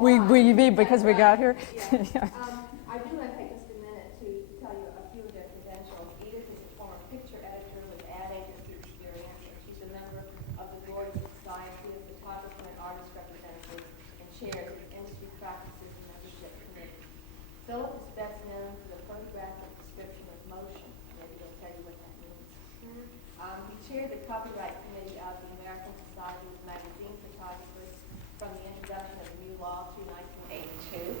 We mean because we got here? Yeah. I do want to take just a minute to tell you a few of their credentials. Edith is a former picture editor with ad agency experience, and she's a member of the Board of Society of Photographer and Artist Representatives and chairs the Industry Practices and Membership Committee. Phillip is best known for the photographic description of motion. Maybe he'll tell you what that means. He chaired the Copyright Committee of the American Society of Magazine Photographers from the introduction of the new law through 1982.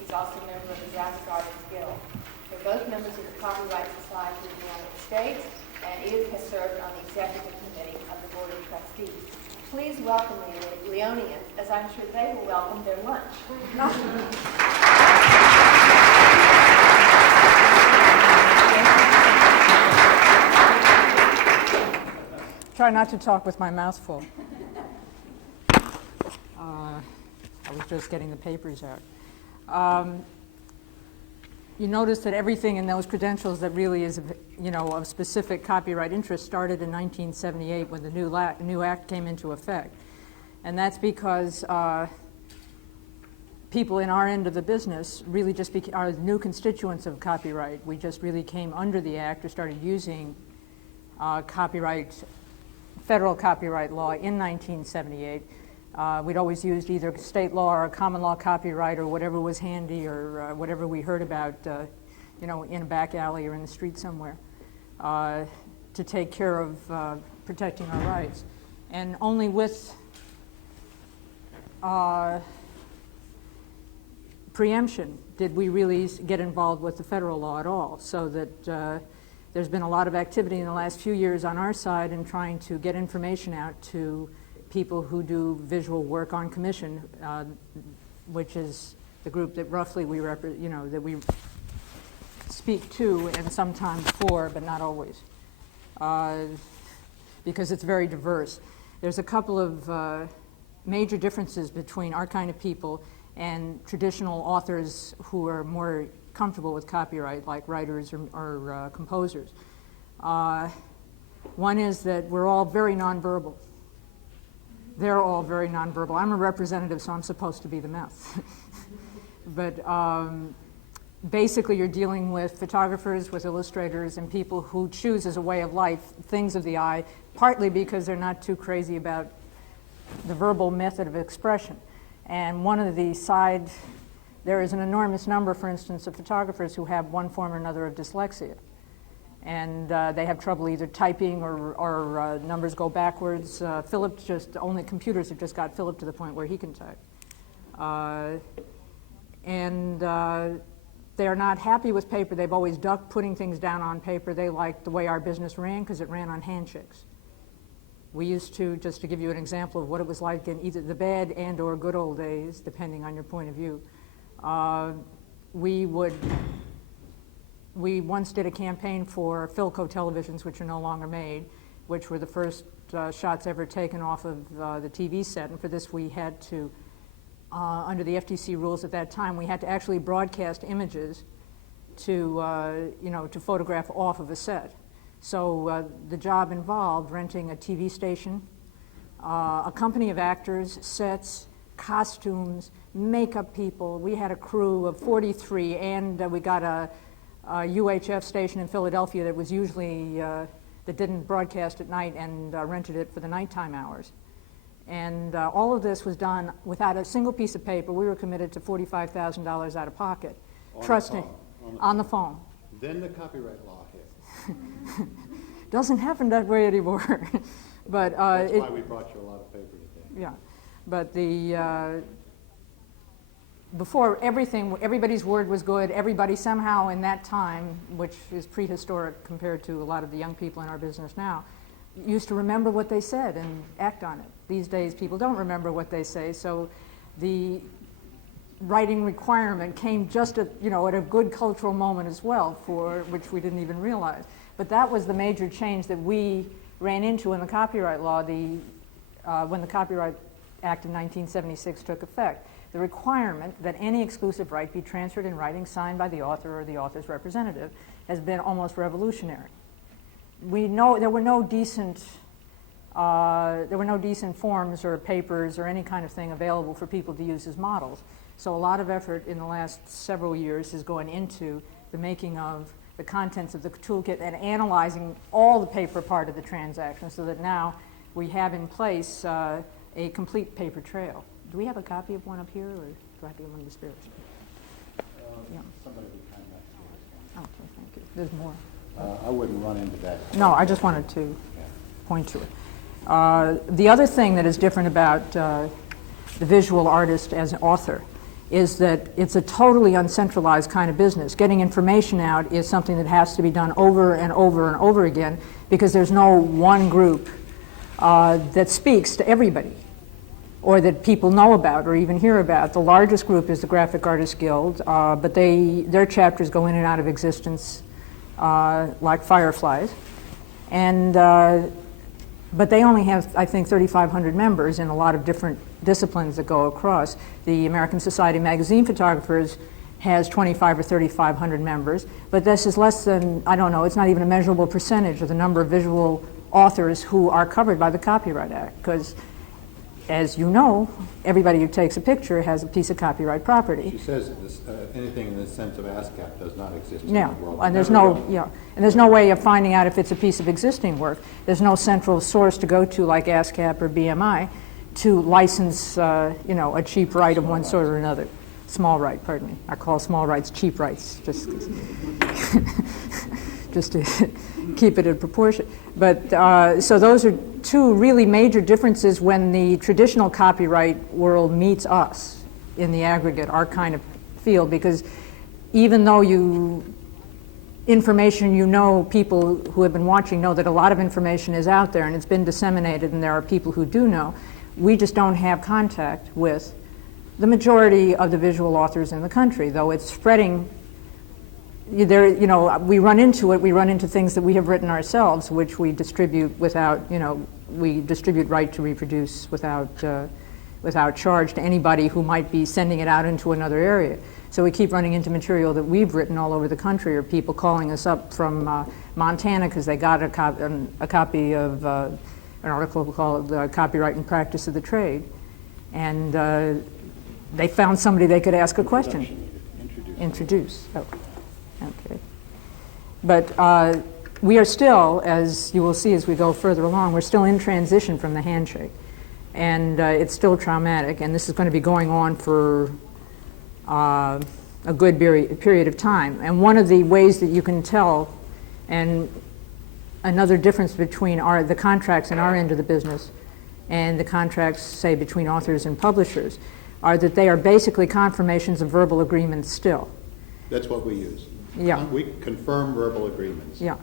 He's also a member of the Graphic Artists Guild. They're both members of the Copyright Society of the United States, and Edith has served on the Executive Committee of the Board of Trustees. Please welcome the Leonians, as I'm sure they will welcome their lunch. Try not to talk with my mouth full. I was just getting the papers out. You notice that everything in those credentials that really is, of specific copyright interest started in 1978 when the new act came into effect. And that's because people in our end of the business really just are new constituents of copyright. We just really came under the act or started using federal copyright law in 1978. We'd always used either state law or common law copyright or whatever was handy or whatever we heard about, in a back alley or in the street somewhere to take care of protecting our rights. And only with preemption did we really get involved with the federal law at all, so that there's been a lot of activity in the last few years on our side in trying to get information out to people who do visual work on commission, which is the group that roughly we that we speak to and sometimes for, but not always, because it's very diverse. There's a couple of major differences between our kind of people and traditional authors who are more comfortable with copyright, like writers or composers. One is that we're all very nonverbal. They're all very nonverbal. I'm a representative, so I'm supposed to be the mouth. But basically you're dealing with photographers, with illustrators, and people who choose as a way of life things of the eye, partly because they're not too crazy about the verbal method of expression. And one of the there is an enormous number, for instance, of photographers who have one form or another of dyslexia. And they have trouble either typing or numbers go backwards. Phillip computers have just got Phillip to the point where he can type. They are not happy with paper. They've always ducked putting things down on paper. They liked the way our business ran because it ran on handshakes. We used to, just to give you an example of what it was like in either the bad and or good old days, depending on your point of view, we once did a campaign for Philco televisions, which are no longer made, which were the first shots ever taken off of the TV set. And for this, we had to, under the FTC rules at that time, we had to actually broadcast images to photograph off of a set. So the job involved renting a TV station, a company of actors, sets, costumes, makeup people. We had a crew of 43, and we got a UHF station in Philadelphia that was usually, that didn't broadcast at night and rented it for the nighttime hours. And all of this was done without a single piece of paper. We were committed to $45,000 out of pocket, trusting on the phone. Then the copyright law hit. Doesn't happen that way anymore. But that's why we brought you a lot of paper today. Yeah, but before everybody's word was good. Everybody somehow in that time, which is prehistoric compared to a lot of the young people in our business now, used to remember what they said and act on it. These days, people don't remember what they say, so the writing requirement came just at a good cultural moment as well, for which we didn't even realize. But that was the major change that we ran into in the copyright law when the Copyright Act of 1976 took effect. The requirement that any exclusive right be transferred in writing signed by the author or the author's representative has been almost revolutionary. We know there were no decent there were no decent forms or papers or any kind of thing available for people to use as models. So a lot of effort in the last several years has gone into the making of the contents of the toolkit and analyzing all the paper part of the transaction so that now we have in place a complete paper trail. Do we have a copy of one up here, or do I have to get one of the spares? Yeah. Somebody be kind enough to Okay, thank you. There's more. I wouldn't run into that. No, I just wanted to point to it. The other thing that is different about the visual artist as an author is that it's a totally uncentralized kind of business. Getting information out is something that has to be done over and over and over again because there's no one group that speaks to everybody or that people know about or even hear about. The largest group is the Graphic Artists Guild, but their chapters go in and out of existence like fireflies. And but they only have, I think, 3,500 members in a lot of different disciplines that go across. The American Society of Magazine Photographers has 2,500 or 3,500 members, but this is less than, I don't know, it's not even a measurable percentage of the number of visual authors who are covered by the Copyright Act, because as you know, everybody who takes a picture has a piece of copyright property. She says that this, anything in the sense of ASCAP does not exist in Yeah, the world. and there's Never no, will. yeah, and there's no way of finding out if it's a piece of existing work. There's no central source to go to like ASCAP or BMI to license, you know, a cheap right of one sort or another. Small right, pardon me. I call small rights cheap rights, just to keep it in proportion. But so those are two really major differences when the traditional copyright world meets us in the aggregate, our kind of field, because even though information, you know, people who have been watching know that a lot of information is out there and it's been disseminated and there are people who do know, we just don't have contact with the majority of the visual authors in the country, though it's spreading. There, you know, we run into things that we have written ourselves, which we distribute without, you know, we distribute right to reproduce without charge to anybody who might be sending it out into another area. So we keep running into material that we've written all over the country, or people calling us up from Montana because they got a copy of an article called Copyright and Practice of the Trade, and they found somebody they could ask a question. Introduce. Oh. Okay. But we are still, as you will see as we go further along, we're still in transition from the handshake. And it's still traumatic, and this is going to be going on for a good period of time. And one of the ways that you can tell, and another difference between the contracts in our end of the business and the contracts, say, between authors and publishers, are that they are basically confirmations of verbal agreements still. That's what we use. Yeah. We confirm verbal agreements. Yeah.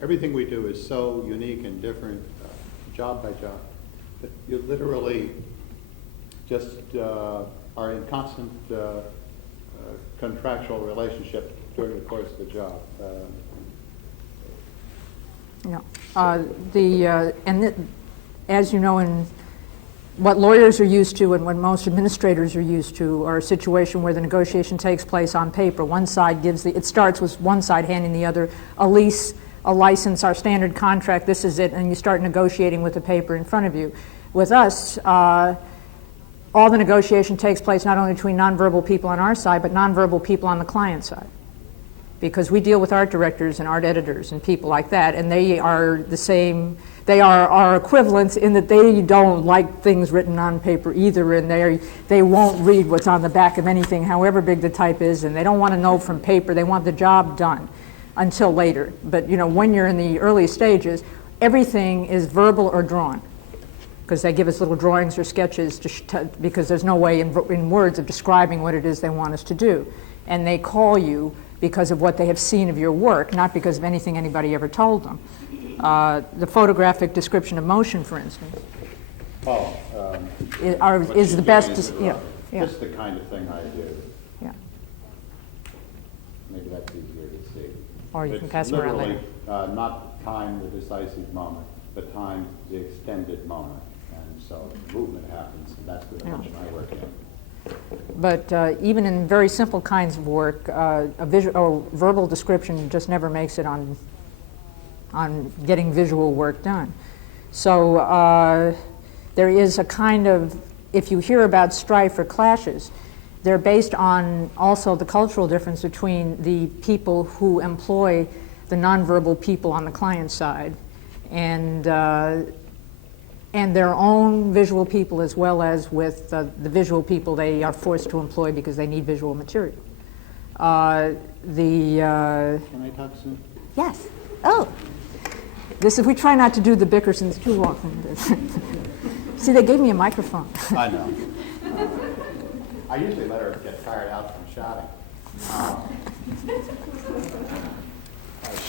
Everything we do is so unique and different, job by job, that you literally just are in constant contractual relationship during the course of the job. Yeah. As you know, in what lawyers are used to and what most administrators are used to are a situation where the negotiation takes place on paper. One side it starts with one side handing the other a lease, a license, our standard contract, this is it, and you start negotiating with the paper in front of you. With us, all the negotiation takes place not only between nonverbal people on our side, but nonverbal people on the client side. Because we deal with art directors and art editors and people like that, and they are the same. They are our equivalents in that they don't like things written on paper either, and they won't read what's on the back of anything, however big the type is, and they don't want to know from paper. They want the job done until later. But you know, when you're in the early stages, everything is verbal or drawn, because they give us little drawings or sketches because there's no way in words of describing what it is they want us to do, and they call you because of what they have seen of your work, not because of anything anybody ever told them. The photographic description of motion, for instance, is the best. Yeah. Just the kind of thing I do. Yeah. Maybe that's easier to see. Or you can pass them around later. Literally, not time the decisive moment, but time the extended moment. And so movement happens, and that's the dimension I work in. But even in very simple kinds of work, a visual or verbal description just never makes it on on getting visual work done. So there is a kind of, if you hear about strife or clashes, they're based on also the cultural difference between the people who employ the nonverbal people on the client side and their own visual people, as well as with the visual people they are forced to employ because they need visual material. Can I talk soon? Yes. Oh. We try not to do the Bickersons too often. See, they gave me a microphone. I know. I usually let her get tired out from shouting.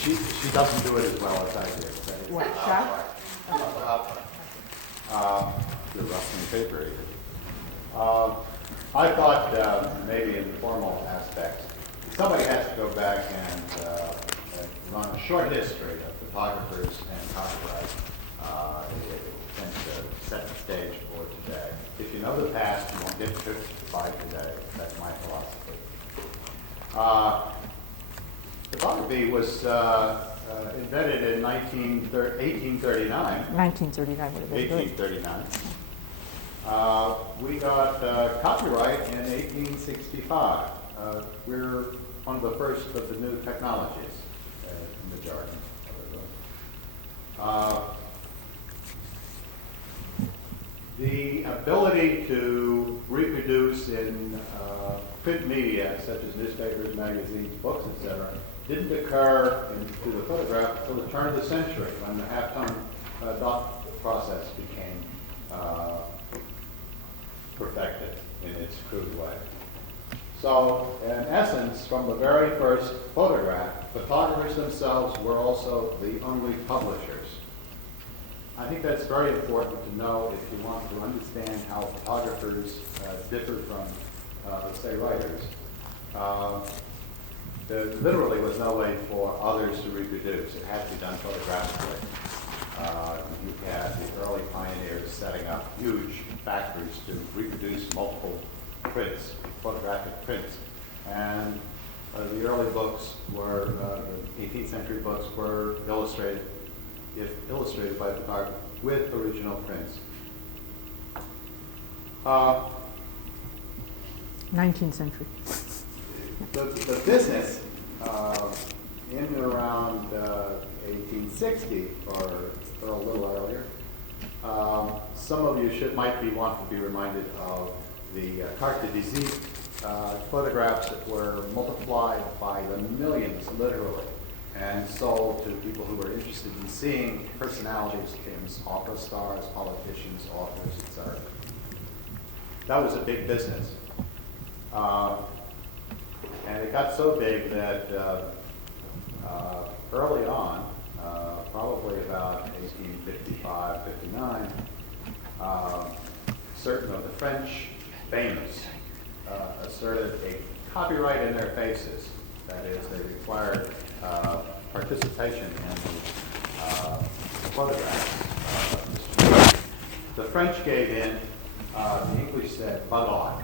She doesn't do it as well as I do. What, shout? The rustling paper. I thought maybe in the formal aspects, somebody has to go back and run a short history of photographers and copyright. It tends to set the stage for today. If you know the past, you won't get tripped by today. That's my philosophy. Photography was invented in 1839. 1939 would have been good. 1839. We got copyright in 1865. We're one of the first of the new technologies in the jargon. The ability to reproduce in print media, such as newspapers, magazines, books, etc., didn't occur to the photograph until the turn of the century, when the half-tone dot process became perfected in its crude way. So, in essence, from the very first photograph, photographers themselves were also the only publishers. I think that's very important to know if you want to understand how photographers differ from, say, writers. There literally was no way for others to reproduce. It had to be done photographically. You had the early pioneers setting up huge factories to reproduce multiple prints, photographic prints. And the early books were, the 18th century books were illustrated, if illustrated by photographers, with original prints. 19th century. The business in and around 1860 or a little earlier, some of you might want to be reminded of the carte de visite photographs that were multiplied by the millions, literally, and sold to people who were interested in seeing personalities, kings, opera stars, politicians, authors, etc. That was a big business. And it got so big that early on, probably about 1855, 59, certain of the French famous asserted a copyright in their faces. That is, they required participation in the photographs. The French gave in, the English said, "Bug-on."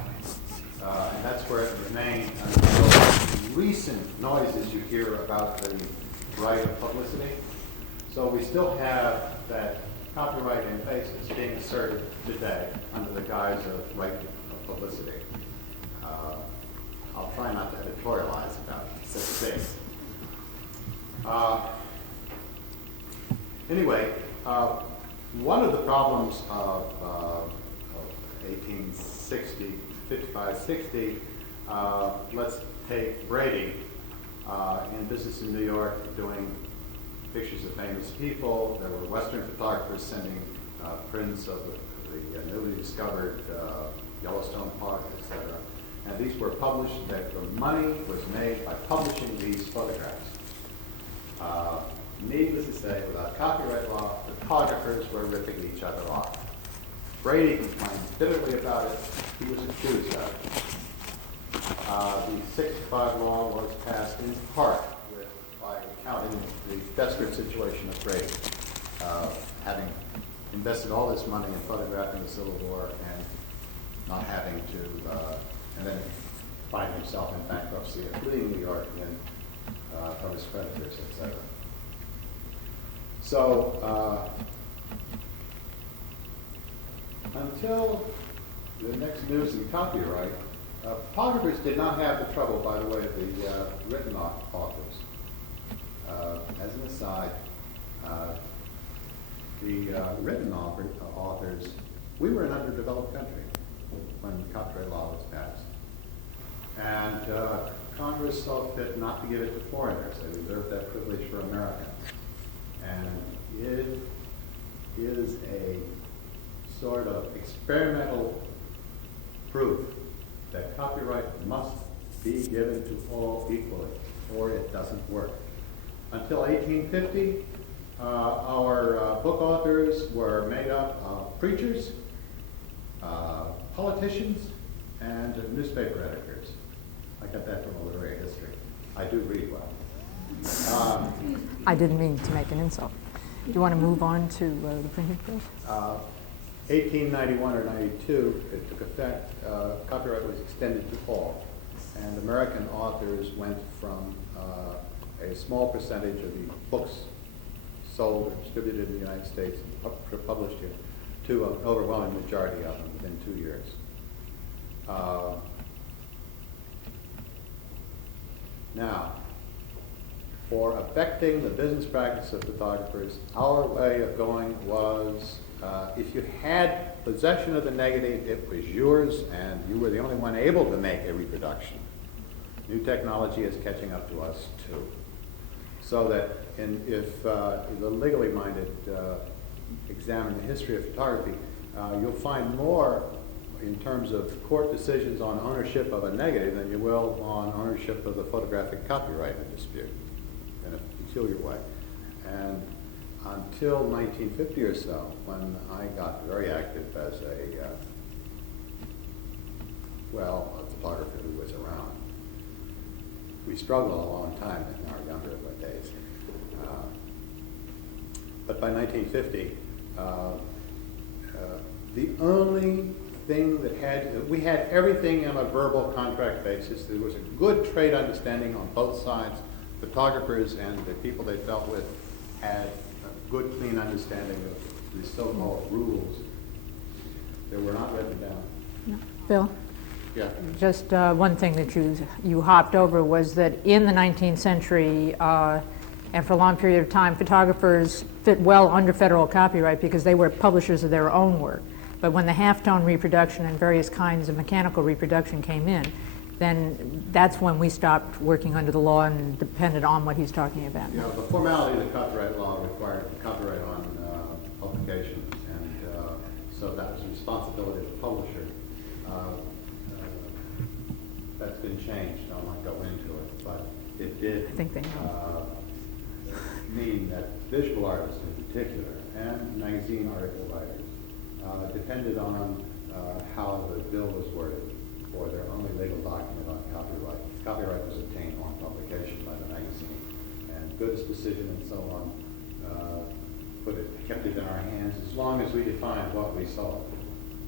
And that's where it remained until the recent noises you hear about the right of publicity. So we still have that copyright in faces being asserted today under the guise of right of publicity. I'll try not to editorialize about such things. Anyway, one of the problems of 1860, 55, 60, let's take Brady in business in New York doing pictures of famous people. There were Western photographers sending prints of the newly discovered Yellowstone Park, etc. And these were published, that the money was made by publishing these photographs. Needless to say, without copyright law, photographers were ripping each other off. Brady complained bitterly about it. He was accused of it. The 65 law was passed in part by counting the desperate situation of Brady, having invested all this money in photographing the Civil War and not having to, and then find himself in bankruptcy and fleeing New York from his creditors, etc. So until the next news in copyright, photographers did not have the trouble, by the way, of the written authors. As an aside, the written authors, we were an underdeveloped country when the copyright law was passed. And Congress saw fit not to give it to foreigners. They reserved that privilege for Americans. And it is a sort of experimental proof that copyright must be given to all equally, or it doesn't work. Until 1850, our book authors were made up of preachers, politicians, and newspaper editors. I got that from a literary history. I do read well. I didn't mean to make an insult. Do you want to move on to the printing press? 1891 or 92, it took effect. Copyright was extended to all, and American authors went from a small percentage of the books sold or distributed in the United States and published here to an overwhelming majority of them within 2 years. Now, for affecting the business practice of photographers, our way of going was if you had possession of the negative, it was yours, and you were the only one able to make a reproduction. New technology is catching up to us, too. So that if the legally minded examine the history of photography, you'll find more in terms of court decisions on ownership of a negative than you will on ownership of the photographic copyright dispute in a peculiar way. And until 1950 or so, when I got very active as a photographer who was around, we struggled a long time in our younger days. But by 1950, the only thing that we had everything on a verbal contract basis. There was a good trade understanding on both sides. Photographers and the people they dealt with had a good, clean understanding of the so-called rules. They were not written down. No. Bill? Yeah. Just one thing that you hopped over was that in the 19th century and for a long period of time, photographers fit well under federal copyright because they were publishers of their own work. But when the halftone reproduction and various kinds of mechanical reproduction came in, then that's when we stopped working under the law and depended on what he's talking about. You know, the formality of the copyright law required copyright on publications, and so that was the responsibility of the publisher. That's been changed. I won't go into it, but it did I think they know. Mean that visual artists in particular and magazine article writers depended on how the bill was worded for their only legal document on copyright. Copyright was obtained on publication by the magazine, and Good's decision and so on kept it in our hands as long as we defined what we saw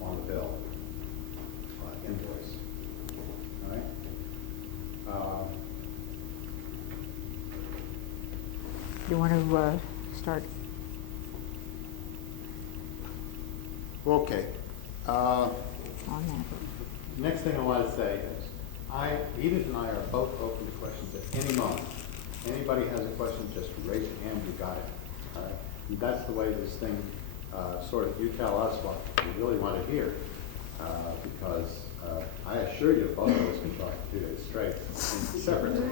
on the bill, invoice. All right. You want to start? Okay. On that. Next thing I want to say is, Edith and I are both open to questions at any moment. Anybody has a question, just raise your hand, you got it. All right? And that's the way this thing you tell us what you really want to hear, because I assure you both of us can talk 2 days straight, separately.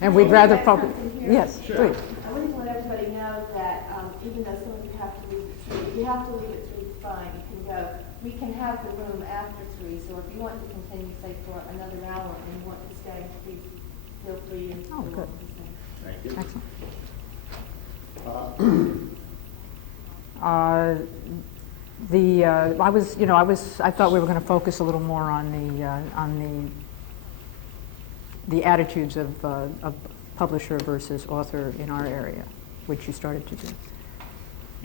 And we'd rather focus. Here. Yes, Sure. please. I wanted to let everybody know that even though some of you have to leave at 3, if you have to leave at 3, fine, you can go. We can have the room after 3, so if you want to continue, say, for another hour and you want to stay, please feel free and Oh, good. Thank you. Excellent. I thought we were going to focus a little more on the attitudes of publisher versus author in our area, which you started to do,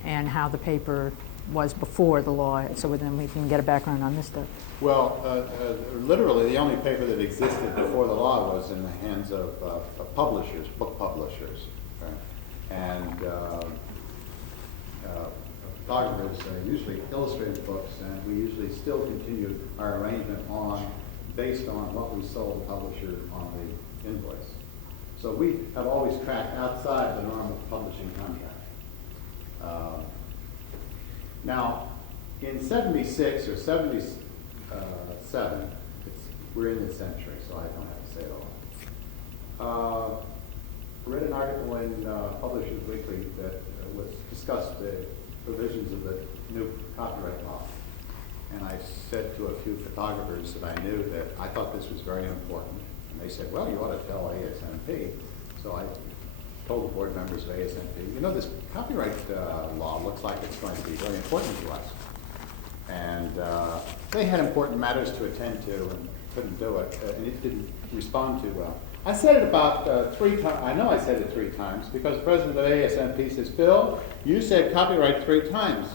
and how the paper was before the law, so then we can get a background on this stuff. Well, literally, the only paper that existed before the law was in the hands of publishers, book publishers. Right? And photographers usually illustrated books, and we usually still continue our arrangement based on what we sold the publisher on the invoice. So we have always tracked outside the normal publishing contract. Now, in 76 or 77, we're in this century, so I don't have to say it all. Read an article in Publishers Weekly that discussed the provisions of the new copyright law. And I said to a few photographers that I knew that I thought this was very important. And they said, well, you ought to tell ASMP. So I told the board members of ASMP, you know, this copyright law looks like it's going to be very important to us. And they had important matters to attend to and couldn't do it, and it didn't respond too well. I said it about 3 times. I know I said it 3 times because the president of ASMP says, Phil, you said copyright 3 times.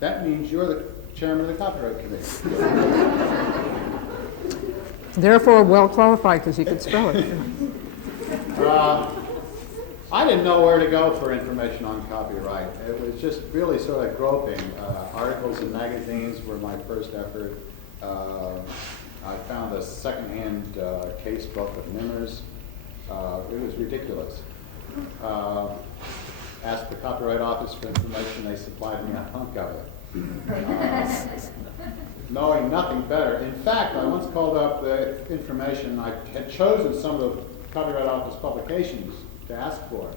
That means you're the chairman of the copyright committee. Therefore, well qualified because he could spell it. I didn't know where to go for information on copyright. It was just really sort of groping. Articles in magazines were my first effort. I found a secondhand case book of Nimmer's. It was ridiculous. Asked the Copyright Office for information, they supplied me a hunk of it. Knowing nothing better. In fact, I once called up the information. I had chosen some of the Copyright Office publications to ask for.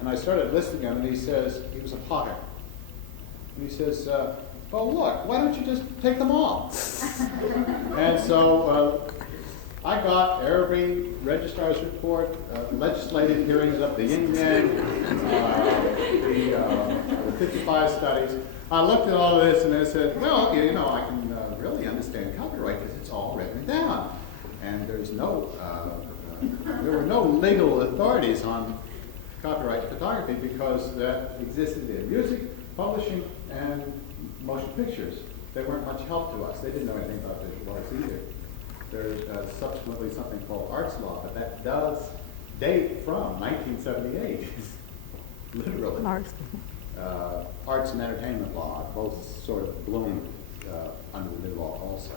And I started listing them, and he says, he was a pocket. And he says, well, look, why don't you just take them all? And so I got every registrar's report, legislative hearings of the Leonian, the 55 studies. I looked at all of this and I said, well, you know, I can really understand copyright because it's all written down. And there's no, there were no legal authorities on copyright photography because that existed in music, publishing, and motion pictures. They weren't much help to us. They didn't know anything about visual arts either. There's subsequently something called arts law, but that does date from 1978, literally. Arts and entertainment law both sort of bloomed under the new law also.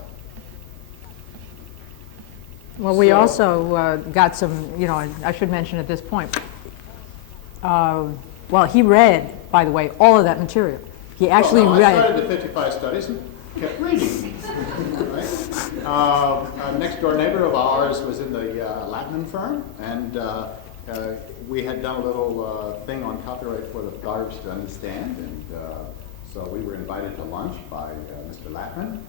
Well, we also got some, you know, I should mention at this point, well, he read, by the way, all of that material. He actually read. I started the 55 studies and kept reading. Right? A next door neighbor of ours was in the Leonian firm, and we had done a little thing on copyright for the photographers to understand, and so we were invited to lunch by Mr. Leonian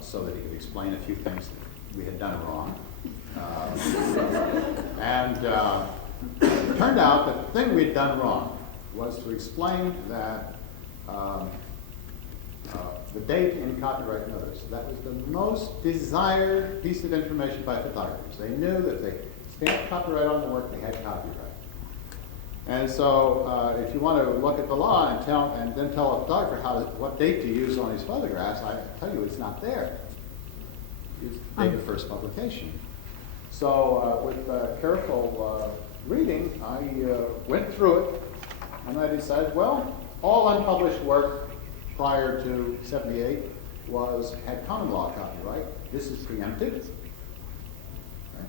so that he could explain a few things we had done wrong. It turned out that the thing we'd done wrong was to explain that the date in copyright notice, that was the most desired piece of information by photographers. They knew that if they stamped copyright on the work, they had copyright. And so if you want to look at the law and then tell a photographer what date to use on his photographs, I tell you it's not there. It's the date of first publication. So with careful reading, I went through it, and I decided, well, all unpublished work prior to 78 had common law copyright. This is preempted. Right?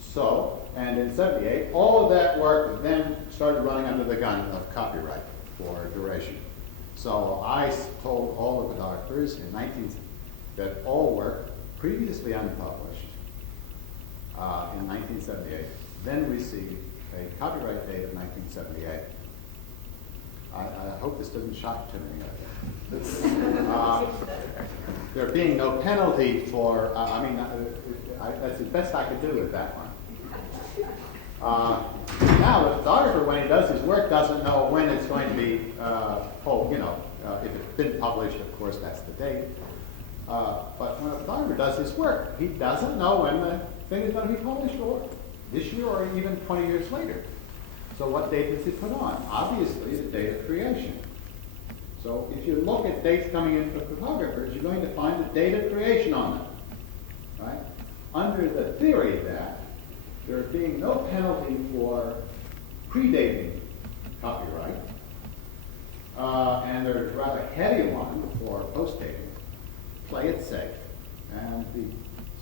So, and in 78, all of that work then started running under the gun of copyright for duration. So I told all the photographers that all work previously unpublished in 1978 then received a copyright date of 1978. I hope this doesn't shock too many of you. There being no penalty for, that's the best I could do with that one. Now the photographer, when he does his work, doesn't know when it's going to be, if it's been published, of course, that's the date. But when a photographer does his work, he doesn't know when the thing is going to be published, or this year or even 20 years later. So what date does he put on? Obviously, the date of creation. So if you look at dates coming in for photographers, you're going to find the date of creation on them. Right? Under the theory that there being no penalty for predating copyright. And there's a rather heavy one for post-dating. Play it safe. And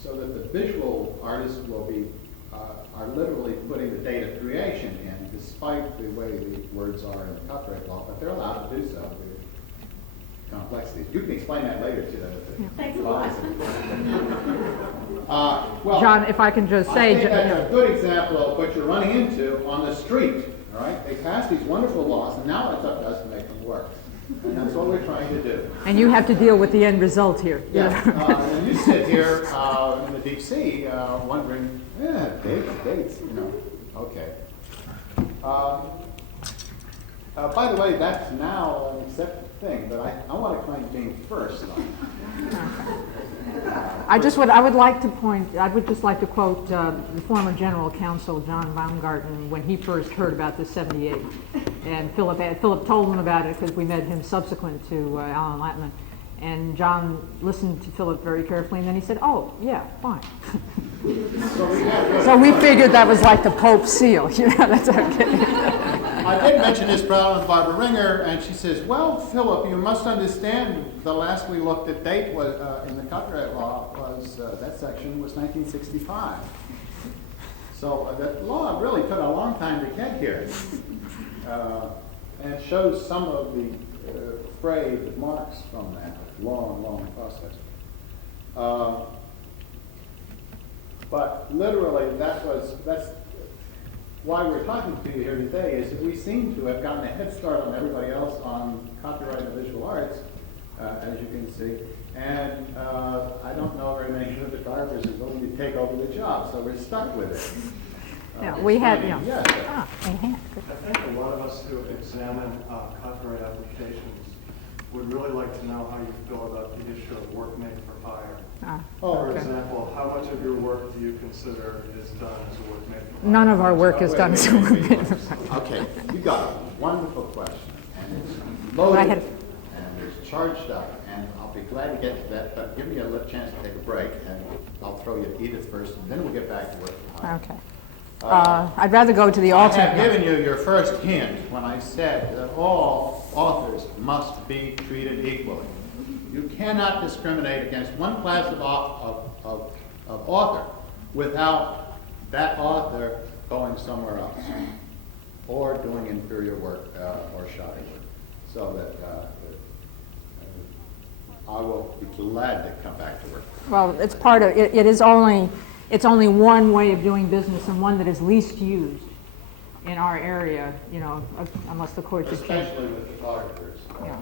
so that the visual artists will be, are literally putting the date of creation in, despite the way the words are in the copyright law, but they're allowed to do so. Complexities. You can explain that later to them. Thanks a lot. Well, John, if I can just I say, think that's a good example of what you're running into on the street. All right, they pass these wonderful laws, and now it's up to us to make them work. And that's what we're trying to do. and you have to deal with the end result here. Yeah, and you sit here in the deep sea wondering, dates, you know, okay. By the way, that's now an accepted thing, but I want to claim being first on it. I would just like to quote the former general counsel, John Baumgarten, when he first heard about this 78. And Philip told him about it because we met him subsequent to Alan Latman. And John listened to Philip very carefully, and then he said, oh, yeah, fine. So we figured that was like the Pope's seal. You know, that's okay. I did mention this problem with Barbara Ringer, and she says, well, Philip, you must understand the last we looked at date was, in the copyright law was, that section was 1965. So that law really took a long time to get here. And it shows some of the frayed marks from that long process. But literally, that's why we're talking to you here today, is that we seem to have gotten a head start on everybody else on copyright and visual arts, as you can see. And I don't know very many of the photographers are willing to take over the job, so we're stuck with it. Yeah, we had, you know. Yeah. I think a lot of us who examine copyright applications would really like to know how you feel about the issue of work made for hire. For example, how much of your work do you consider is done as a work made for hire? None of our work is done as a work made for hire. Okay, you got a wonderful question, and it's loaded, and it's charged up, and I'll be glad to get to that, but give me a little chance to take a break, and I'll throw you at Edith first, and then we'll get back to work for hire. Okay. I'd rather go to the I alternate. have given you your first hint when I said that all authors must be treated equally. You cannot discriminate against one class of author without that author going somewhere else or doing inferior work or shoddy work. So that I will be glad to come back to work. Well, it's part of it. It's only one way of doing business, and one that is least used in our area. You know, unless the courts have changed. Especially with photographers. Yeah.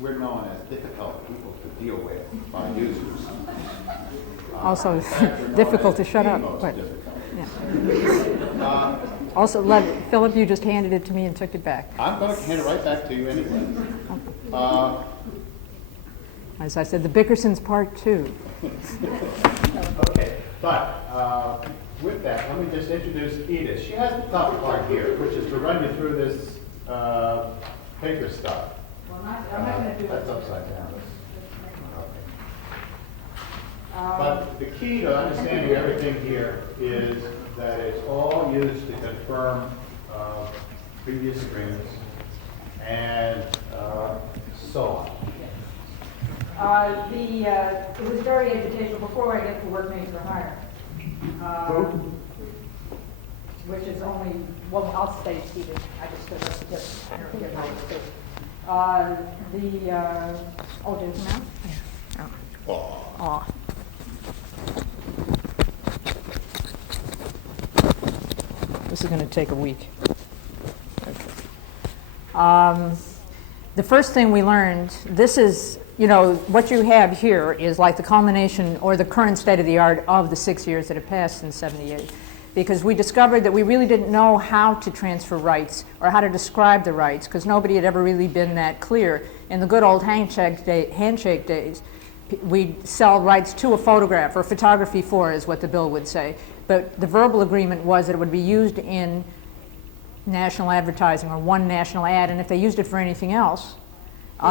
We're known as difficult people to deal with by users. Also, In fact, we're known difficult as to shut the up. most But, difficult. yeah. Also, Philip, you just handed it to me and took it back. I'm going to hand it right back to you anyway. As I said, the Bickerson's part 2. Okay, but with that, let me just introduce Edith. She has the tough part here, which is to run you through this paper stuff. Well, I'm not going to do That's upside down. But the key to understanding everything here is that it's all used to confirm previous agreements and so on. It was very educational before I get to work made for hire, which is only, well, I'll state, Stephen, I just stood up to get my state. Oh, did it come out? Yeah. Oh. This is going to take a week. Okay. The first thing we learned, this is, you know, what you have here is like the culmination or the current state of the art of the 6 years that have passed since '78. Because we discovered that we really didn't know how to transfer rights or how to describe the rights, because nobody had ever really been that clear. In the good old handshake days, we'd sell rights to a photograph, or photography for, is what the bill would say. But the verbal agreement was that it would be used in national advertising or one national ad, and if they used it for anything else,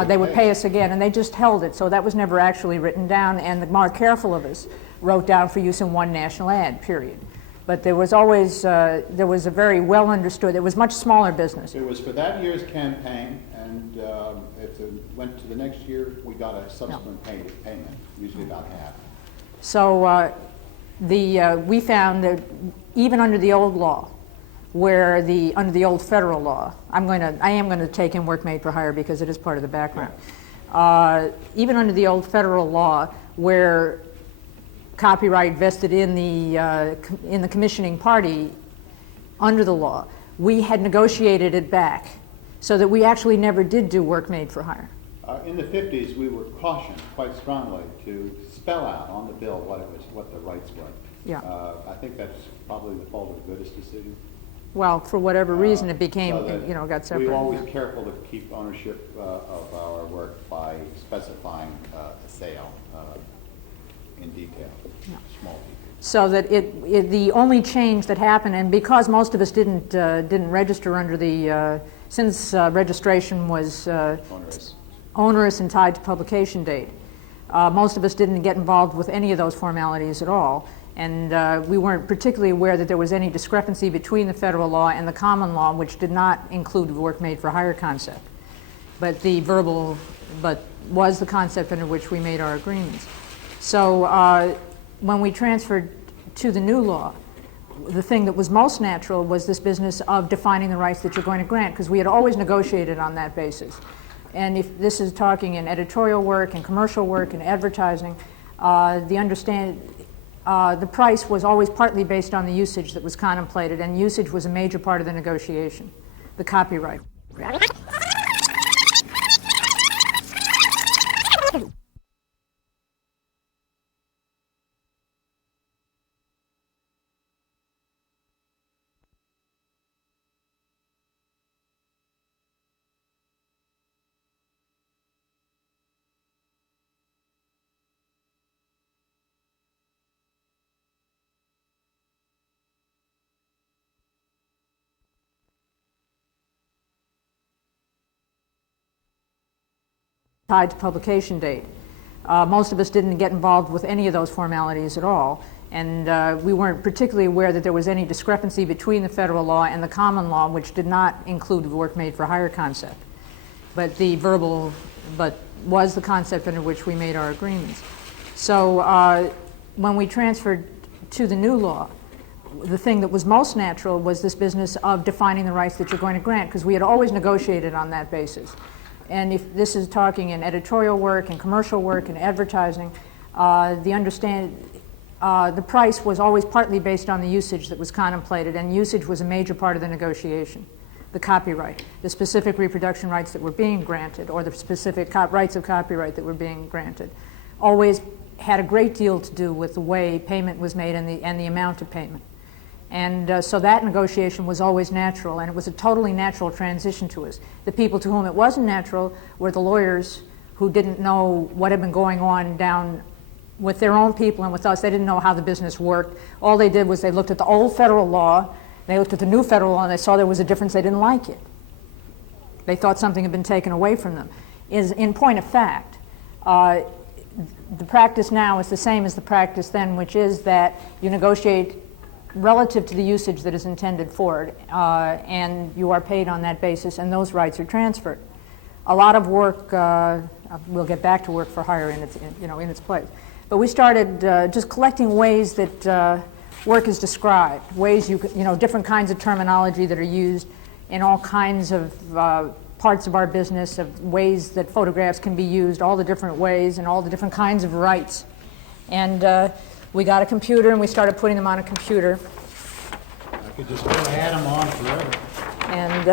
they would pay us again, and they just held it. So that was never actually written down, and the more careful of us wrote down for use in one national ad, period. But there was always, there was a very well understood, it was much smaller business. It was for that year's campaign, and if it went to the next year, we got a subsequent payment, usually about half. So we found that even under the old law, where under the old federal law, I am going to take in work made for hire because it is part of the background. Even under the old federal law, where copyright vested in the commissioning party under the law, we had negotiated it back so that we actually never did do work made for hire. In the 50s, we were cautioned quite strongly to spell out on the bill what the rights were. Yeah. I think that's probably the fault of the Goodis decision. Well, for whatever reason, it became, So that got separated. we were always careful to keep ownership of our work by specifying a sale in detail, small detail. So that the only change that happened, and because most of us didn't register under the, since registration was onerous and tied to publication date, most of us didn't get involved with any of those formalities at all. And we weren't particularly aware that there was any discrepancy between the federal law and the common law, which did not include the work made for hire concept. But was the concept under which we made our agreements. So when we transferred to the new law, the thing that was most natural was this business of defining the rights that you're going to grant, because we had always negotiated on that basis. And if this is talking in editorial work and commercial work and advertising, the price was always partly based on the usage that was contemplated, and usage was a major part of the negotiation, the copyright. Tied to publication date. Most of us didn't get involved with any of those formalities at all, and we weren't particularly aware that there was any discrepancy between the federal law and the common law, which did not include the work made for hire concept. But was the concept under which we made our agreements. So when we transferred to the new law, the thing that was most natural was this business of defining the rights that you're going to grant, because we had always negotiated on that basis. And if this is talking in editorial work and commercial work and advertising, the price was always partly based on the usage that was contemplated, and usage was a major part of the negotiation. The copyright, the specific reproduction rights that were being granted, or the specific rights of copyright that were being granted, always had a great deal to do with the way payment was made and the amount of payment. And so that negotiation was always natural, and it was a totally natural transition to us. The people to whom it wasn't natural were the lawyers who didn't know what had been going on down with their own people and with us. They didn't know how the business worked. All they did was they looked at the old federal law, they looked at the new federal law, and they saw there was a difference. They didn't like it. They thought something had been taken away from them. In point of fact, the practice now is the same as the practice then, which is that you negotiate relative to the usage that is intended for it, and you are paid on that basis, and those rights are transferred. A lot of work, we'll get back to work for hire in its place. But we started just collecting ways that work is described, ways different kinds of terminology that are used in all kinds of parts of our business, of ways that photographs can be used, all the different ways and all the different kinds of rights. And we got a computer and we started putting them on a computer. I could just go add them on forever. And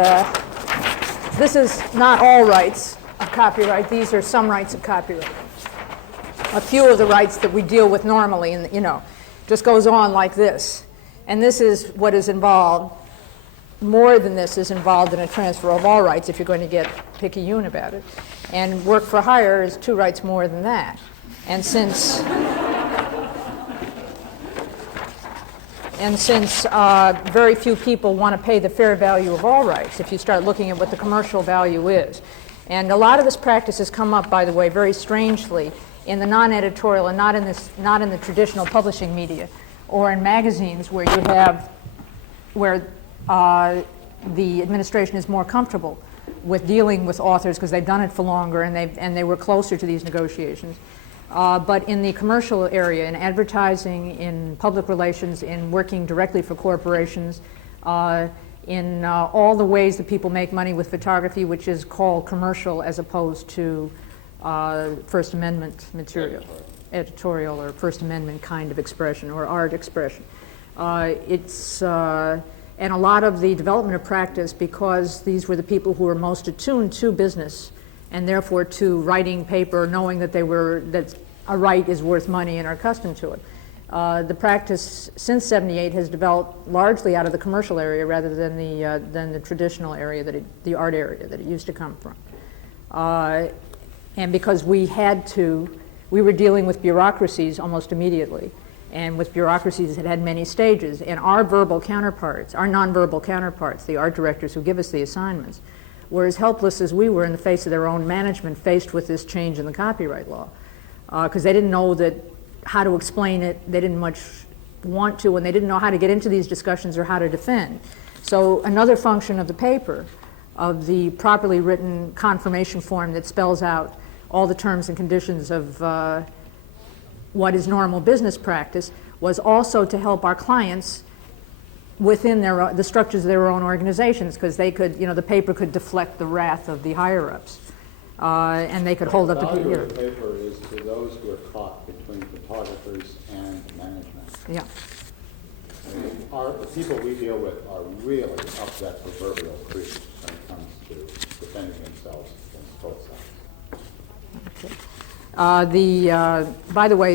this is not all rights of copyright. These are some rights of copyright. A few of the rights that we deal with normally, and just goes on like this. And this is what is involved. More than this is involved in a transfer of all rights if you're going to get picayune about it. And work for hire is 2 rights more than that. And since very few people want to pay the fair value of all rights, if you start looking at what the commercial value is. And a lot of this practice has come up, by the way, very strangely in the non-editorial and not in the traditional publishing media, or in magazines where you have, where the administration is more comfortable with dealing with authors because they've done it for longer and they were closer to these negotiations. But in the commercial area, in advertising, in public relations, in working directly for corporations, in all the ways that people make money with photography, which is called commercial as opposed to First Amendment material, editorial or First Amendment kind of expression or art expression. And a lot of the development of practice, because these were the people who were most attuned to business and therefore to writing paper, knowing that that a right is worth money and are accustomed to it. The practice since '78 has developed largely out of the commercial area rather than the traditional area, the art area that it used to come from. And because we were dealing with bureaucracies almost immediately, and with bureaucracies that had many stages, and our verbal counterparts, our nonverbal counterparts, the art directors who give us the assignments, were as helpless as we were in the face of their own management faced with this change in the copyright law. Because they didn't know how to explain it, they didn't much want to, and they didn't know how to get into these discussions or how to defend. So another function of the paper, of the properly written confirmation form that spells out all the terms and conditions of what is normal business practice, was also to help our clients within the structures of their own organizations, because they could, the paper could deflect the wrath of the higher-ups, and they could hold up the value of the paper is to those who are caught between photographers and management. Yeah. I mean, the people we deal with are really up that proverbial creek when it comes to defending themselves against both sides. Okay. By the way,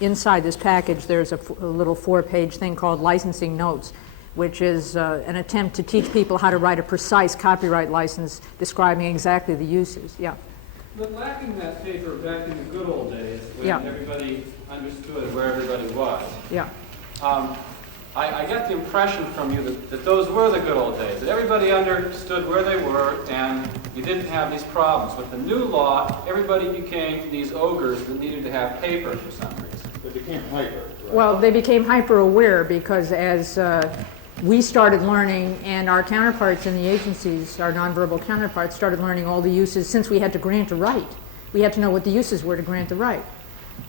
inside this package, there's a little 4-page thing called licensing notes, which is an attempt to teach people how to write a precise copyright license describing exactly the uses. Yeah. But lacking that paper back in the good old days, when Yeah. everybody understood where everybody was, Yeah. I get the impression from you that those were the good old days, that everybody understood where they were and you didn't have these problems. With the new law, everybody became these ogres that needed to have paper for some reason. They became hyper. Right? Well, they became hyper-aware because as we started learning, and our counterparts in the agencies, our nonverbal counterparts, started learning all the uses, since we had to grant a right. We had to know what the uses were to grant the right.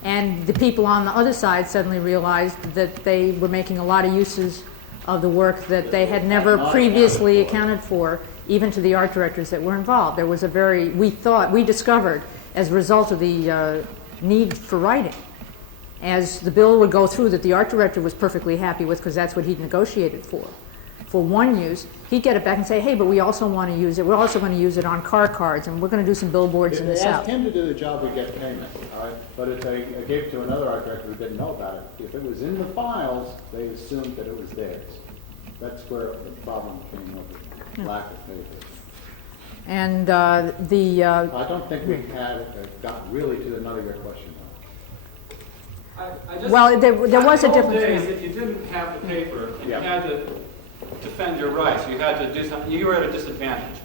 And the people on the other side suddenly realized that they were making a lot of uses of the work that they had never previously accounted for, even to the art directors that were involved. There was we discovered, as a result of the need for writing, as the bill would go through that the art director was perfectly happy with, because that's what he'd negotiated for one use, he'd get it back and say, hey, but we also want to use it. We're also going to use it on car cards, and we're going to do some billboards in the If they South. asked him to do the job, we get payment, all right? But if they gave it to another art director who didn't know about it, if it was in the files, they assumed that it was theirs. That's where the problem came with lack of paper. And I don't think we had got really to another of your question. Well, there was a difference. Days, if you didn't have the paper, and you had to defend your rights, you had to do something, you were at a disadvantage.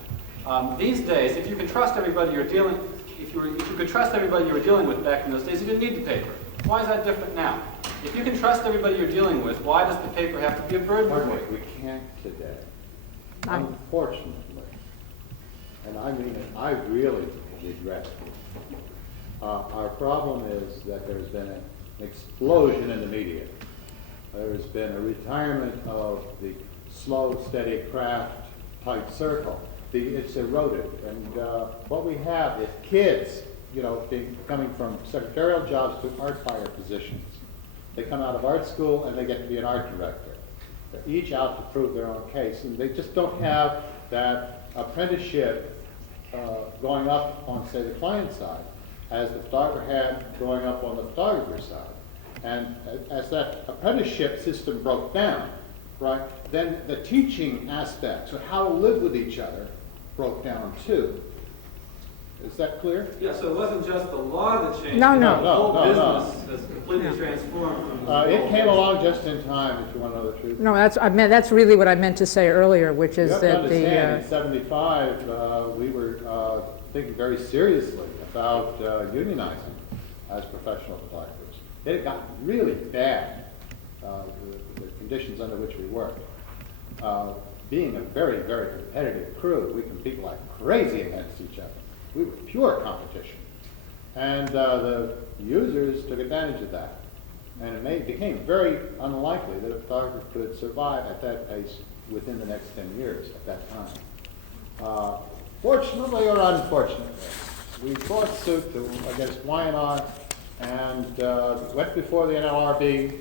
These days, if you could trust everybody you were dealing with back in those days, you didn't need the paper. Why is that different now? If you can trust everybody you're dealing with, why does the paper have to be a burden for you? We can't today, unfortunately. And I mean it, I really regret it. Our problem is that there's been an explosion in the media. There's been a retirement of the slow, steady craft type circle. It's eroded. And what we have is kids, coming from secretarial jobs to art buyer positions. They come out of art school and they get to be an art director. They're each out to prove their own case, and they just don't have that apprenticeship going up on, say, the client side, as the photographer had going up on the photographer's side. And as that apprenticeship system broke down, right, then the teaching aspects of how to live with each other broke down too. Is that clear? Yeah, so it wasn't just the law that changed. No. The whole business has completely transformed from the It came along just in time, if you want to know the truth. No, that's really what I meant to say earlier, which is You have to that understand, in '75, we were thinking very seriously about unionizing as professional photographers. It had gotten really bad the conditions under which we worked. Being a very, very competitive crew, we compete like crazy against each other. We were pure competition. And the users took advantage of that. And it became very unlikely that a photographer could survive at that pace within the next 10 years at that time. Fortunately or unfortunately, we brought suit against Y&R and went before the NLRB,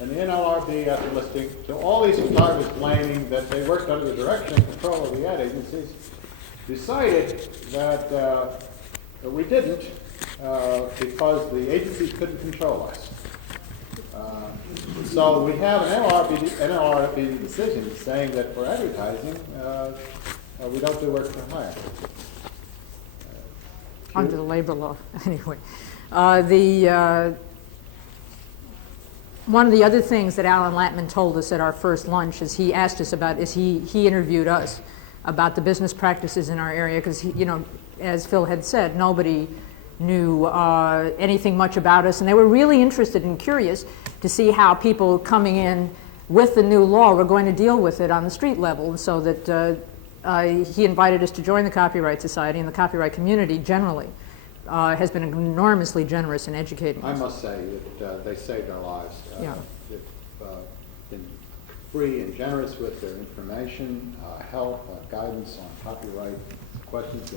and the NLRB, after listening to all these photographers claiming that they worked under the direction and control of the ad agencies, decided that we didn't because the agencies couldn't control us. So we have an NLRB decision saying that for advertising, we don't do work for hire. Under the labor law, anyway. One of the other things that Alan Latman told us at our first lunch is he asked us about, he interviewed us about the business practices in our area, because, you know, as Phil had said, nobody knew anything much about us, and they were really interested and curious to see how people coming in with the new law were going to deal with it on the street level, and so that he invited us to join the Copyright Society, and the copyright community generally has been enormously generous in educating us. I must say that they saved our lives. Yeah. They've been free and generous with their information, help, guidance on copyright questions.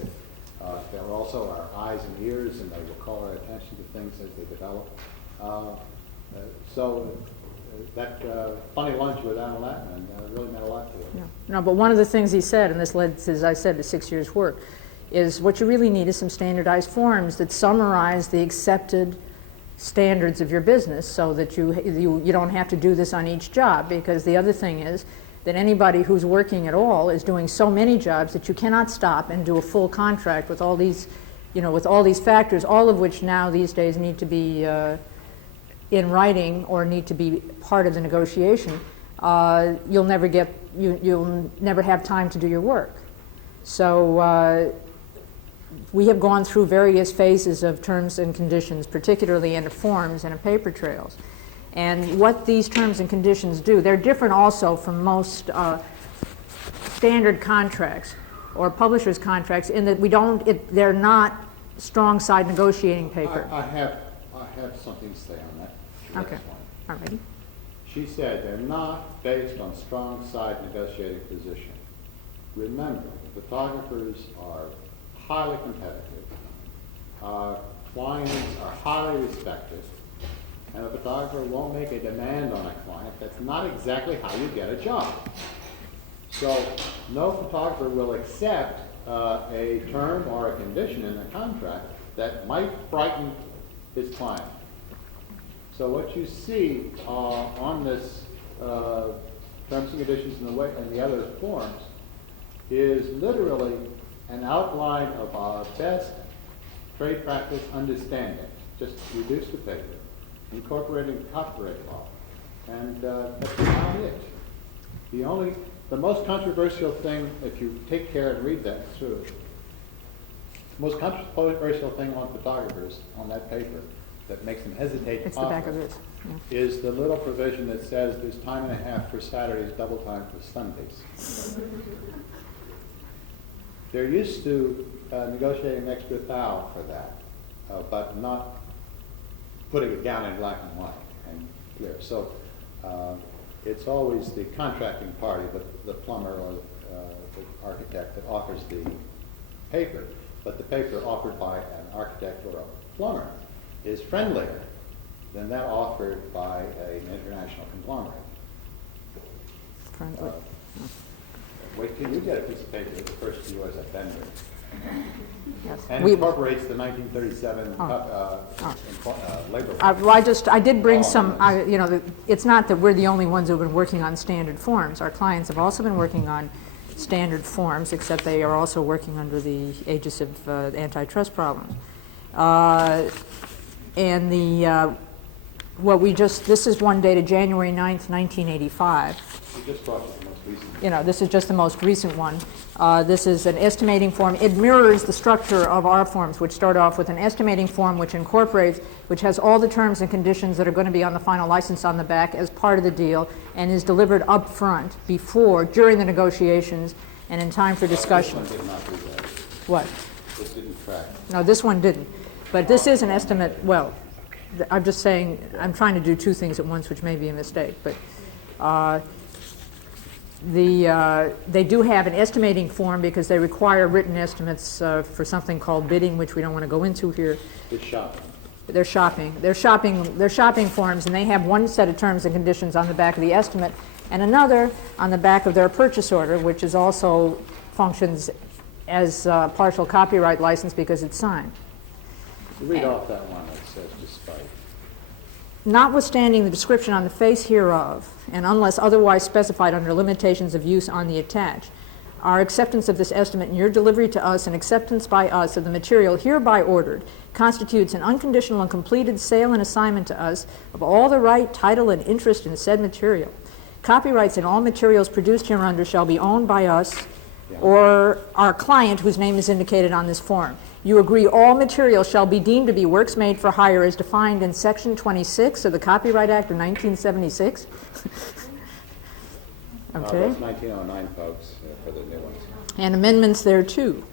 They're also our eyes and ears, and they will call our attention to things as they develop. So that funny lunch with Alan Latman really meant a lot to us. Yeah. No, but one of the things he said, and this led, as I said, to 6 years' work, is what you really need is some standardized forms that summarize the accepted standards of your business, so that you don't have to do this on each job, because the other thing is that anybody who's working at all is doing so many jobs that you cannot stop and do a full contract with all these, you know, with all these factors, all of which now these days need to be in writing or need to be part of the negotiation. You'll never have time to do your work. So we have gone through various phases of terms and conditions, particularly in the forms and in paper trails. And what these terms and conditions do, they're different also from most standard contracts or publishers' contracts in that they're not strong side negotiating paper. I have something to say on that. Okay, all righty. She said they're not based on strong side negotiating position. Remember, photographers are highly competitive. Clients are highly respected. And a photographer won't make a demand on a client. That's not exactly how you get a job. So no photographer will accept a term or a condition in the contract that might frighten his client. So what you see on this terms and conditions and the other forms is literally an outline of our best trade practice understanding, just reduced to paper, incorporating copyright law, and that's about it. The most controversial thing, if you take care and read that through, the most controversial thing on photographers on that paper that makes them hesitate to It's the back of this. Yeah. is the little provision that says there's time and a half for Saturdays, double time for Sundays. They're used to negotiating an extra thou for that, but not putting it down in black and white and clear. So it's always the contracting party, the plumber or the architect that offers the paper, but the paper offered by an architect or a plumber is friendlier than that offered by an international conglomerate. Friendly. Wait till you get a piece of paper that refers to you as a vendor. Yes. And incorporates the 1937 labor law. Well, I did bring some, you know, it's not that we're the only ones who've been working on standard forms. Our clients have also been working on standard forms, except they are also working under the aegis of antitrust problems. And Well, this is one dated January 9th, 1985. We just brought you the most recent. You know, this is just the most recent one. This is an estimating form. It mirrors the structure of our forms, which start off with an estimating form which has all the terms and conditions that are going to be on the final license on the back as part of the deal, and is delivered up front during the negotiations, and in time for discussion. This one did not do that. What? This didn't track. No, this one didn't. But this is an estimate, well, I'm just saying, I'm trying to do two things at once, which may be a mistake, but they do have an estimating form because they require written estimates for something called bidding, which we don't want to go into here. It's shopping. They're shopping forms, and they have one set of terms and conditions on the back of the estimate and another on the back of their purchase order, which is also functions as partial copyright license because it's signed. Read off that one that says despite. Notwithstanding the description on the face hereof, and unless otherwise specified under limitations of use on the attached, our acceptance of this estimate and your delivery to us and acceptance by us of the material hereby ordered constitutes an unconditional and completed sale and assignment to us of all the right, title, and interest in said material. Copyrights in all materials produced hereunder shall be owned by us or our client whose name is indicated on this form. You agree all material shall be deemed to be works made for hire as defined in Section 26 of the Copyright Act of 1976. Okay. That's 1909, folks, for the new ones. And amendments there too.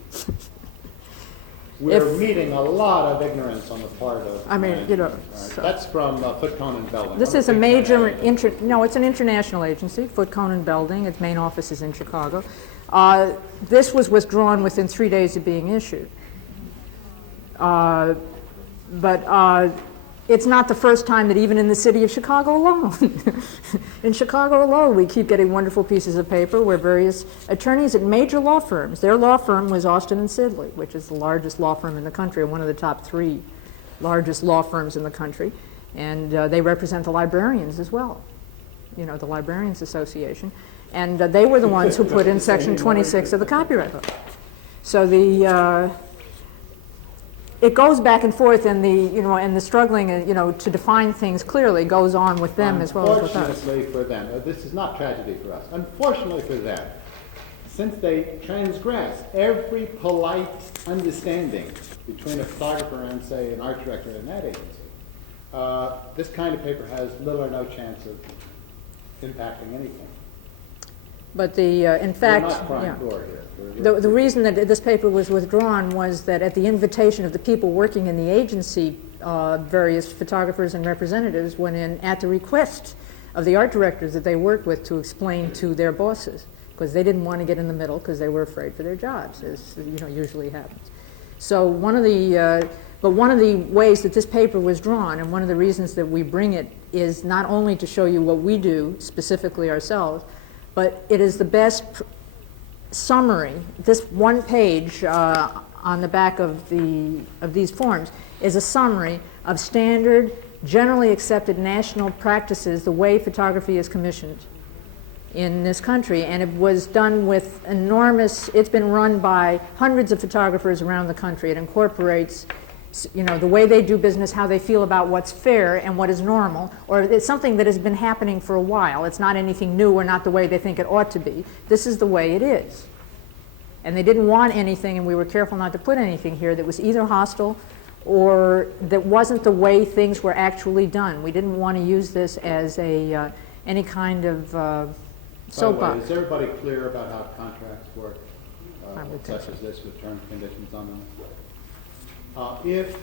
We're meeting a lot of ignorance on the part of. I mean, you know. Right. That's from Foot Cone and Belding. This is a major, it's an international agency, Foot Cone and Belding. Its main office is in Chicago. This was withdrawn within 3 days of being issued. But it's not the first time that even in the city of Chicago alone, in Chicago alone, we keep getting wonderful pieces of paper where various attorneys at major law firms, their law firm was Austin and Sidley, which is the largest law firm in the country, and one of the top 3 largest law firms in the country, and they represent the librarians as well, you know, the Librarians Association, and they were the ones who put in Section 26 of the Copyright Law. So it goes back and forth, and the struggling, to define things clearly goes on with them as well as with us. Unfortunately for them, this is not tragedy for us. Unfortunately for them, since they transgress every polite understanding between a photographer and, say, an art director in that agency, this kind of paper has little or no chance of impacting anything. But in fact, We're not crying poor here. the reason that this paper was withdrawn was that at the invitation of the people working in the agency, various photographers and representatives went in at the request of the art directors that they worked with to explain to their bosses, because they didn't want to get in the middle because they were afraid for their jobs, as usually happens. So one of the ways that this paper was drawn, and one of the reasons that we bring it, is not only to show you what we do specifically ourselves, but it is the best summary. This one page on the back of these forms is a summary of standard, generally accepted national practices, the way photography is commissioned in this country. And it was done with it's been run by hundreds of photographers around the country. It incorporates the way they do business, how they feel about what's fair and what is normal, or it's something that has been happening for a while. It's not anything new or not the way they think it ought to be. This is the way it is. And they didn't want anything, and we were careful not to put anything here that was either hostile or that wasn't the way things were actually done. We didn't want to use this as any kind of soapbox. Is everybody clear about how contracts work, think such as this, with terms and conditions on them? If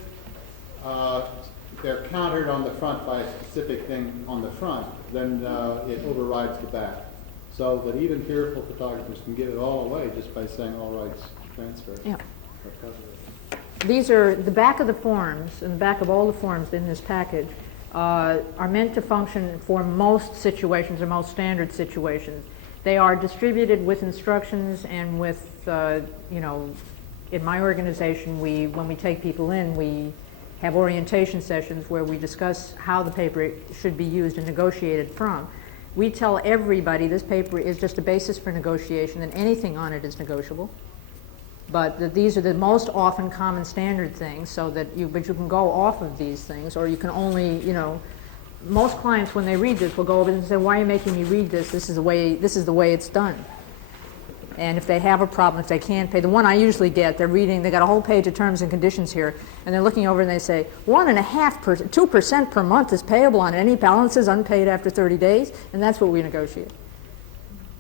they're countered on the front by a specific thing on the front, then it overrides the back. So that even fearful photographers can give it all away just by saying all rights transfer. Yeah. These are the back of the forms, and the back of all the forms in this package are meant to function for most situations or most standard situations. They are distributed with instructions and with, in my organization, when we take people in, we have orientation sessions where we discuss how the paper should be used and negotiated from. We tell everybody this paper is just a basis for negotiation, and anything on it is negotiable. But that these are the most often common standard things, so that you can go off of these things, or you can only, most clients, when they read this, will go over and say, why are you making me read this? This is the way it's done. And if they have a problem, if they can't pay, the one I usually get, they're reading, they got a whole page of terms and conditions here, and they're looking over and they say, 1.5%, 2% per month is payable on any balances unpaid after 30 days, and that's what we negotiate.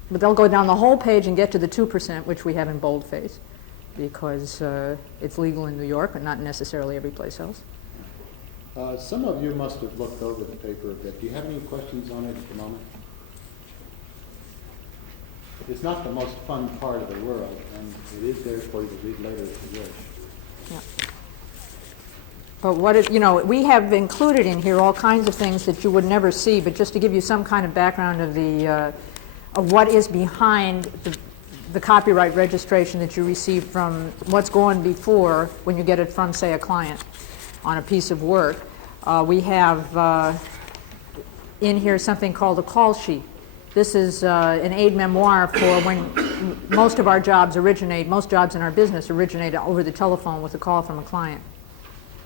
But they'll go down the whole page and get to the 2%, which we have in boldface, because it's legal in New York, but not necessarily every place else. Some of you must have looked over the paper a bit. Do you have any questions on it at the moment? It's not the most fun part of the world, and it is there for you to read later if you wish. Yeah. But what it, you know, we have included in here all kinds of things that you would never see, but just to give you some kind of background of the of what is behind the copyright registration that you receive from what's going before when you get it from, say, a client on a piece of work. We have in here something called a call sheet. This is an aid memoir for when most of our jobs originate, most jobs in our business originate over the telephone with a call from a client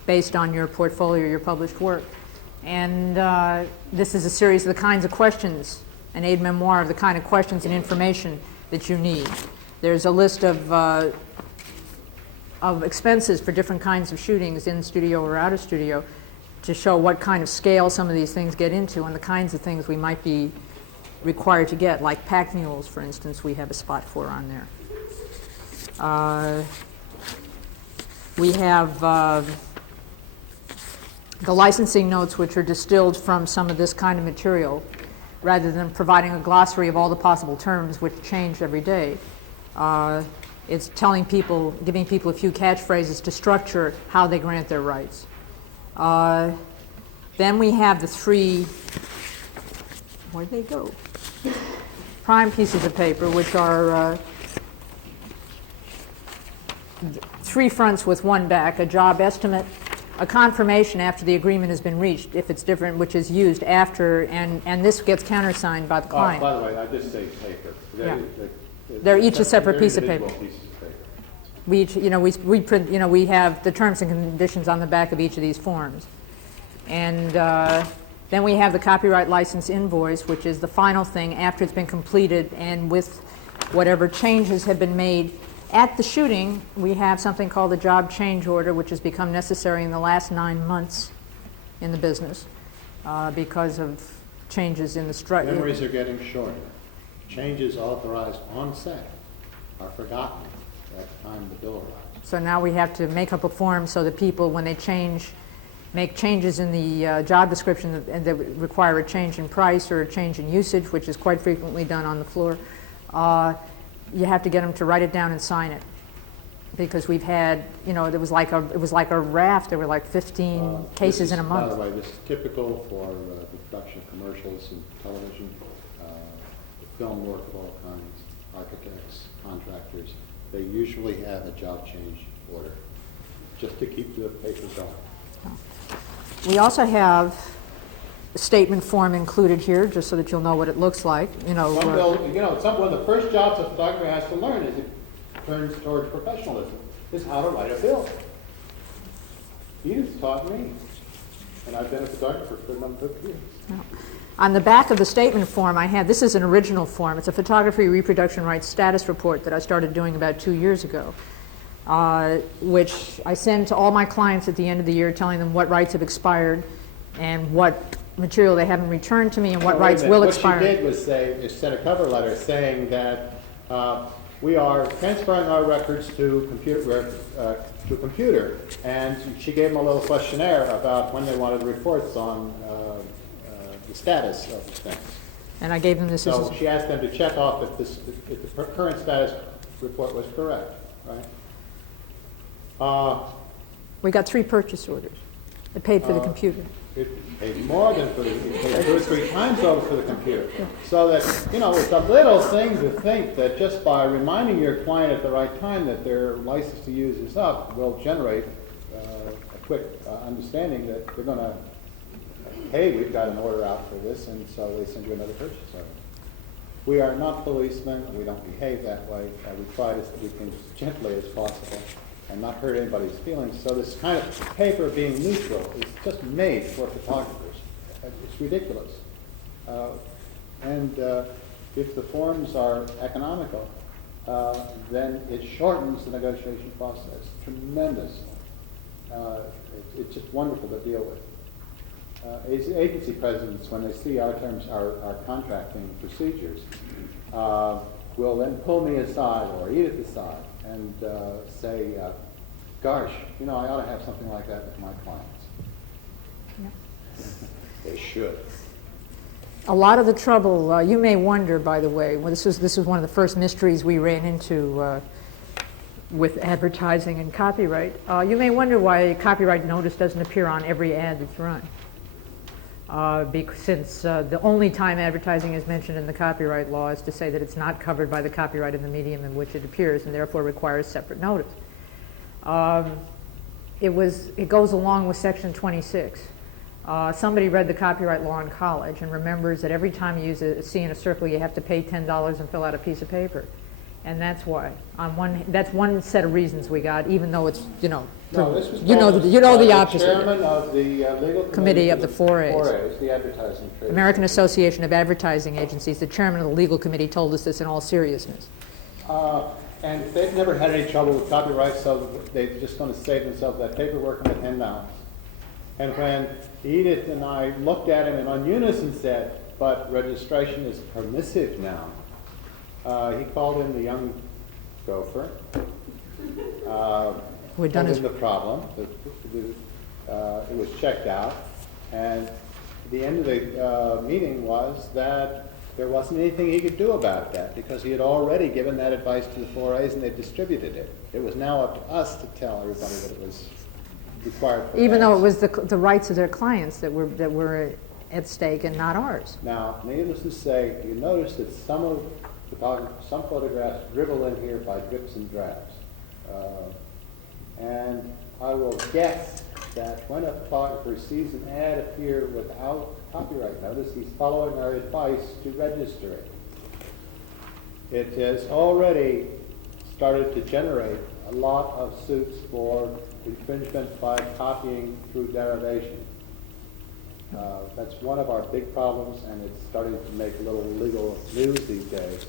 based on your portfolio, your published work. And this is a series of the kinds of questions, an aid memoir of the kind of questions and information that you need. There's a list of expenses for different kinds of shootings in studio or out of studio to show what kind of scale some of these things get into and the kinds of things we might be required to get, like pack mules, for instance, we have a spot for on there. We have the licensing notes, which are distilled from some of this kind of material, rather than providing a glossary of all the possible terms which change every day. It's telling people, giving people a few catchphrases to structure how they grant their rights. Then we have the three, where'd they go? Prime pieces of paper, which are three fronts with one back, a job estimate, a confirmation after the agreement has been reached, if it's different, which is used after, and this gets countersigned by the client. By the way, I just say paper. They're each a separate piece of paper. Pieces of paper. We each, we print, we have the terms and conditions on the back of each of these forms. And then we have the copyright license invoice, which is the final thing after it's been completed, and with whatever changes have been made at the shooting. We have something called the job change order, which has become necessary in the last 9 months in the business because of changes in the structure. Memories are getting shorter. Changes authorized on set are forgotten at the time the bill arrives. So now we have to make up a form so that people, when they make changes in the job description that require a change in price or a change in usage, which is quite frequently done on the floor, you have to get them to write it down and sign it. Because we've had, it was like a raft. There were like 15 cases in a month. By the way, this is typical for the production of commercials and television, film work of all kinds, architects, contractors. They usually have a job change order just to keep the paper going. We also have a statement form included here, just so that you'll know what it looks like. One of the first jobs a photographer has to learn as it turns towards professionalism is how to write a bill. Edith taught me, and I've been a photographer for a number of years. Yeah. On the back of the statement form I had, this is an original form. It's a photography reproduction rights status report that I started doing about 2 years ago. Which I send to all my clients at the end of the year, telling them what rights have expired and what material they haven't returned to me and what rights will expire. What she did was send a cover letter saying that we are transferring our records to computer, and she gave them a little questionnaire about when they wanted reports on the status of things. And I gave them this. So she asked them to check off if the current status report was correct, right? We got 3 purchase orders. It paid for the computer. It paid more than for it paid 2 or 3 times over for the computer. Yeah. So that, it's a little thing to think that just by reminding your client at the right time that their license to use is up will generate a quick understanding that they're going to, hey, we've got an order out for this, and so they send you another purchase order. We are not policemen. We don't behave that way. We try to do things as gently as possible and not hurt anybody's feelings. So this kind of paper being neutral is just made for photographers. It's ridiculous. And if the forms are economical, then it shortens the negotiation process tremendously. It's just wonderful to deal with. As agency presidents, when they see our terms, our contracting procedures, will then pull me aside or Edith aside and say, gosh, you know, I ought to have something like that with my clients. Yeah. They should. A lot of the trouble, you may wonder, by the way, well, this was one of the first mysteries we ran into with advertising and copyright. You may wonder why a copyright notice doesn't appear on every ad that's run. Since the only time advertising is mentioned in the copyright law is to say that it's not covered by the copyright in the medium in which it appears and therefore requires separate notice. It goes along with Section 26. Somebody read the copyright law in college and remembers that every time you use a C in a circle, you have to pay $10 and fill out a piece of paper. And that's why. That's one set of reasons we got, even though it's, No, this was you know the opposite. Chairman of the legal Committee of the 4As. 4As, the advertising trade. American Association of Advertising Agencies, the chairman of the legal committee told us this in all seriousness. And they've never had any trouble with copyright, so they're just going to save themselves that paperwork and the $10. And when Edith and I looked at him and on unison said, but registration is permissive now, he called in the young gopher, We've done told his him the problem, it was checked out, and the end of the meeting was that there wasn't anything he could do about that because he had already given that advice to the 4As and they distributed it. It was now up to us to tell everybody that it was required for even us. though it was the rights of their clients that were at stake and not ours. Now, needless to say, you notice that some photographs dribble in here by drips and drabs. And I will guess that when a photographer sees an ad appear without copyright notice, he's following our advice to register it. It has already started to generate a lot of suits for infringement by copying through derivation. That's one of our big problems, and it's starting to make a little legal news these days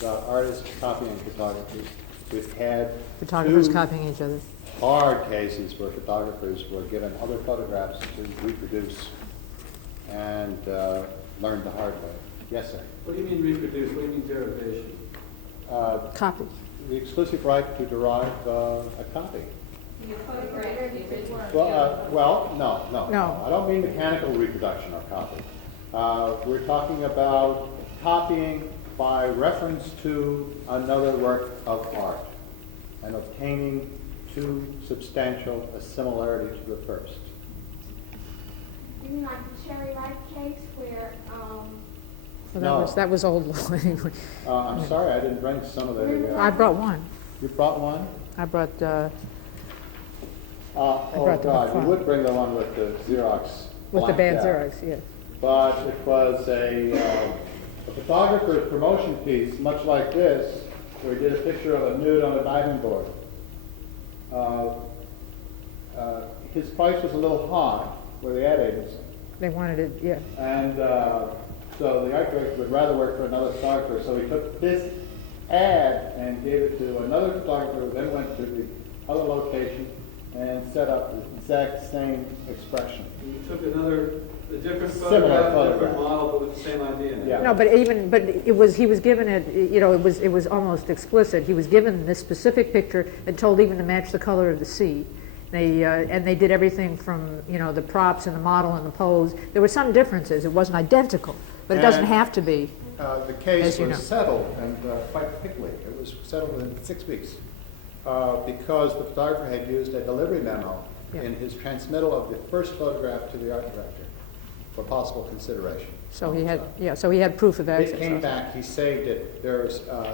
about artists copying photographers. We've had Photographers two copying each other. hard cases where photographers were given other photographs to reproduce and learned the hard way. Yes, sir. What do you mean reproduce? What do you mean derivation? Copy. The exclusive right to derive a copy. You photograph the original. Well, no. No. I don't mean mechanical reproduction or copy. We're talking about copying by reference to another work of art and obtaining too substantial a similarity to the first. You mean like the Cherry Ripe case where, Well, No. that was old law anyway. I'm sorry, I didn't bring some of the... I brought one. You brought one? I brought, Oh, brought the God, you file. would bring the one with the Xerox. with the blanked bad out. Xerox, yes. But it was a photographer's promotion piece, much like this, where he did a picture of a nude on a diving board. His price was a little high for the ad agency. They wanted it, yeah. And so the art director would rather work for another photographer, so he took this ad and gave it to another photographer who then went to the other location and set up the exact same expression. You took a different Similar photograph, different photograph. model, but with the same idea in it. Yeah. No, but he was given it, it was almost explicit. He was given this specific picture and told even to match the color of the sea. And they did everything from, the props and the model and the pose. There were some differences. It wasn't identical, but it doesn't And have to be. The case As you was know. settled, and quite quickly. It was settled within 6 weeks because the photographer had used a delivery memo Yeah. in his transmittal of the first photograph to the art director for possible consideration. So he had, so he had proof of access. It came back, he saved it.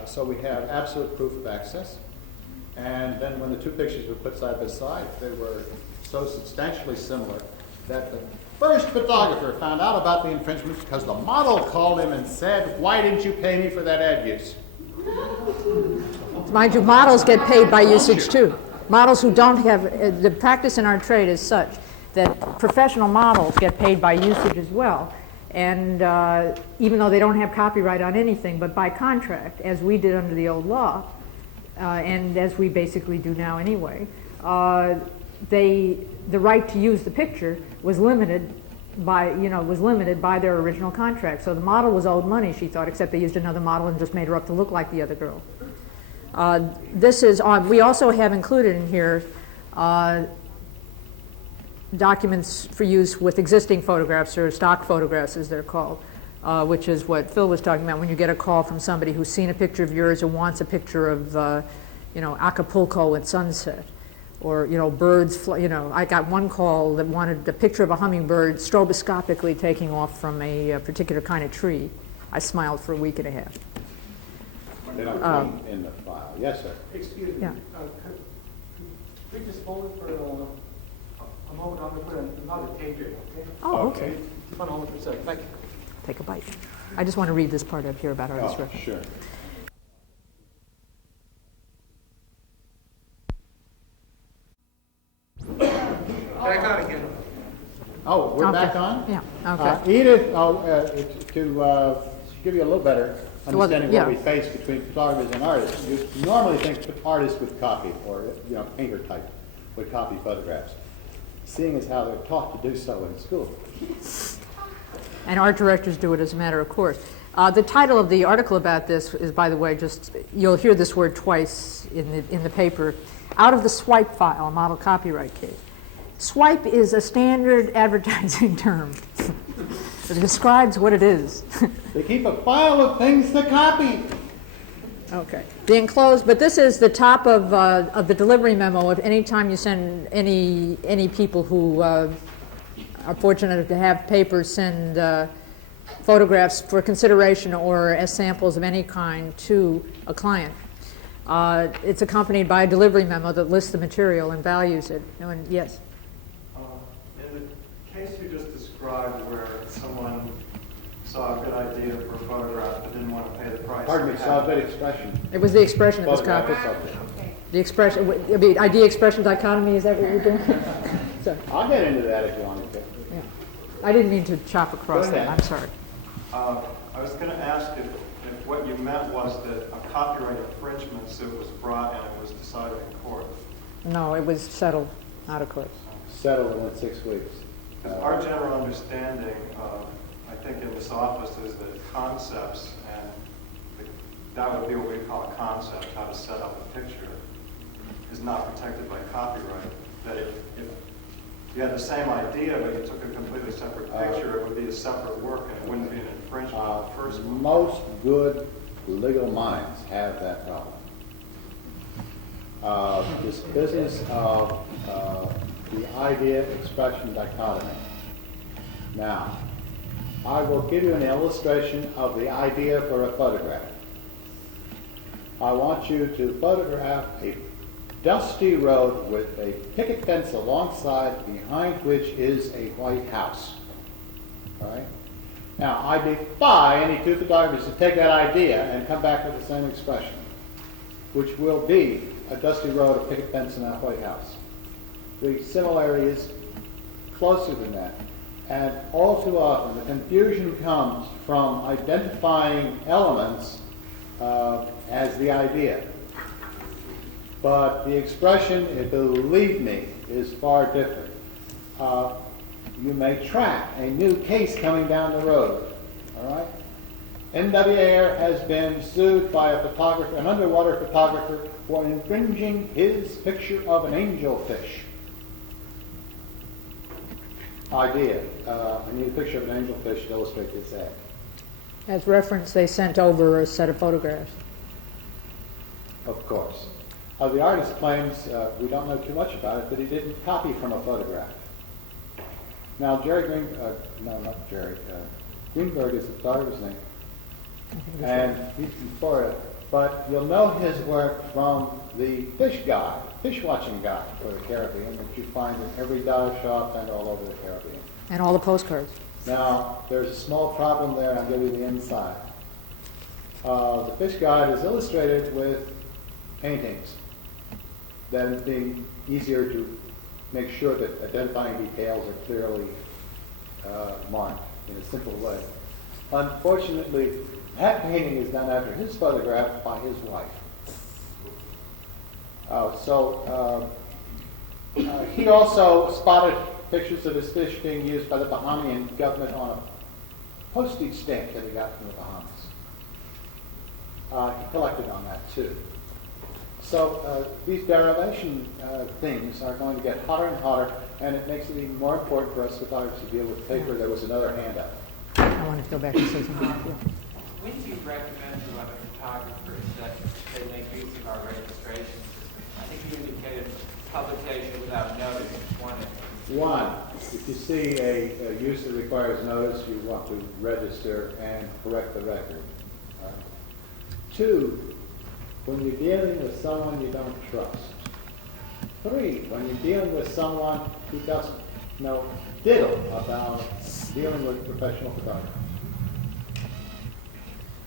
So we have absolute proof of access. And then when the two pictures were put side by side, they were so substantially similar that the first photographer found out about the infringement because the model called him and said, "Why didn't you pay me for that ad use?" Mind you, models get paid by usage too. Models who don't have, the practice in our trade is such that professional models get paid by usage as well. And even though they don't have copyright on anything, but by contract, as we did under the old law, and as we basically do now anyway, the right to use the picture was limited by their original contract. So the model was owed money, she thought, except they used another model and just made her up to look like the other girl. This is on. We also have included in here documents for use with existing photographs, or stock photographs as they're called, which is what Phil was talking about when you get a call from somebody who's seen a picture of yours or wants a picture of Acapulco at sunset, or birds. I got one call that wanted a picture of a hummingbird stroboscopically taking off from a particular kind of tree. I smiled for a week and a half. Then I'll put in the file. Yes, sir. Excuse me. Yeah. Could we just hold it for a moment? I'm going to put another page in, okay? Oh, okay. Just want to hold it for a second. Thank you. Take a bite. I just want to read this part up here about artist Oh, record. sure. Back on again. Oh, we're Okay. back on? Yeah, okay. Edith, to give you a little better understanding yeah. what we face between photographers and artists, you normally think artists would copy, or painter type would copy photographs, seeing as how they're taught to do so in school. And art directors do it as a matter of course. The title of the article about this is, by the way, you'll hear this word twice in the paper, out of the swipe file, a model copyright case. Swipe is a standard advertising term. It describes what it is. They keep a file of things to copy. Okay. The enclosed, but this is the top of the delivery memo of any time you send any people who are fortunate to have papers send photographs for consideration or as samples of any kind to a client. It's accompanied by a delivery memo that lists the material and values it. Yes? In the case you just described where someone saw a good idea for a photograph but didn't want to pay the price. Pardon me, saw a good expression. It was the expression that was Photograph copied. subject. The expression, idea expression dichotomy, is that what you're doing? So, I'll get into that if you want to. yeah. I didn't mean to chop across Go that, ahead. I'm sorry. I was going to ask if what you meant was that a copyright infringement suit was brought and it was decided in court. No, it was settled out of court. Settled in 6 weeks. Because our general understanding, I think in this office, is that concepts, and that would be what we call a concept, how to set up a picture, is not protected by copyright. That if you had the same idea, but you took a completely separate picture, it would be a separate work and it wouldn't be an infringement of the first one. Most good legal minds have that problem. This business of the idea expression dichotomy. Now, I will give you an illustration of the idea for a photograph. I want you to photograph a dusty road with a picket fence alongside, behind which is a white house. All right? Now, I defy any two photographers to take that idea and come back with the same expression, which will be a dusty road, a picket fence, and a white house. The similarity is closer than that. And all too often, the confusion comes from identifying elements as the idea. But the expression, believe me, is far different. You may track a new case coming down the road. All right? N.W. Ayer has been sued by a photographer, an underwater photographer, for infringing his picture of an angelfish. Idea. I need a picture of an angelfish to illustrate this act. As reference, they sent over a set of photographs. Of course. The artist claims, we don't know too much about it, but he didn't copy from a photograph. Now, Greenberg is the photographer's name, and he's from Florida, but you'll know his work from the fish watching guide for the Caribbean that you find in every dive shop and all over the Caribbean. And all the postcards. Now, there's a small problem there, and I'll give you the inside. The fish guide is illustrated with paintings, that being easier to make sure that identifying details are clearly marked in a simple way. Unfortunately, that painting is done after his photograph by his wife. He also spotted pictures of his fish being used by the Bahamian government on a postage stamp that he got from the Bahamas. He collected on that too. So these derivation things are going to get hotter and hotter, and it makes it even more important for us photographers to deal with paper. There was another handout. I wanted to go back and say something. When do you recommend to other photographers that they make use of our registration system? I think you indicated publication without notice is one. One, if you see a use that requires notice, you want to register and correct the record. Two, when you're dealing with someone you don't trust. Three, when you're dealing with someone who doesn't know diddle about dealing with professional photographers.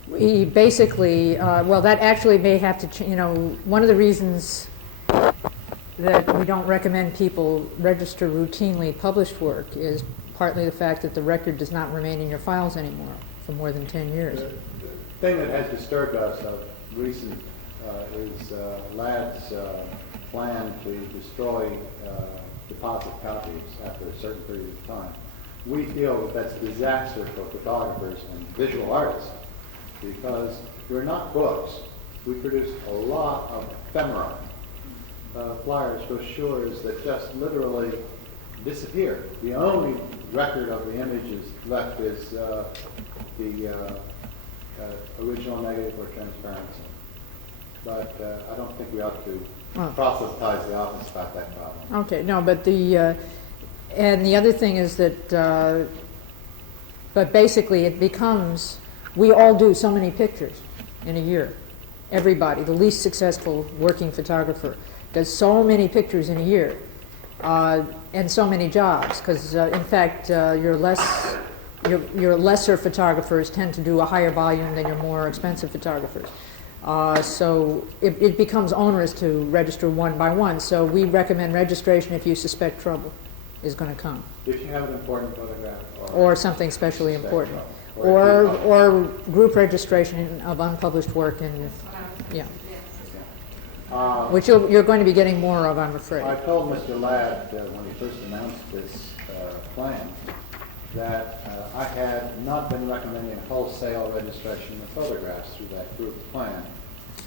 We basically, well, that actually may have to, one of the reasons that we don't recommend people register routinely published work is partly the fact that the record does not remain in your files anymore for more than 10 years. The thing that has disturbed us of recent is Ladd's plan to destroy deposit copies after a certain period of time. We feel that that's a disaster for photographers and visual artists because we're not books. We produce a lot of ephemera, flyers, brochures that just literally disappear. The only record of the images left is the original negative or transparency. But I don't think we ought to proselytize the office about that problem. Okay, no, but and the other thing is that, but basically it becomes, we all do so many pictures in a year. Everybody, the least successful working photographer, does so many pictures in a year and so many jobs, because in fact your lesser photographers tend to do a higher volume than your more expensive photographers. So it becomes onerous to register one by one. So we recommend registration if you suspect trouble is going to come. If you have an important photograph. Or something specially important. Or group registration of unpublished work, and yeah. Which you're going to be getting more of, I'm afraid. I told Mr. Ladd when he first announced this plan that I had not been recommending wholesale registration of photographs through that group plan,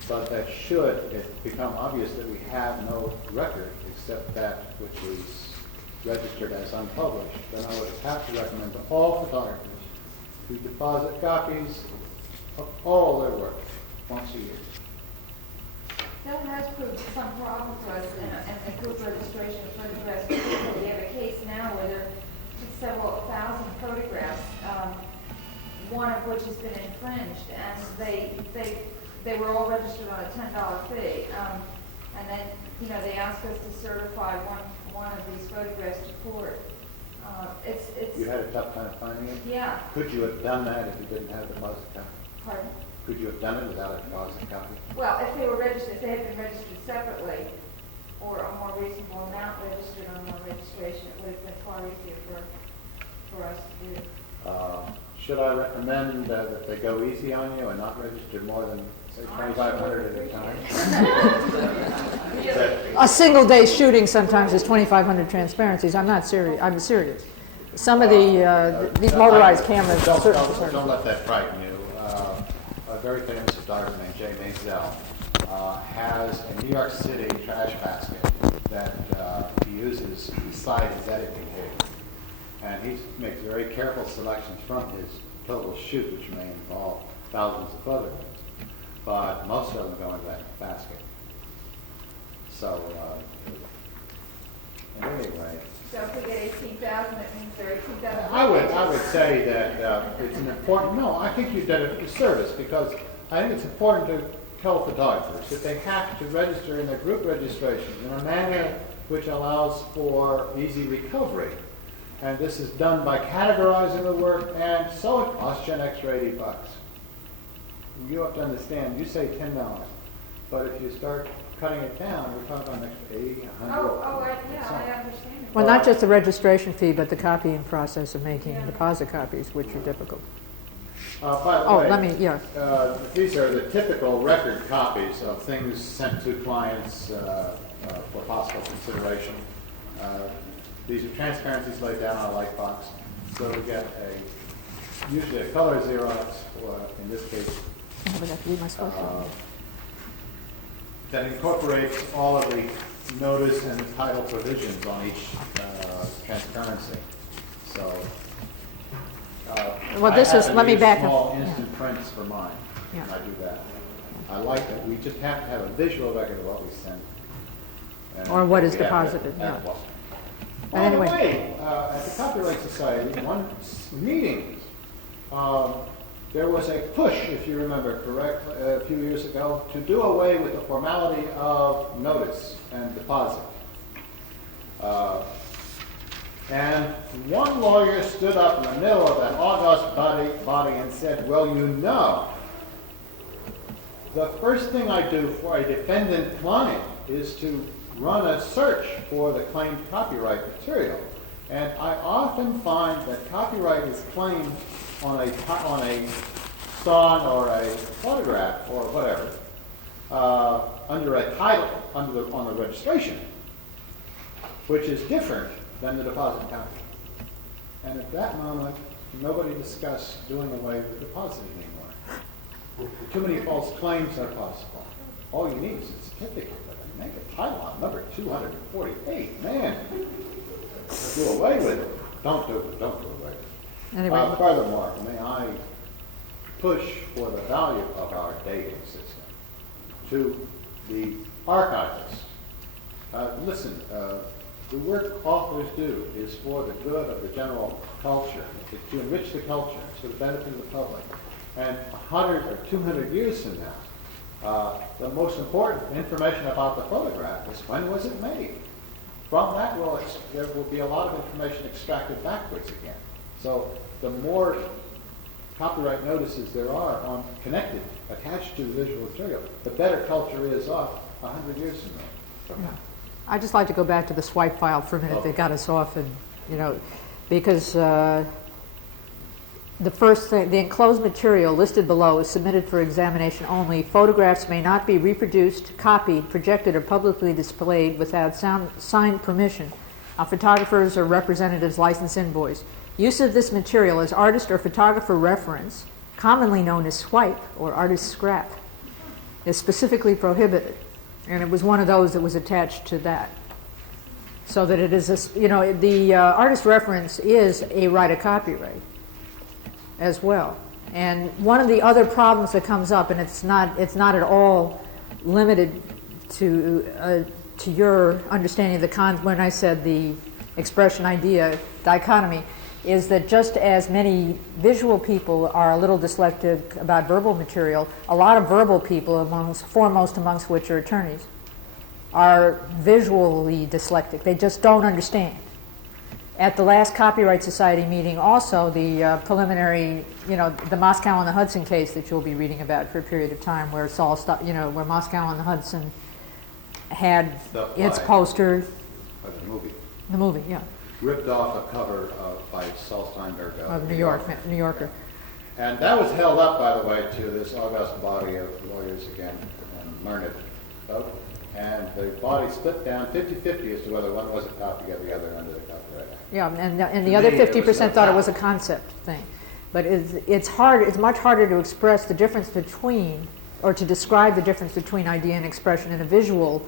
but that should it become obvious that we have no record except that which is registered as unpublished, then I would have to recommend to all photographers to deposit copies of all their work once a year. That has proved some problem for us in the group registration of photographs. We have a case now where there are several thousand photographs, one of which has been infringed, and they were all registered on a $10 fee. And then, they asked us to certify one of these photographs to court. It's You had a tough time finding it? Yeah. Could you have done that if you didn't have a deposit copy? Pardon? Could you have done it without a deposit copy? Well, if they were registered, if they had been registered separately, or a more reasonable amount registered on the registration, it would have been far easier for us to do. Should I recommend that they go easy on you and not register more than, say, 2,500 at a time? A single day shooting sometimes is 2,500 transparencies. I'm serious. Some of these motorized cameras. Don't let that frighten you. A very famous photographer named Jay Maisel has a New York City trash basket that he uses beside his editing table. And he makes very careful selections from his total shoot, which may involve thousands of photographs. But most of them go into that basket. So, anyway. So if we get 18,000, that means there are 18,000. I would say that it's an important, no, I think you've done a disservice because I think it's important to tell photographers that they have to register in their group registration in a manner which allows for easy recovery. And this is done by categorizing the work, and so it costs you an extra $80. You have to understand, you say $10, but if you start cutting it down, we're talking about an extra 80, 100. I understand. Well, not just the registration fee, but the copying process of making deposit copies, which are difficult. By the Oh, way, yeah. these are the typical record copies of things sent to clients for possible consideration. These are transparencies laid down on a light box. So we get usually a color Xerox, or in this case, that incorporates all of the notice and title provisions on each transparency. So, Well, this is, let me back up. small instant prints for mine. Yeah. I do that. I like that. We just have to have a visual record of what we send. And Or what is we have deposited, that yeah. well. But By the anyway. way, at the Copyright Society, one meeting, there was a push, if you remember correctly, a few years ago, to do away with the formality of notice and deposit. And one lawyer stood up in the middle of that august body and said, well, you know, the first thing I do for a defendant client is to run a search for the claimed copyright material. And I often find that copyright is claimed on a song or a photograph or whatever, under a title, on the registration, which is different than the deposit copy. And at that moment, nobody discussed doing away with depositing anymore. Too many false claims are possible. All you need is a certificate, but make a title on number 248. Man, do away with it. Don't do it. Don't do away with it. Anyway. Furthermore, may I push for the value of our dating system to the archivists. Listen, the work authors do is for the good of the general culture, to enrich the culture, to the benefit of the public. And 100 or 200 years from now, the most important information about the photograph is when was it made. From that, there will be a lot of information extracted backwards again. So the more copyright notices there are connected, attached to the visual material, the better culture is off 100 years from now. I'd just like to go back to the swipe file for a minute that got us off, and because the first thing, the enclosed material listed below is submitted for examination only. Photographs may not be reproduced, copied, projected, or publicly displayed without signed permission of photographers or representatives' license invoice. Use of this material as artist or photographer reference, commonly known as swipe or artist scrap, is specifically prohibited. And it was one of those that was attached to that. So that it is, the artist reference is a right of copyright as well. And one of the other problems that comes up, and it's not at all limited to your understanding of the when I said the expression idea dichotomy, is that just as many visual people are a little dyslexic about verbal material, a lot of verbal people, foremost amongst which are attorneys, are visually dyslexic. They just don't understand. At the last Copyright Society meeting also, the preliminary, the Moscow on the Hudson case that you'll be reading about for a period of time, where where Moscow on the Hudson had its poster. The movie. The movie, yeah. Ripped off a cover by Saul Steinberg Of New Yorker. And that was held up, by the way, to this august body of lawyers again, and learned folk. And the body split down 50-50 as to whether one was a copy of the other under the Copyright Act. Yeah, and the other 50% thought it was a concept thing. But it's much harder to express the difference between, or to describe the difference between idea and expression in a visual,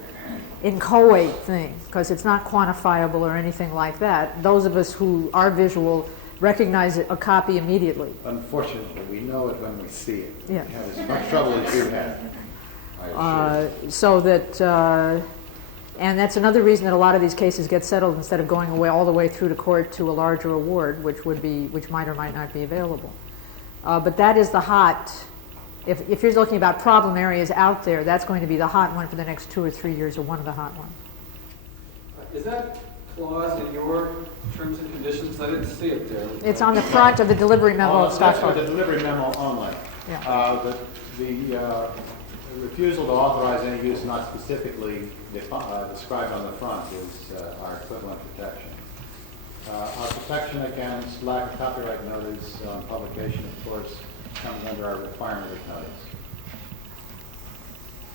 inchoate thing, because it's not quantifiable or anything like that. Those of us who are visual recognize a copy immediately. Unfortunately, we know it when we see it. Yeah. We have as much trouble as you have. So that, and that's another reason that a lot of these cases get settled instead of going all the way through to court to a larger award, which might or might not be available. But that is the hot. If you're looking about problem areas out there, that's going to be the hot one for the next 2 or 3 years, or one of the hot ones. Is that clause in your terms and conditions? I didn't see it there. It's on the front of the delivery memo of That's for Stockholm. the delivery memo only. Yeah. The refusal to authorize any use not specifically described on the front is our equivalent protection. Our protection against lack of copyright notice on publication, of course, comes under our requirement of notice.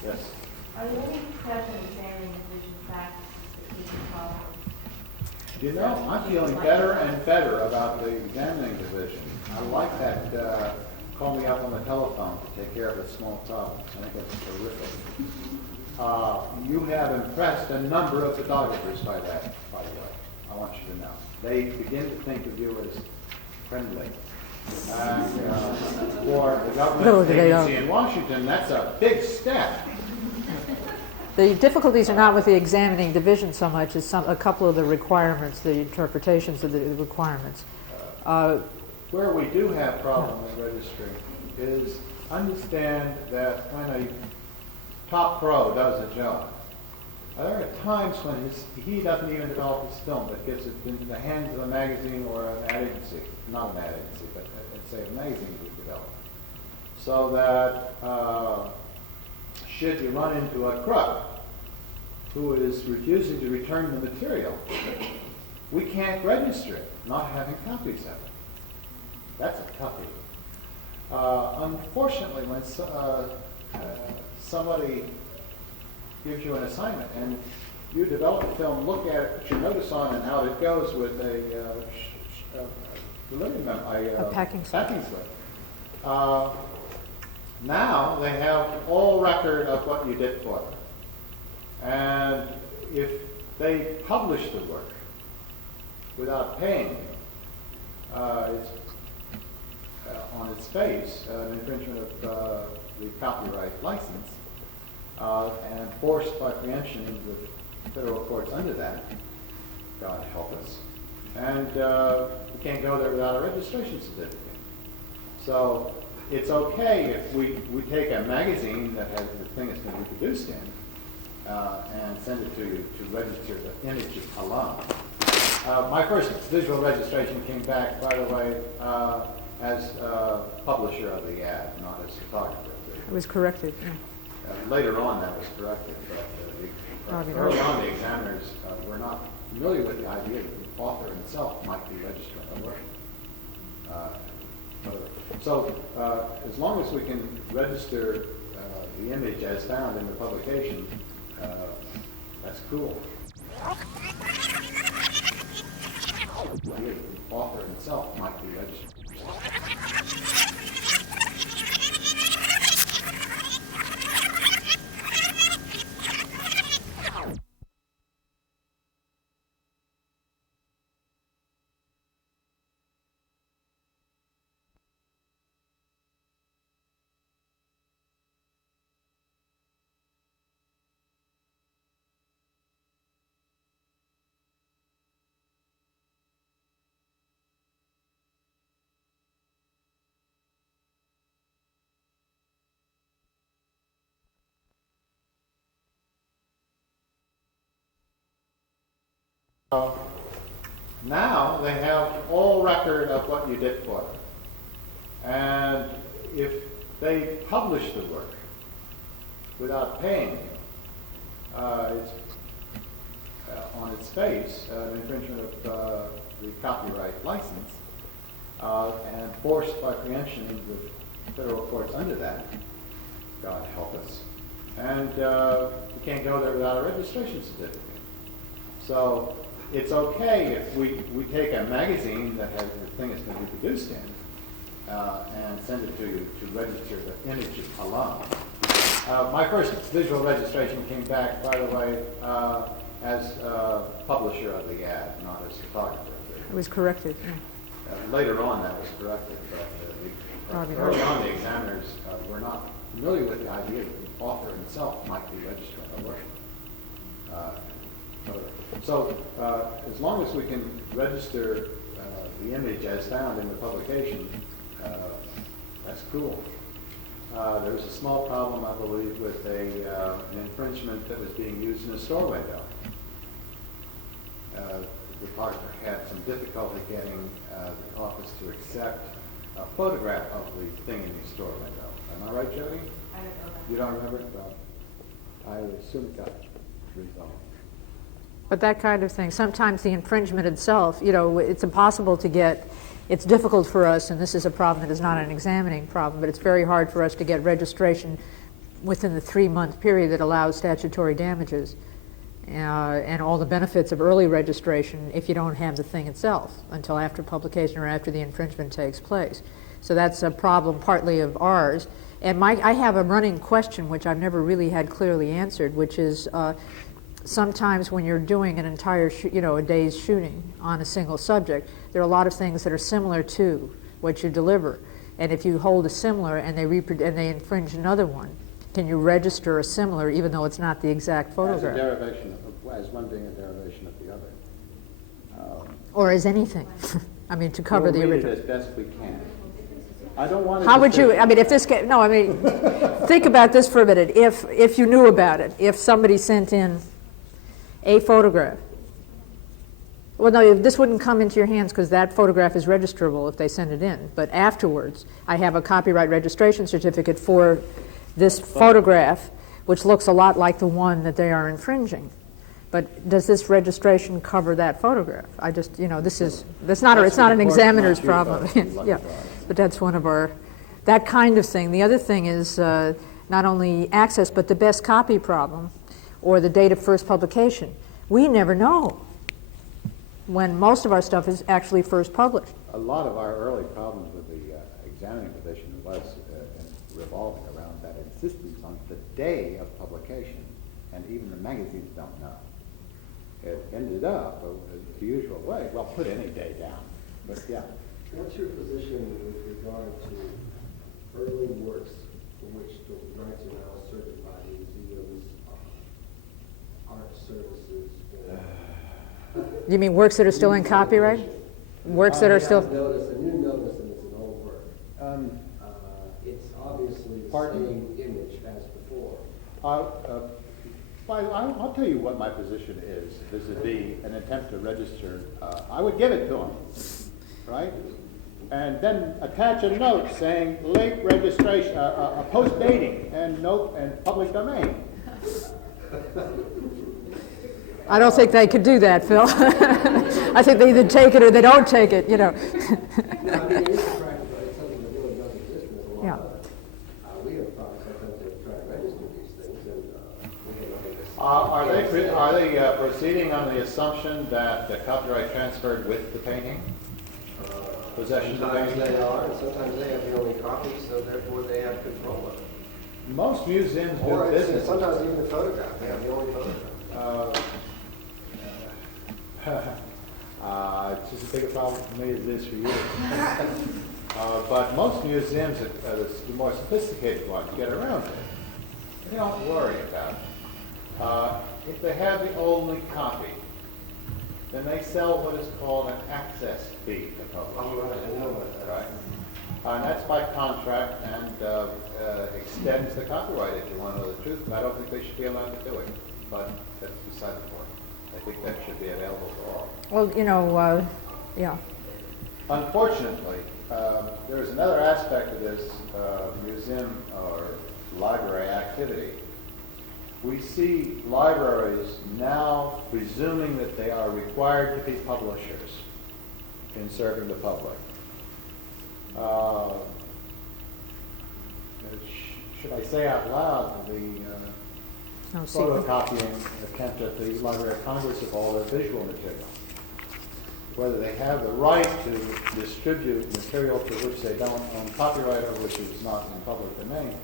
Yes? Are there any present examining division practices that keep the problem? You know, I'm feeling better and better about the examining division. I like that call me up on the telephone to take care of a small problem. I think that's terrific. You have impressed a number of photographers by that, by the way. I want you to know. They begin to think of you as friendly. For the government agency in Washington, that's a big step. The difficulties are not with the examining division so much as a couple of the requirements, the interpretations of the requirements. Where we do have problem with registry is understand that when a top pro does a job, there are times when he doesn't even develop his film, but gives it into the hands of a magazine or an ad agency, not an ad agency, but let's say a magazine we develop, so that should you run into a crook who is refusing to return the material, we can't register it, not having copies of it. That's a toughie. Unfortunately, when somebody gives you an assignment and you develop a film, look at it, put your notice on and out it goes with a packing slip. Now they have all record of what you did for them. And if they publish the work without paying you, it's on its face an infringement of the copyright license and forced by preemption into the federal courts under that, God help us. And we can't go there without a registration certificate. So it's okay if we take a magazine that has the thing that's been reproduced in and send it to you to register the images alone. My first visual registration came back, by the way, as publisher of the ad, not as photographer. It was corrected. Yeah. Later on, that was corrected, but early on, the examiners were not familiar with the idea that the author himself might be registering a work. So, as long as we can register the image as found in the publication, that's cool. The author himself might be registered. Now they have all record of what you did for them. And if they publish the work without paying you, it's on its face an infringement of the copyright license and forced by preemption into the federal courts under that, God help us. And we can't go there without a registration certificate. So it's okay if we take a magazine that has the thing that's been reproduced in and send it to you to register the images alone. My first visual registration came back, by the way, as publisher of the ad, not as photographer. It was corrected. Yeah. Later on, that was corrected, but early on, the examiners were not familiar with the idea that the author himself might be registering a work. So, as long as we can register the image as found in the publication, that's cool. There was a small problem, I believe, with an infringement that was being used in a store window. The photographer had some difficulty getting the office to accept a photograph of the thing in the store window. Am I right, Jody? I I don't know that. You don't remember? Well, I assume it got resolved. But that kind of thing, sometimes the infringement itself, it's impossible to get, it's difficult for us, and this is a problem that is not an examining problem, but it's very hard for us to get registration within the 3-month period that allows statutory damages and all the benefits of early registration if you don't have the thing itself until after publication or after the infringement takes place. So that's a problem partly of ours. And I have a running question which I've never really had clearly answered, which is sometimes when you're doing an entire, a day's shooting on a single subject, there are a lot of things that are similar to what you deliver. And if you hold a similar and they infringe another one, can you register a similar even though it's not the exact photograph? As a derivation, as one being a derivation of the other. Or as anything? I mean, to cover the We'll read original. it as best we can. I don't want to. How would you, I mean, if this, think about this for a minute. If you knew about it, if somebody sent in a photograph, well, no, this wouldn't come into your hands because that photograph is registrable if they send it in. But afterwards, I have a copyright registration certificate for this photograph, which looks a lot like the one that they are infringing. But does this registration cover that photograph? I just, it's not an examiner's problem. Yeah, but that's one of our, that kind of thing. The other thing is not only access, but the best copy problem, or the date of first publication. We never know when most of our stuff is actually first published. A lot of our early problems with the examining division was revolving around that insistence on the day of publication, and even the magazines don't know. It ended up the usual way. Well, put any day down, but yeah. What's your position with regard to early works for which the rights are now asserted by the museums, art services? You mean works that are still in copyright? Works that are still... A new notice, and it's an old work. It's obviously the same image as before. I'll tell you what my position is vis-a-vis an attempt to register. I would give it to them, right? And then attach a note saying late registration, a post-dating, and note and public domain. I don't think they could do that, Phil. I think they either take it or they don't take it, No, I mean, it is practical. It's something that really does exist. There's a lot Yeah. of it. We have problems sometimes to try to register these things, and we have nothing to Are they proceeding on the assumption that the copyright transferred with the painting? Possession of the Sometimes painting? they are, and sometimes they have the only copy, so therefore they have control of it. Most museums do Or business. sometimes even the photograph, they have the only photograph. It's just as big a problem for me as it is for you. But most museums, the more sophisticated ones, get around it. They don't worry about it. If they have the only copy, then they sell what is called an access fee to publishers. I know about that. Right. And that's by contract and extends the copyright, if you want to know the truth. And I don't think they should be allowed to do it. But that's beside the point. I think that should be available to all. Well, yeah. Unfortunately, there's another aspect of this museum or library activity. We see libraries now presuming that they are required to be publishers in serving the public. Should I say out loud the No secret. photocopying attempt at the Library of Congress of all their visual material? Whether they have the right to distribute material for which they don't own copyright or which is not in public domain,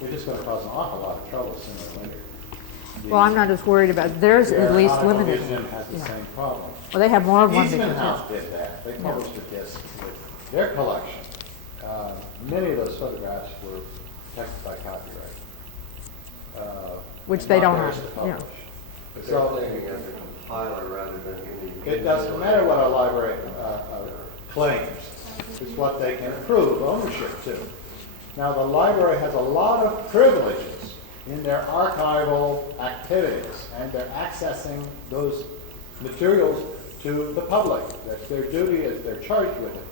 we're just going to cause an awful lot of trouble sooner or later. Well, I'm not as worried about it. Theirs at least limited. Museum has the same problem. Well, they have more of one than Eastman you House did that. They published a disc with their collection. Many of those photographs were protected by copyright. Which and they not don't theirs have, to yeah. publish. But they're claiming as a compiler rather than giving. It doesn't matter what a library claims. It's what they can prove ownership to. Now, the library has a lot of privileges in their archival activities, and they're accessing those materials to the public. That's their duty, as they're charged with it.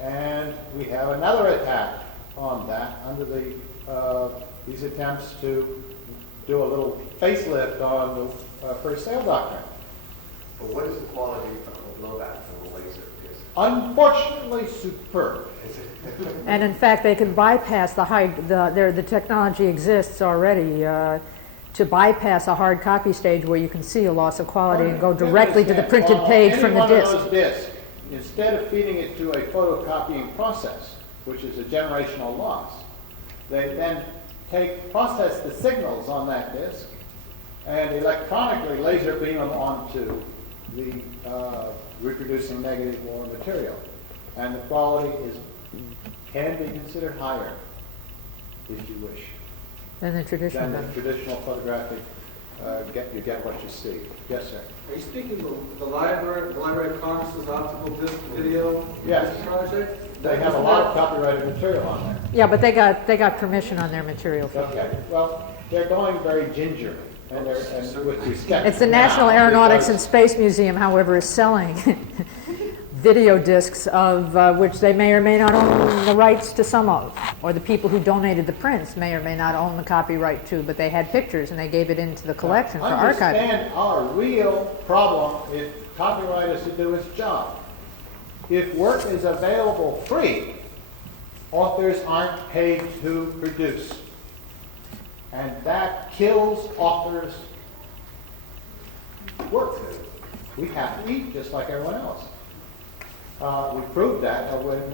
And we have another attack on that under the these attempts to do a little facelift on the first sale doctrine. But what is the quality of the blowback from the laser? Unfortunately, superb. And in fact, they can bypass the technology exists already to bypass a hard copy stage where you can see a loss of quality and go directly to the printed page from the disc. Any one of those discs, instead of feeding it to a photocopying process, which is a generational loss, they then process the signals on that disc and electronically laser beam them onto the reproducing negative war material. And the quality can be considered higher, if you wish, Than the traditional. than the traditional photographic, you get what you see. Yes, sir. Are you speaking of the Library of Congress's optical disc video Yes. project? They have a lot of copyrighted material on there. Yeah, but they got permission on their material. Okay, well, they're going very gingerly, and with respect. It's the National now, Aeronautics and because- Space Museum, however, is selling video discs of which they may or may not own the rights to some of, or the people who donated the prints may or may not own the copyright to, but they had pictures and they gave it into the collection for archiving. Understand our real problem if copyright is to do its job. If work is available free, authors aren't paid to produce. And that kills authors' work. We have to eat just like everyone else. We proved that when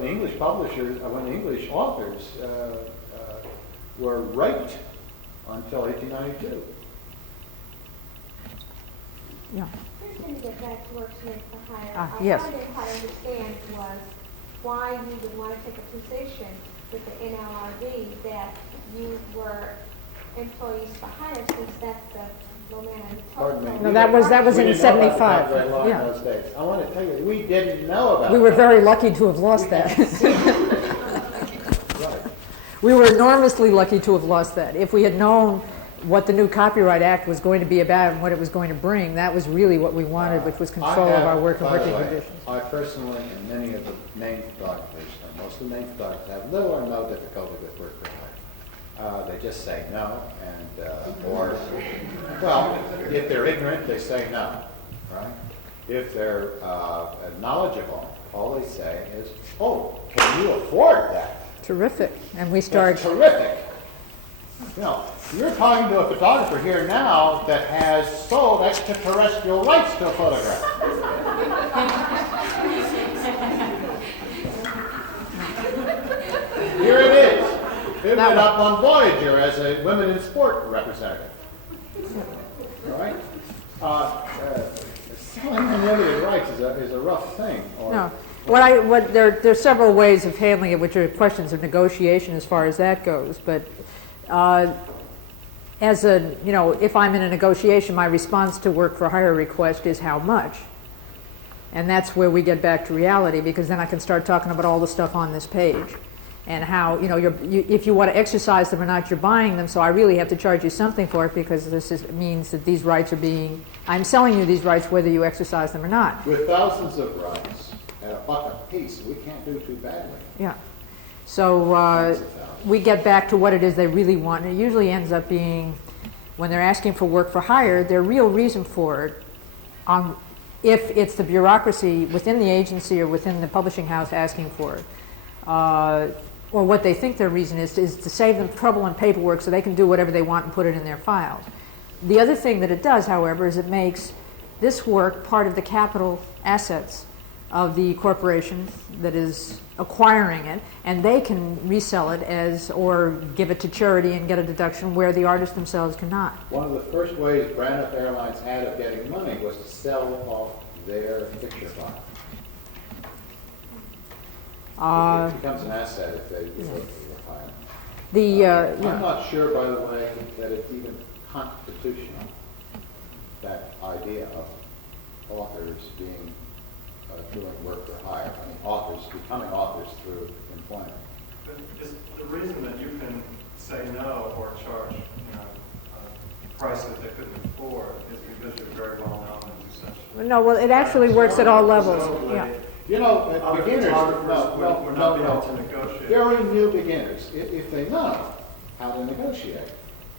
the English publishers, when the English authors were raped until 1892. Yeah. First thing to get back to worksmith for hire. Yes. I didn't quite understand was why you would want to take a position with the NLRB that you were employees for hire, since that's the Leonian. Pardon me. No, that was We in didn't know about 75. copyright law in Yeah. those days. I want to tell you, we didn't know about We were that. very lucky to have lost that. Right. We were enormously lucky to have lost that. If we had known what the new Copyright Act was going to be about and what it was going to bring, that was really what we wanted, which was control of our work and By the working way, conditions. I personally, and many of the named photographers, and most of the named photographers have little or no difficulty with work for hire. They just say no, or, well, if they're ignorant, they say no, right? If they're knowledgeable, all they say is, oh, can you afford that? Terrific. And we started. That's terrific. You know, you're talking to a photographer here now that has sold extraterrestrial rights to a photograph. Here it is. It went up on Voyager as a women in sport representative. All right? Selling unlimited rights is a rough thing. No. There's several ways of handling it, which are questions of negotiation as far as that goes. But if I'm in a negotiation, my response to work for hire request is how much. And that's where we get back to reality, because then I can start talking about all the stuff on this page and how, if you want to exercise them or not, you're buying them, so I really have to charge you something for it, because means that these rights I'm selling you these rights whether you exercise them or not. With thousands of rights at $1 a piece, we can't do too badly. Yeah. So we get back to what it is they really want, and it usually ends up being, when they're asking for work for hire, their real reason for it, if it's the bureaucracy within the agency or within the publishing house asking for it, or what they think their reason is to save them trouble and paperwork so they can do whatever they want and put it in their files. The other thing that it does, however, is it makes this work part of the capital assets of the corporation that is acquiring it, and they can resell it or give it to charity and get a deduction where the artists themselves cannot. One of the first ways Braniff Airlines had of getting money was to sell off their picture file. It becomes an asset if they retire. I'm not sure, by the way, that it's even constitutional, that idea of authors being doing work for hire. I mean, authors becoming authors through employment. But is the reason that you can say no or charge a price that they couldn't afford is because you're very well known and essentially. No, well, it actually works at all levels. Presumably, Yeah. You know, Other beginners, photographers would not be able to negotiate. very new beginners, if they know how to negotiate,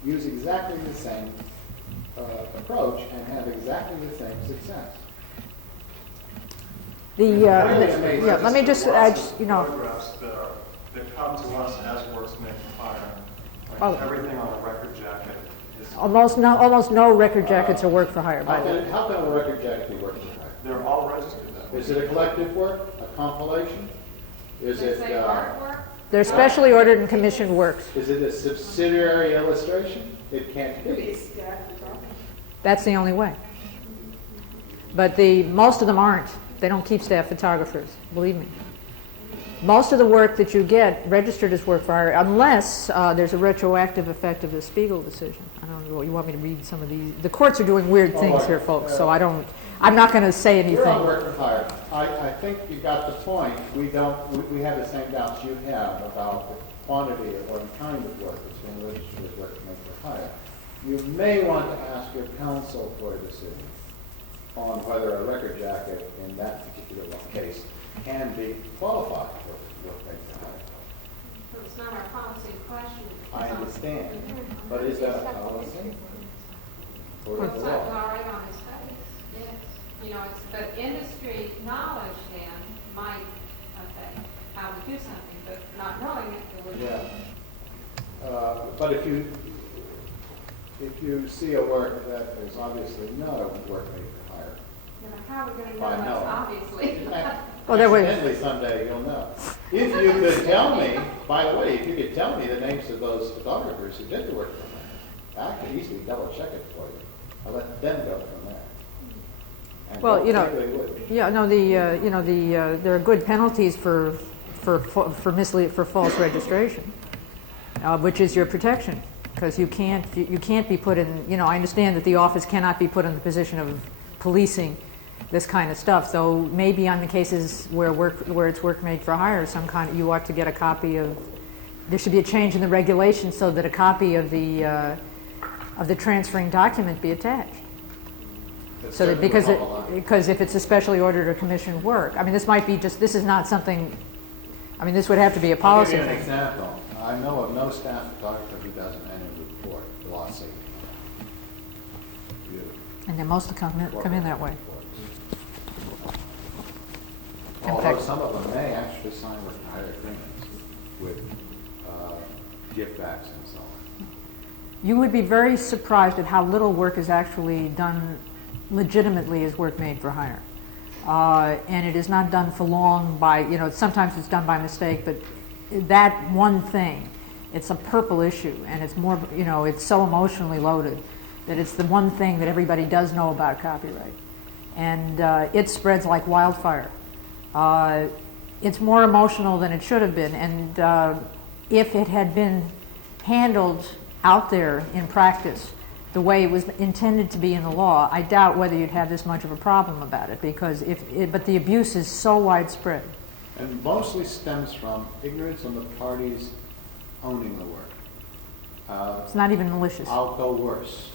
use exactly the same approach and have exactly the same success. Let me just, Photographs that come to us as works made for hire, like everything on a record jacket is. almost no record jackets are work for hire, by the way. How can a record jacket be working for hire? They're all registered that way. Is it a collective work, a compilation? Is it, They're specially ordered and commissioned works. is it a subsidiary illustration? It can't be. That's the only way. But most of them aren't. They don't keep staff photographers, believe me. Most of the work that you get registered as work for hire, unless there's a retroactive effect of the Spiegel decision. I don't know, you want me to read some of these? The courts are doing weird things here, folks, so I'm not going to say anything. We're on work for hire. I think you got the point. We have the same doubts you have about the quantity or the kind of work that's being registered as work made for hire. You may want to ask your counsel for a decision on whether a record jacket in that particular case can be qualified for work made for hire. So it's not our policy question. I understand, but is that a policy? Or Well, is it's it not law? all right on his face, yes. You know, it's, but industry knowledge then might affect how we do something, but not knowing it, it would. Yeah. But if you see a work that is obviously not a work made for hire, You know, how are we going to I know know. that's obviously? Well, there was- accidentally someday you'll know. If you could tell me, by the way, if you could tell me the names of those photographers who did the work for hire, I could easily double check it for you. I'll let them go from there. And Well, you know, hopefully they would. yeah, no, there are good penalties for false registration, which is your protection, because you can't be put in. I understand that the office cannot be put in the position of policing this kind of stuff. So maybe on the cases where it's work made for hire, you ought to get a copy of. There should be a change in the regulations so that a copy of the transferring document be attached. So that because if it's a specially ordered or commissioned work, I mean, this is not something. I mean, this would have to be a policy I'll give you thing. an example. I know of no staff photographer who does an annual report, glossy. And then most of them come in that way. In Although fact- some of them may actually sign with hire agreements with give backs and so on. You would be very surprised at how little work is actually done legitimately as work made for hire. And it is not done for long sometimes it's done by mistake, but that one thing, it's a purple issue, and it's more, it's so emotionally loaded that it's the one thing that everybody does know about copyright. And it spreads like wildfire. It's more emotional than it should have been, and if it had been handled out there in practice the way it was intended to be in the law, I doubt whether you'd have this much of a problem about it, because but the abuse is so widespread. And mostly stems from ignorance on the parties owning the work. It's not even malicious. I'll go worse.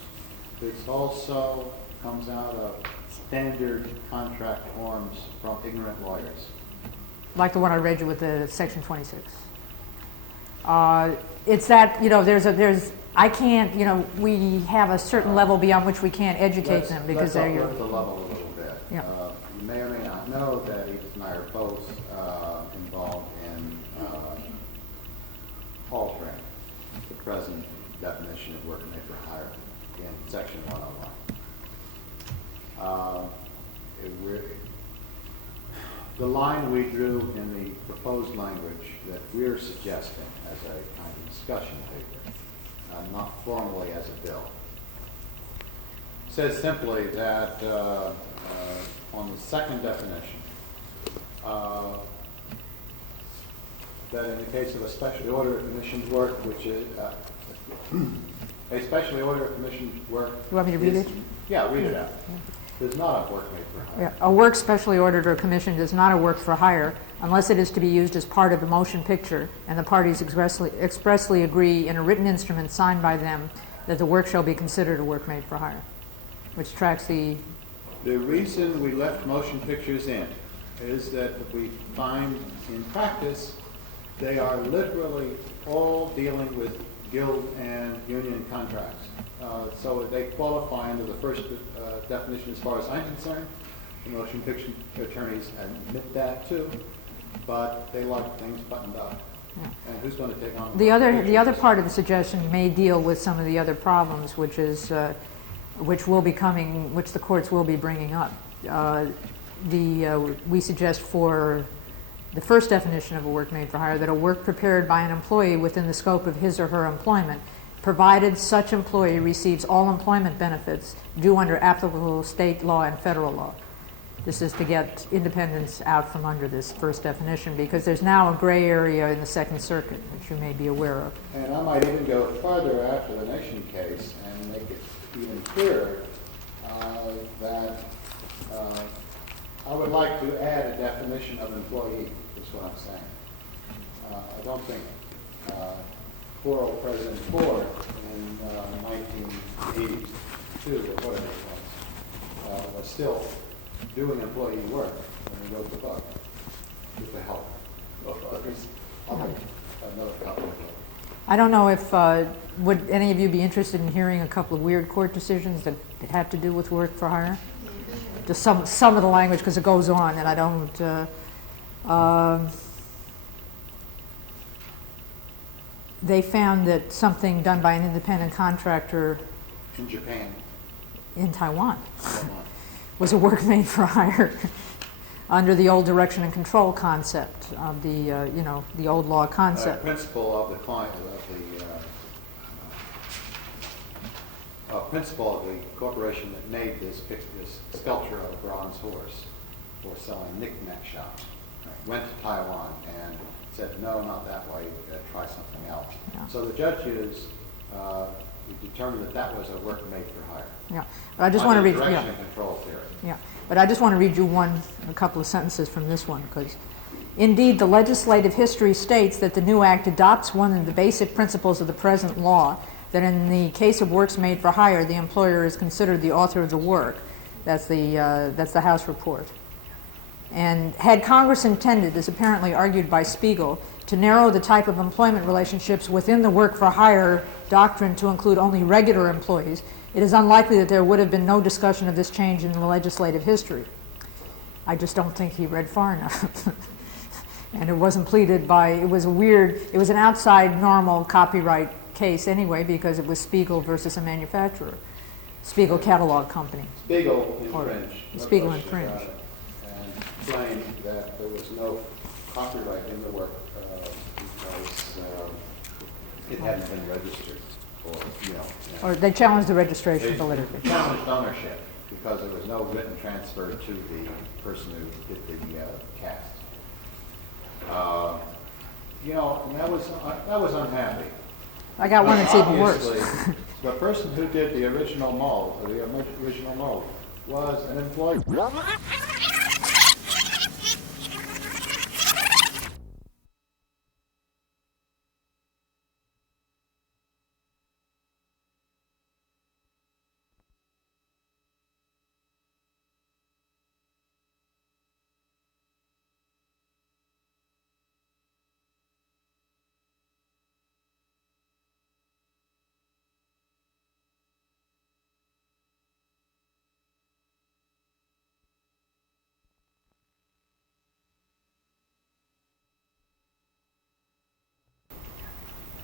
This also comes out of standard contract forms from ignorant lawyers. Like the one I read you with the Section 26. It's that, I can't, we have a certain level beyond which we can't educate them because they're your. Let's uplift the level a little bit. Yeah. You may or may not know that Edith and I are both involved in altering the present definition of work made for hire in Section 101. The line we drew in the proposed language that we're suggesting as a kind of discussion paper, not formally as a bill, says simply that on the second definition, that in the case of a specially ordered or commissioned work, which is a specially ordered or commissioned work. You want me to read it? Yeah, read it out. There's not a work made for hire. Yeah. A work specially ordered or commissioned is not a work for hire unless it is to be used as part of a motion picture and the parties expressly agree in a written instrument signed by them that the work shall be considered a work made for hire, which tracks the. The reason we left motion pictures in is that we find in practice they are literally all dealing with guild and union contracts. So they qualify under the first definition as far as I'm concerned. The motion picture attorneys admit that too, but they like things buttoned up. Yeah. And who's going to take on The other part of the suggestion may deal with some of the other problems, which is which the courts will be bringing up. We suggest for the first definition of a work made for hire that a work prepared by an employee within the scope of his or her employment, provided such employee receives all employment benefits due under applicable state law and federal law. This is to get independents out from under this first definition, because there's now a gray area in the Second Circuit, which you may be aware of. And I might even go further after the Nation case and make it even clearer that I would like to add a definition of employee, is what I'm saying. I don't think poor old President Ford in 1982, or whatever it was still doing employee work when he wrote the book with the help of others. I'll make another copy of it. I don't know if, would any of you be interested in hearing a couple of weird court decisions that have to do with work for hire? Just some of the language, because it goes on, and I don't... they found that something done by an independent contractor In Japan. in Taiwan was a work made for hire under the old direction and control concept of the, the old law concept. Principle of the client, principle of the corporation that made this sculpture of a bronze horse for selling knick-knack shops. Went to Taiwan and said, no, not that way, try something else. Yeah. So the judges determined that that was a work made for hire. Yeah, but I just want to read. Direction and control theory. Yeah, but I just want to read you a couple of sentences from this one, because indeed the legislative history states that the new act adopts one of the basic principles of the present law, that in the case of works made for hire, the employer is considered the author of the work. That's the House report. And had Congress intended, as apparently argued by Spiegel, to narrow the type of employment relationships within the work for hire doctrine to include only regular employees, it is unlikely that there would have been no discussion of this change in the legislative history. I just don't think he read far enough. And it wasn't pleaded by, it was an outside normal copyright case anyway, because it was Spiegel versus a manufacturer. Spiegel Catalog Company. Spiegel infringed. Spiegel infringed. And claimed that there was no copyright in the work because it hadn't been registered. Or they challenged the registration validity. They challenged ownership because there was no written transfer to the person who did the cast. And that was unhappy. I got one that's even worse. The person who did the original mold, was an employee.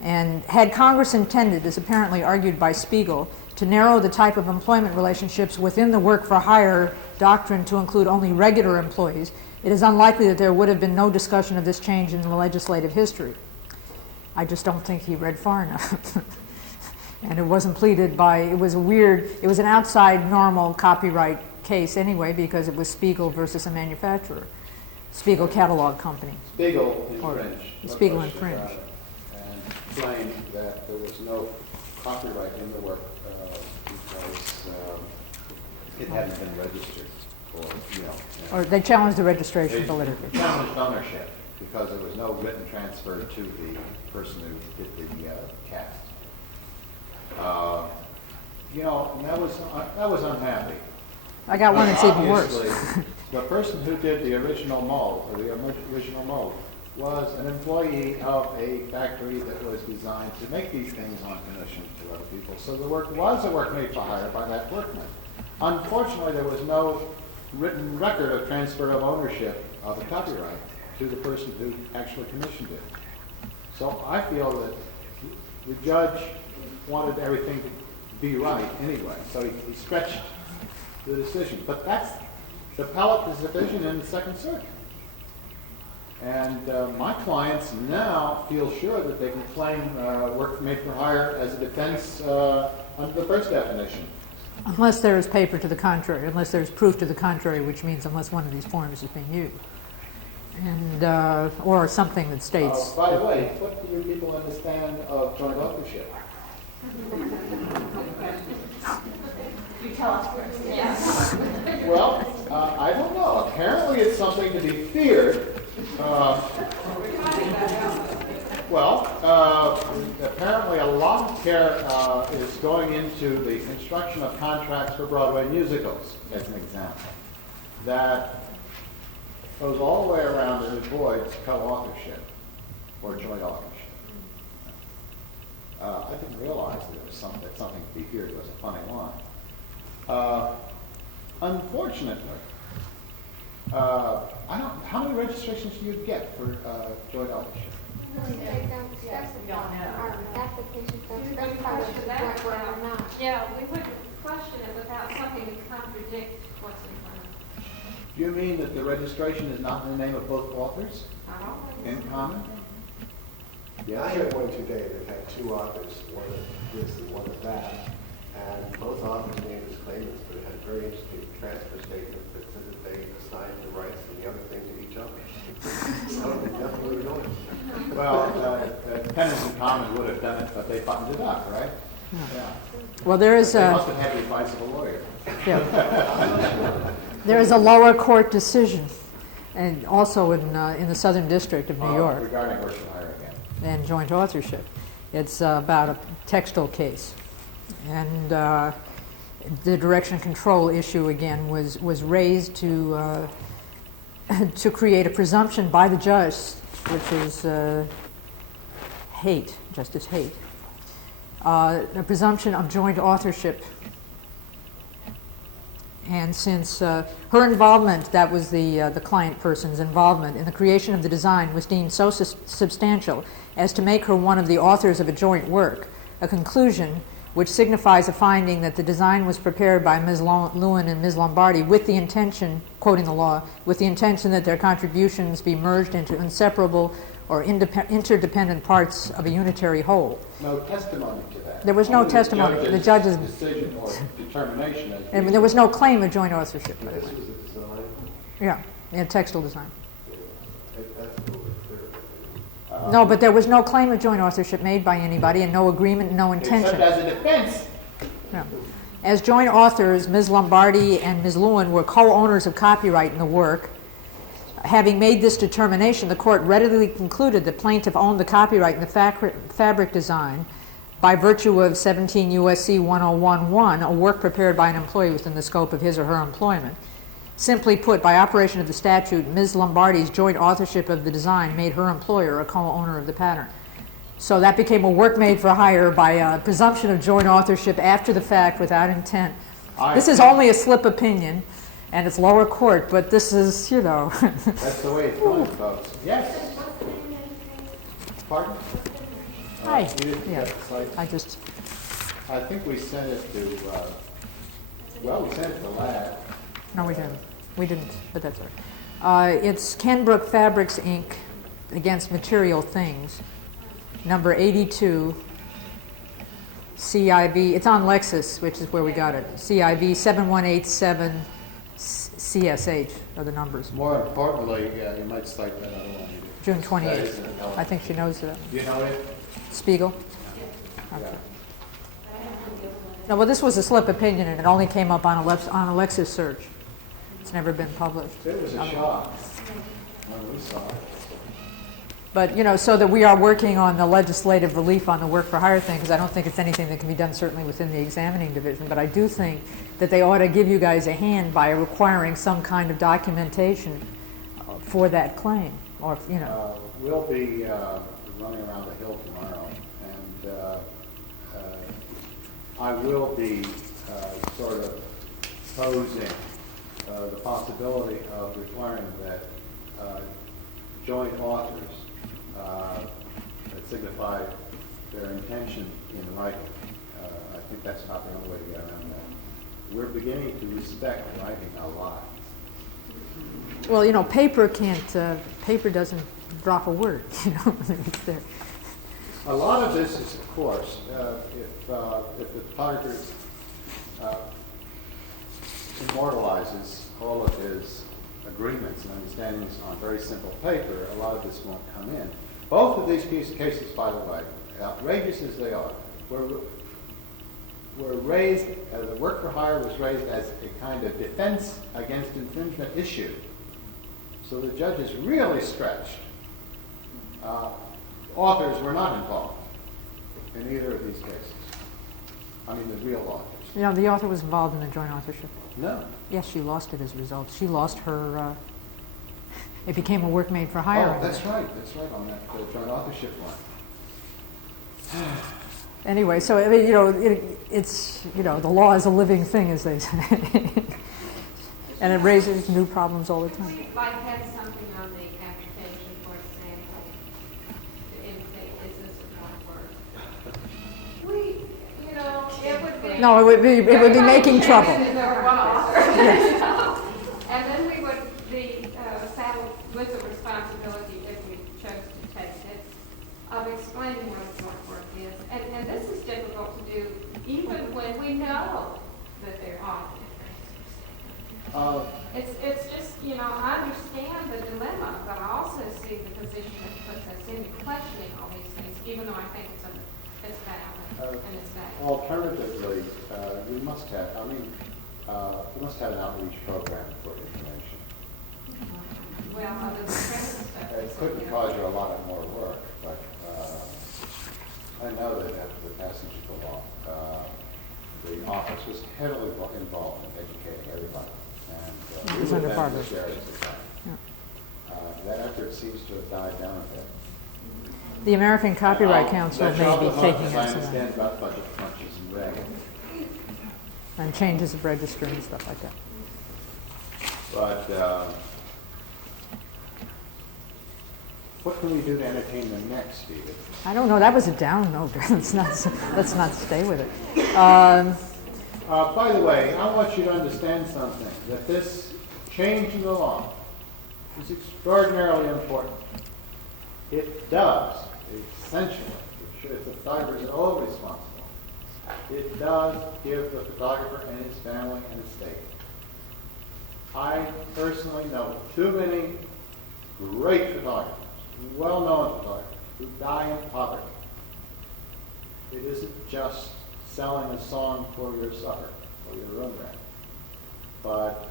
And had Congress intended, as apparently argued by Spiegel, to narrow the type of employment relationships within the work for hire doctrine to include only regular employees, it is unlikely that there would have been no discussion of this change in the legislative history. I just don't think he read far enough. And it wasn't pleaded by, it was an outside normal copyright case anyway, because it was Spiegel versus a manufacturer. Spiegel Catalog Company. Spiegel infringed. Spiegel infringed. And claimed that there was no copyright in the work because it hadn't been registered. Or they challenged the registration validity. They challenged ownership because there was no written transfer to the person who did the cast. And that was unhappy. I got one that's even worse. the person who did the original mold, or the original mold, was an employee of a factory that was designed to make these things on commission to other people. So the work was a work made for hire by that workman. Unfortunately, there was no written record of transfer of ownership of the copyright to the person who actually commissioned it. So I feel that the judge wanted everything to be right anyway, so he stretched the decision. But that's the appellate division in the Second Circuit. And my clients now feel sure that they can claim work made for hire as a defense under the first definition. Unless there is paper to the contrary, unless there's proof to the contrary, which means unless one of these forms is being used. And, or something that states... by the way, what do you people understand of joint authorship? You tell us first. Yes. Well, I don't know. Apparently it's something to be feared. Apparently a lot of care is going into the construction of contracts for Broadway musicals, as an example. That goes all the way around and avoids co-authorship or joint authorship. I didn't realize that it was something to be feared was a funny line. Unfortunately, how many registrations do you get for joint authorship? They don't specify, our applications don't specify whether or not. Yeah, we would question it without something to contradict what's in front of us. Do you mean that the registration is not in the name of both authors in common? Yeah, I had one today that had two authors, one of this and one of that, and both authors named as claimants, but it had a very interesting transfer statement that said that they assigned the rights and the other thing to each other. So they definitely were doing it. Well, tenants in common would have done it, but they buttoned it up, right? Yeah. Well, there is They a... must have had the advice of a lawyer. Yeah. There is a lower court decision, and also in the Southern District of New York, Regarding work for hire again. and joint authorship. It's about a textile case. And the direction and control issue, again, was raised to create a presumption by the judge, which is hate, Justice Haight, a presumption of joint authorship. And since her involvement, that was the client person's involvement in the creation of the design, was deemed so substantial as to make her one of the authors of a joint work, a conclusion which signifies a finding that the design was prepared by Ms. Lewin and Ms. Lombardi with the intention, quoting the law, with the intention that their contributions be merged into inseparable or interdependent parts of a unitary whole. No testimony to that. There was no Only testimony. The judge's decision or determination. and there was no claim of joint authorship. This was a design. Yeah, in textile design. That's a little bit clearer. No, but there was no claim of joint authorship made by anybody, and no agreement, no intention. Except as a defense. No. As joint authors, Ms. Lombardi and Ms. Lewin were co-owners of copyright in the work. Having made this determination, the court readily concluded the plaintiff owned the copyright in the fabric design by virtue of 17 U.S.C. 1011, a work prepared by an employee within the scope of his or her employment. Simply put, by operation of the statute, Ms. Lombardi's joint authorship of the design made her employer a co-owner of the pattern. So that became a work made for hire by a presumption of joint authorship after the fact without intent. This is only a slip opinion, and it's lower court, but this is, you know. That's the way it's going, folks. Yes. Pardon? Hi. You didn't Yeah. get the site? I think we sent it to, we sent it to Lab. No, we didn't. We didn't, but that's all right. It's Kenbrook Fabrics, Inc. against Material Things, number 82, CIV. It's on Lexis, which is where we got it. CIV 7187 CSH are the numbers. More importantly, you might cite that other one. June 28th. I think she knows that. You know it? Spiegel? Yeah. No, well, this was a slip opinion, and it only came up on a Lexis search. It's never been published. It was a shock when we saw it. But, you know, so that we are working on the legislative relief on the work for hire thing, because I don't think it's anything that can be done certainly within the examining division, but I do think that they ought to give you guys a hand by requiring some kind of documentation for that claim, or, you know. We'll be running around the hill tomorrow, and I will be sort of posing the possibility of requiring that joint authors that signify their intention in writing. I think that's not the only way to get around that. We're beginning to respect writing a lot. Well, you know, paper doesn't drop a word, you know. It's there. A lot of this is, of course, if the photographer immortalizes all of his agreements and understandings on very simple paper, a lot of this won't come in. Both of these cases, by the way, outrageous as they are, were raised, the work for hire was raised as a kind of defense against infringement issue. So the judges really stretched. Authors were not involved in either of these cases. I mean, the real authors. You know, the author was involved in the joint authorship. No. Yes, she lost it as a result. She lost her, it became a work made for hire. Oh, that's right, on that joint authorship one. Anyway, so, I mean, you know, it's, you know, the law is a living thing, as they say. And it raises new problems all the time. We might have something on the application, for example, to indicate is this a joint work? We, you know, it would be... No, it would be making trouble. And then we would be saddled with the responsibility, if we chose to take it, of explaining what a joint work is. And this is difficult to do even when we know that there are differences. It's just, you know, I understand the dilemma, but I also see the position that puts us into questioning all these things, even though I think it's valid and it's valid. Alternatively, we must have an outreach program for information. Well, other than present stuff. It couldn't cause you a lot of more work, but I know that after the passage of the law, the office was heavily involved in educating everybody. And It was under Barbara. That effort seems to have died down a bit. The American Copyright Council may be taking I us understand about budget crunches and reg. and changes of register and stuff like that. But what can we do to entertain the next, Edith? I don't know. That was a down note. let's not stay with it. By the way, I want you to understand something, that this change in the law is extraordinarily important. It does, essentially, if the photographer is all responsible, it does give the photographer and his family an estate. I personally know too many great photographers, well-known photographers, who die in poverty. It isn't just selling a song for your supper or your room rent, but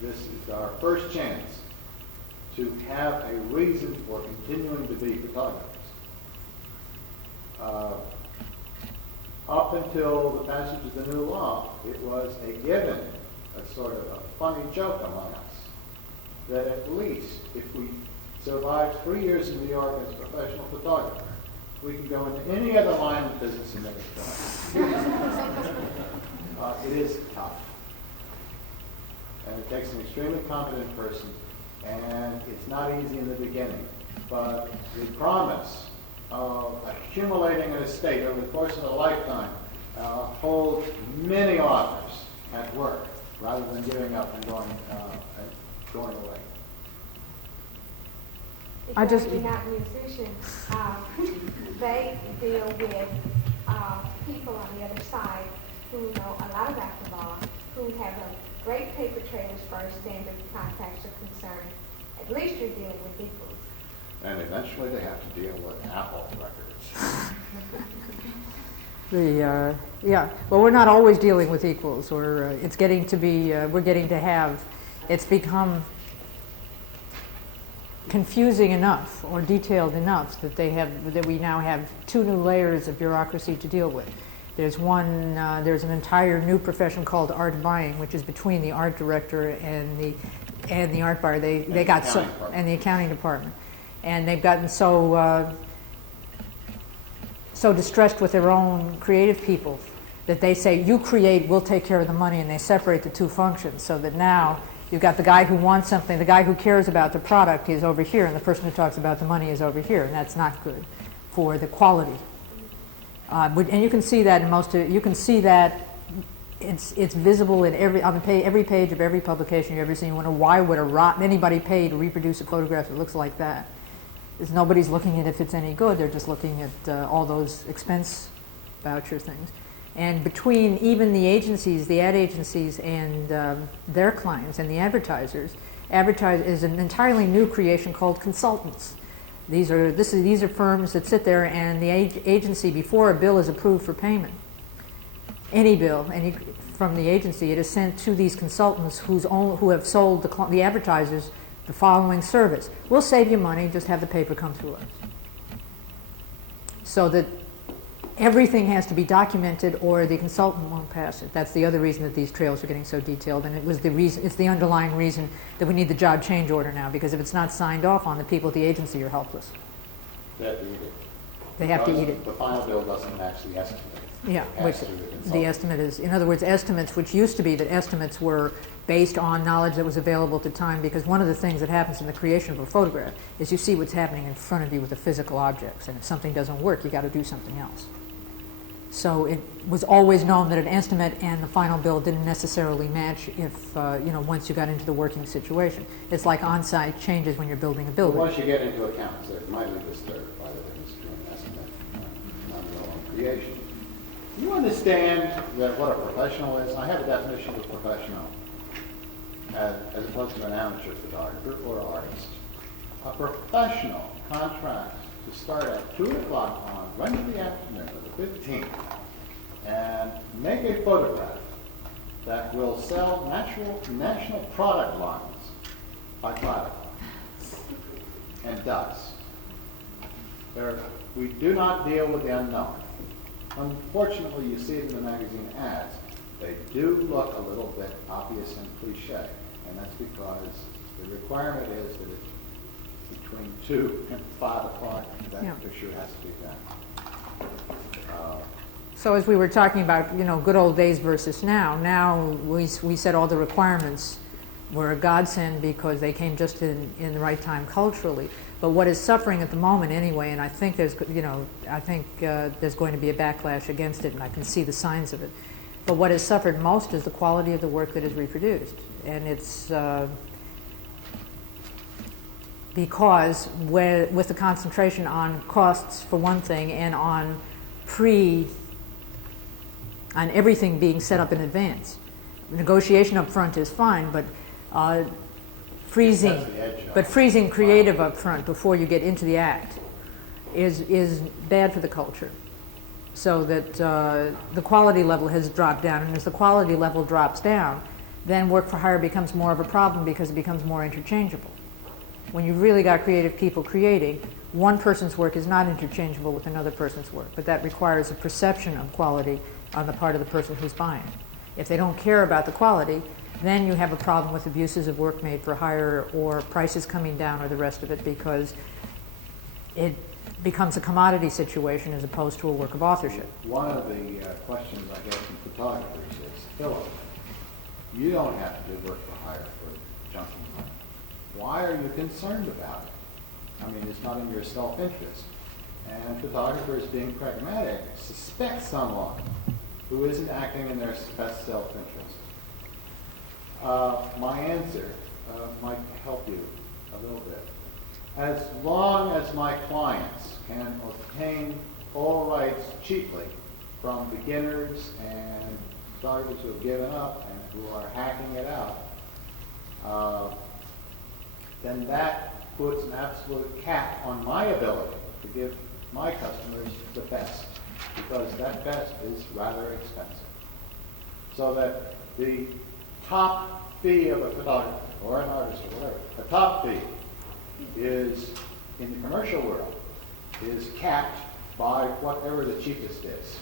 this is our first chance to have a reason for continuing to be photographers. Up until the passage of the new law, it was a given, a sort of a funny joke among us, that at least if we survived 3 years in New York as a professional photographer, we can go into any other line of business and make it done. It is tough. And it takes an extremely competent person, and it's not easy in the beginning. But the promise of accumulating an estate over the course of a lifetime holds many authors at work rather than giving up and going away. Because we're not musicians, they deal with people on the other side who know a lot about the law, who have a great paper trail as far as standard contracts are concerned. At least you're dealing with equals. And eventually they have to deal with Apple records. Yeah, well, we're not always dealing with equals. It's getting to be, we're getting to have, it's become confusing enough or detailed enough that that we now have 2 new layers of bureaucracy to deal with. There's an entire new profession called art buying, which is between the art director and the art buyer. They got so, and the accounting department, and they've gotten so distressed with their own creative people that they say, you create, we'll take care of the money, and they separate the 2 functions, so that now you've got the guy who wants something, the guy who cares about the product is over here, and the person who talks about the money is over here, and that's not good for the quality. And you can see that in you can see that it's visible in every page of every publication you've ever seen. You wonder, why would anybody pay to reproduce a photograph that looks like that? Because nobody's looking at if it's any good, they're just looking at all those expense voucher things. And between even the agencies, the ad agencies, and their clients and the advertisers, is an entirely new creation called consultants. These are firms that sit there, and the agency, before a bill is approved for payment, any bill from the agency, it is sent to these consultants who have sold the advertisers the following service. We'll save you money, just have the paper come through us. So that everything has to be documented or the consultant won't pass it. That's the other reason that these trails are getting so detailed, and it's the underlying reason that we need the job change order now, because if it's not signed off on, the people at the agency are helpless. They have to eat it. They have to eat it. The final bill doesn't match the estimate. Yeah, which the estimate is, in other words, estimates, which used to be that estimates were based on knowledge that was available at the time, because one of the things that happens in the creation of a photograph is you see what's happening in front of you with the physical objects, and if something doesn't work, you got to do something else. So it was always known that an estimate and the final bill didn't necessarily match if, once you got into the working situation. It's like on-site changes when you're building a building. But once you get into accounts, it might be disturbed by the difference between an estimate and your own creation. You understand that what a professional is? I have a definition of a professional as opposed to an amateur photographer or artist. A professional contracts to start at 2 o'clock on Wednesday afternoon of the 15th and make a photograph that will sell national product lines by 5 o'clock, and does. We do not deal with the unknown. Unfortunately, you see it in the magazine ads. They do look a little bit obvious and cliche, and that's because the requirement is that it's between 2 and 5 o'clock that picture has to be done. So as we were talking about, good old days versus now we said all the requirements were a godsend because they came just in the right time culturally. But what is suffering at the moment anyway, and I think there's going to be a backlash against it, and I can see the signs of it. But what has suffered most is the quality of the work that is reproduced, and it's because with the concentration on costs for one thing, and on everything being set up in advance. Negotiation up front is fine, but freezing creative up front before you get into the act is bad for the culture. So that the quality level has dropped down, and as the quality level drops down, then work for hire becomes more of a problem because it becomes more interchangeable. When you've really got creative people creating, one person's work is not interchangeable with another person's work, but that requires a perception of quality on the part of the person who's buying. If they don't care about the quality, then you have a problem with abuses of work made for hire or prices coming down or the rest of it, because it becomes a commodity situation as opposed to a work of authorship. One of the questions I get from photographers is, Phillip, you don't have to do work for hire for junking money. Why are you concerned about it? I mean, it's not in your self-interest. And photographers, being pragmatic, suspect someone who isn't acting in their best self-interest. My answer might help you a little bit. As long as my clients can obtain all rights cheaply from beginners and photographers who have given up and who are hacking it out, then that puts an absolute cap on my ability to give my customers the best, because that best is rather expensive. So that the top fee of a photographer or an artist or whatever, the top fee is, in the commercial world, is capped by whatever the cheapest is.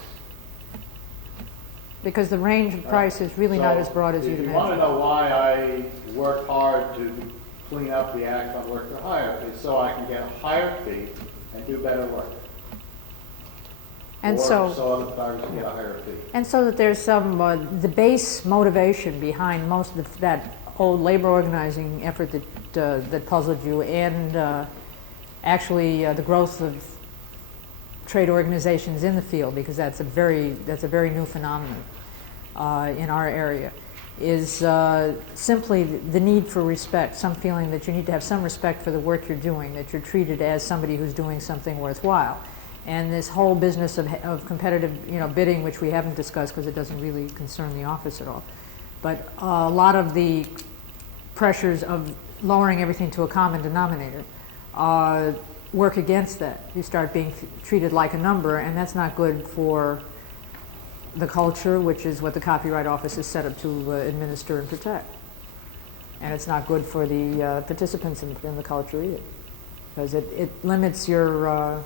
Because the range of price is really not as broad as you'd If you want to imagine. know why I work hard to clean up the act on work for hire, it's so I can get a higher fee and do better work. And or so other photographers can get a higher fee. And so that there's some, the base motivation behind most of that old labor organizing effort that puzzled you, and actually the growth of trade organizations in the field, because that's a very new phenomenon in our area, is simply the need for respect, some feeling that you need to have some respect for the work you're doing, that you're treated as somebody who's doing something worthwhile. And this whole business of competitive, bidding, which we haven't discussed because it doesn't really concern the office at all. But a lot of the pressures of lowering everything to a common denominator work against that. You start being treated like a number, and that's not good for the culture, which is what the Copyright Office is set up to administer and protect. And it's not good for the participants in the culture either, because it limits your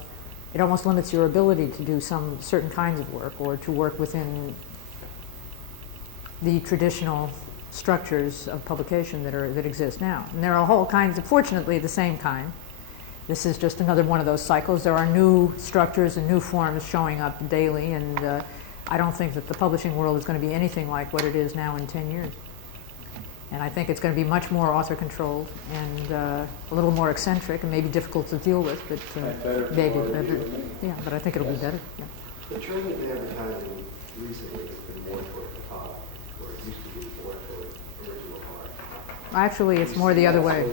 it almost limits your ability to do some certain kinds of work, or to work within the traditional structures of publication that exist now. And there are whole kinds of, fortunately, the same kind. This is just another one of those cycles. There are new structures and new forms showing up daily, and I don't think that the publishing world is going to be anything like what it is now in 10 years. And I think it's going to be much more author-controlled and a little more eccentric and maybe difficult to deal with, but maybe better. Yeah, but I think it'll be better. Yeah. The trend in advertising recently has been more toward the top, where it used to be more toward original art. Actually, it's more the other way.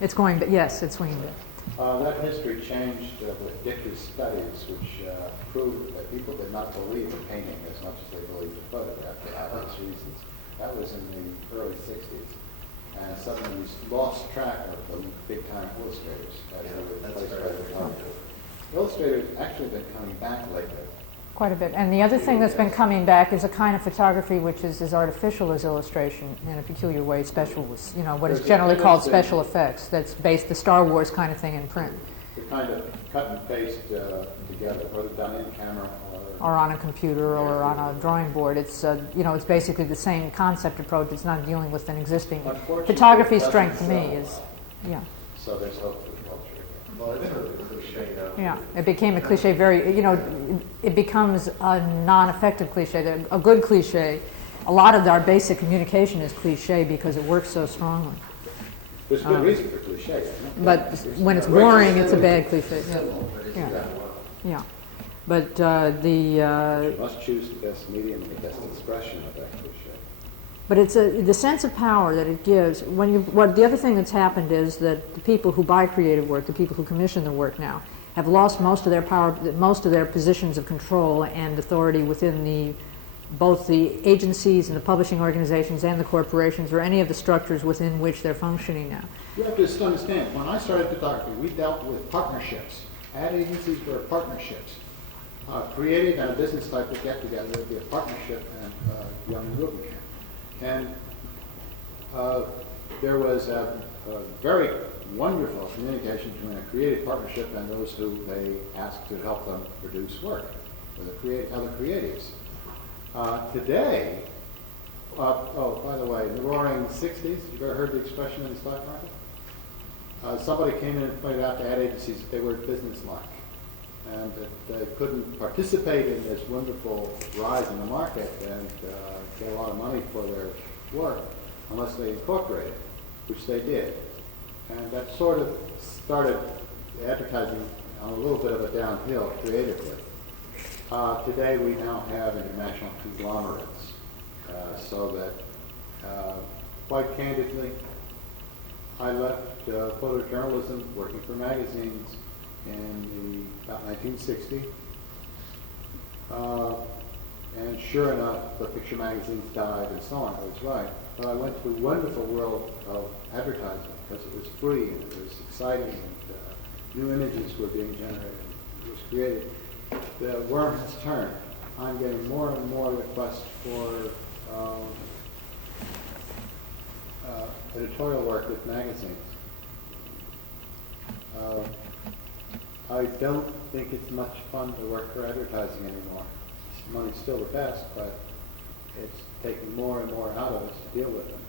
It's going, but yes, it's swinging back. That history changed with Dick's studies, which proved that people did not believe in painting as much as they believed in photograph for obvious reasons. That was in the early 60s. And suddenly we lost track of the big-time illustrators as they were replaced by the photographers. Illustrators actually been coming back lately. Quite a bit. And the other thing that's been coming back is a kind of photography which is as artificial as illustration, in a peculiar way, what is generally called special effects. That's based the Star Wars kind of thing in print. The kind of cut and paste together, whether done in camera or on a computer or on a drawing board. It's it's basically the same concept approach. It's not dealing with an existing. Photography's strength to me is, yeah. So there's hope for the culture. Well, it's a cliche now. Yeah, it became a cliche. It becomes a non-effective cliche. A good cliche. A lot of our basic communication is cliche because it works so strongly. There's good reason for cliche. But when it's boring, it's a bad cliche. Yeah. But you must choose the best medium and the best expression of that cliche. But it's the sense of power that it gives. The other thing that's happened is that the people who buy creative work, the people who commission the work now, have lost most of their power, most of their positions of control and authority within both the agencies and the publishing organizations and the corporations, or any of the structures within which they're functioning now. You have to just understand, when I started photography, we dealt with partnerships. Ad agencies were partnerships. Creative and a business type would get together. There would be a partnership and young movement. And there was a very wonderful communication between a creative partnership and those who they asked to help them produce work, or the other creatives. Today, by the way, in the roaring 60s, you ever heard the expression in the stock market? Somebody came in and pointed out to ad agencies that they were businesslike, and that they couldn't participate in this wonderful rise in the market and get a lot of money for their work unless they incorporated, which they did. And that sort of started advertising on a little bit of a downhill creatively. Today we now have international conglomerates, so that, quite candidly, I left photojournalism working for magazines in about 1960. And sure enough, the picture magazines died and so on. I was right. But I went to a wonderful world of advertising because it was free and it was exciting and new images were being generated. It was created. The worm has turned. I'm getting more and more requests for editorial work with magazines. I don't think it's much fun to work for advertising anymore. Money's still the best, but it's taking more and more out of us to deal with them.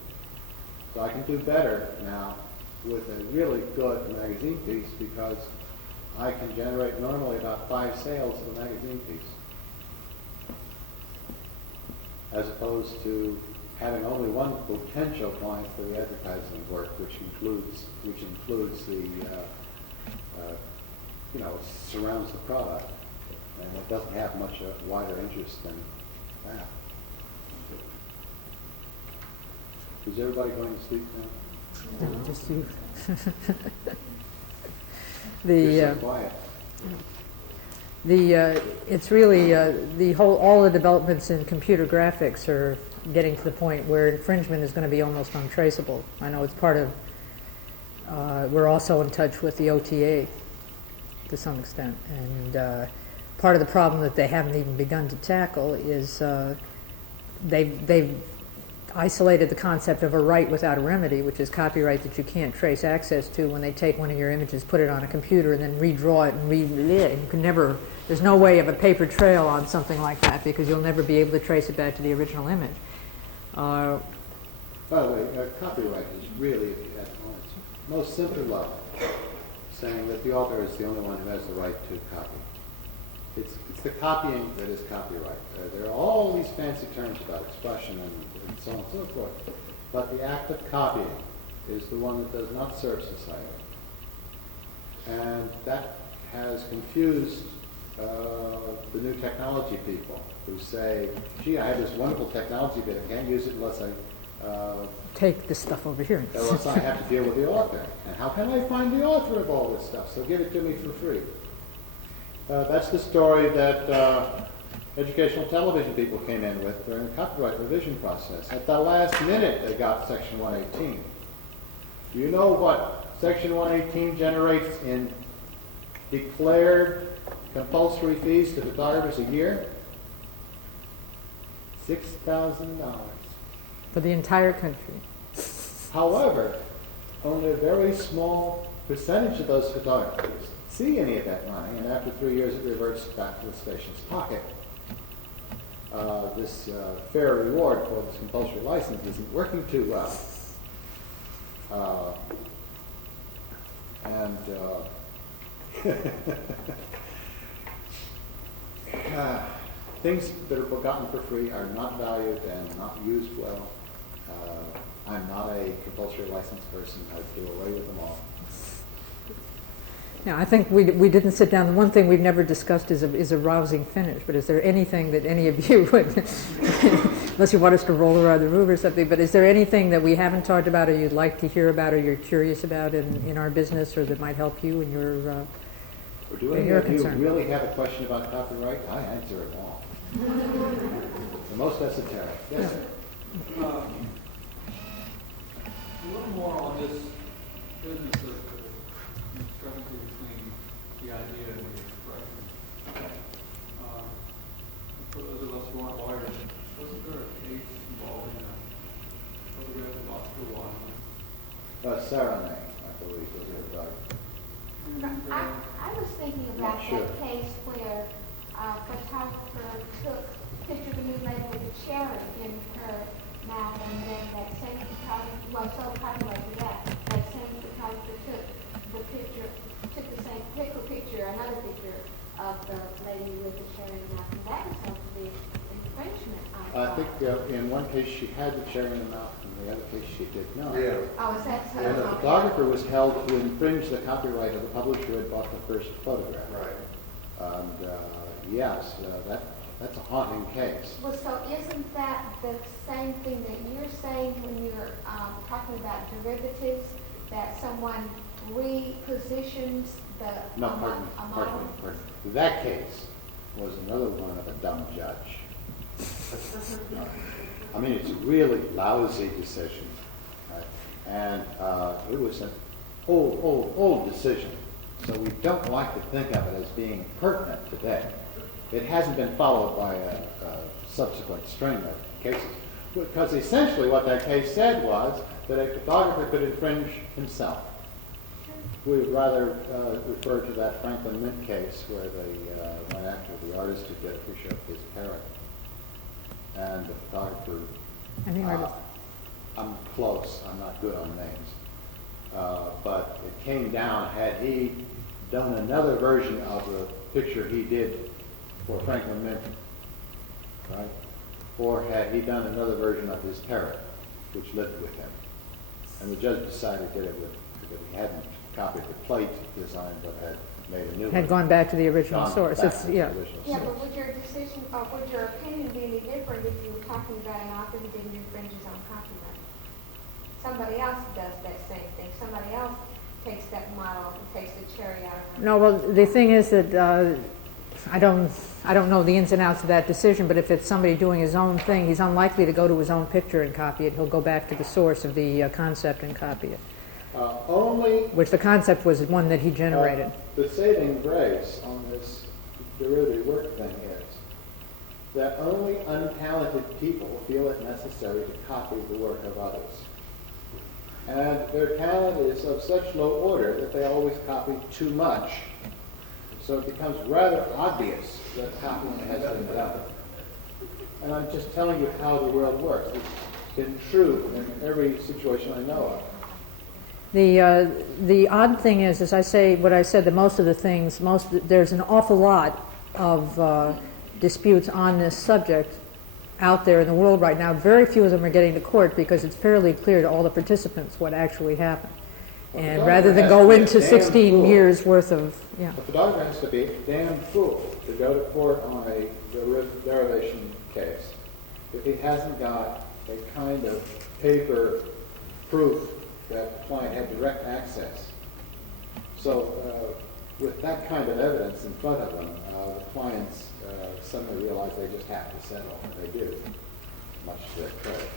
So I can do better now with a really good magazine piece because I can generate normally about 5 sales of a magazine piece, as opposed to having only one potential client for the advertising work, which includes the surrounds the product, and it doesn't have much a wider interest than that. Is everybody going to sleep now? No, just you. You're so quiet. It's really all the developments in computer graphics are getting to the point where infringement is going to be almost untraceable. I know it's part of. We're also in touch with the OTA to some extent, and part of the problem that they haven't even begun to tackle is they've isolated the concept of a right without a remedy, which is copyright that you can't trace access to when they take one of your images, put it on a computer, and then redraw it and you can never. There's no way of a paper trail on something like that because you'll never be able to trace it back to the original image. By the way, copyright is really, at its most simple level, saying that the author is the only one who has the right to copy. It's the copying that is copyright. There are all these fancy terms about expression and so on and so forth, but the act of copying is the one that does not serve society. And that has confused the new technology people who say, gee, I have this wonderful technology, but I can't use it unless I take this stuff over here. unless I have to deal with the author. And how can I find the author of all this stuff? So give it to me for free. That's the story that educational television people came in with during the copyright revision process. At the last minute, they got Section 118. Do you know what Section 118 generates in declared compulsory fees to photographers a year? $6,000. For the entire country. However, only a very small percentage of those photographers see any of that money, and after 3 years it reverts back to the station's pocket. This fair reward for this compulsory license isn't working too well. Things that are forgotten for free are not valued and not used well. I'm not a compulsory license person. I do away with them all. Now, I think we didn't sit down. The one thing we've never discussed is a rousing finish. But is there anything that any of you would, unless you want us to roll around the room or something, but is there anything that we haven't talked about or you'd like to hear about or you're curious about in our business or that might help you in your Do any of you really have a question about copyright? I answer it all. The most esoteric. Yes, sir. A little more on this business of the discrepancy between the idea and the expression. For those of us who aren't lawyers, wasn't there a case involving a photograph of Oscar Wilde? Sarah May, I believe, was her daughter. I was thinking about that case where a photographer took a picture of a new lady with a cherry in her mouth, and then that same photographer, well, so copyrighted that same photographer took the same picture, another picture of the lady with the cherry in her mouth, and that was supposed to be infringement. I think in one case she had the cherry in her mouth, and in the other case she did not. Yeah. Oh, is that so? And the photographer was held to infringe the copyright of the publisher who had bought the first photograph. Right. And yes, that's a haunting case. Well, so isn't that the same thing that you're saying when you're talking about derivatives, that someone repositions the No, pardon me. That case was another one of a dumb judge. I mean, it's a really lousy decision. Right? And it was an old decision. So we don't like to think of it as being pertinent today. It hasn't been followed by a subsequent string of cases. Because essentially what that case said was that a photographer could infringe himself. We would rather refer to that Franklin Mint case where they went after the artist to get a picture of his parrot. And the photographer, And the artist. I'm close, I'm not good on names. But it came down, had he done another version of the picture he did for Franklin Mint, right? Or had he done another version of his parrot, which lived with him. And the judge decided that he hadn't copied the plate design, but had made a new one. Had gone back to the original Gone source. back It's, to the yeah. original Yeah, source. but would your decision, or would your opinion be any different if you were talking about an author who didn't infringe his own copyright? Somebody else does that same thing. Somebody else takes that model and takes the cherry out of it. No, well, the thing is that I don't know the ins and outs of that decision, but if it's somebody doing his own thing, he's unlikely to go to his own picture and copy it. He'll go back to the source of the concept and copy it. Which the concept was one that he generated. The saving grace on this derivative work thing is that only untalented people feel it necessary to copy the work of others. And their talent is of such low order that they always copy too much. So it becomes rather obvious that copying has been done. And I'm just telling you how the world works. It's been true in every situation I know of. The odd thing is, as I say, what I said, that most of the things, there's an awful lot of disputes on this subject out there in the world right now. Very few of them are getting to court because it's fairly clear to all the participants what actually happened. And rather than go into 16 years worth of, yeah. The photographer has to be a damn fool to go to court on a derivation case if he hasn't got a kind of paper proof that the client had direct access. So with that kind of evidence in front of them, the clients suddenly realize they just have to settle, and they do, much to their credit.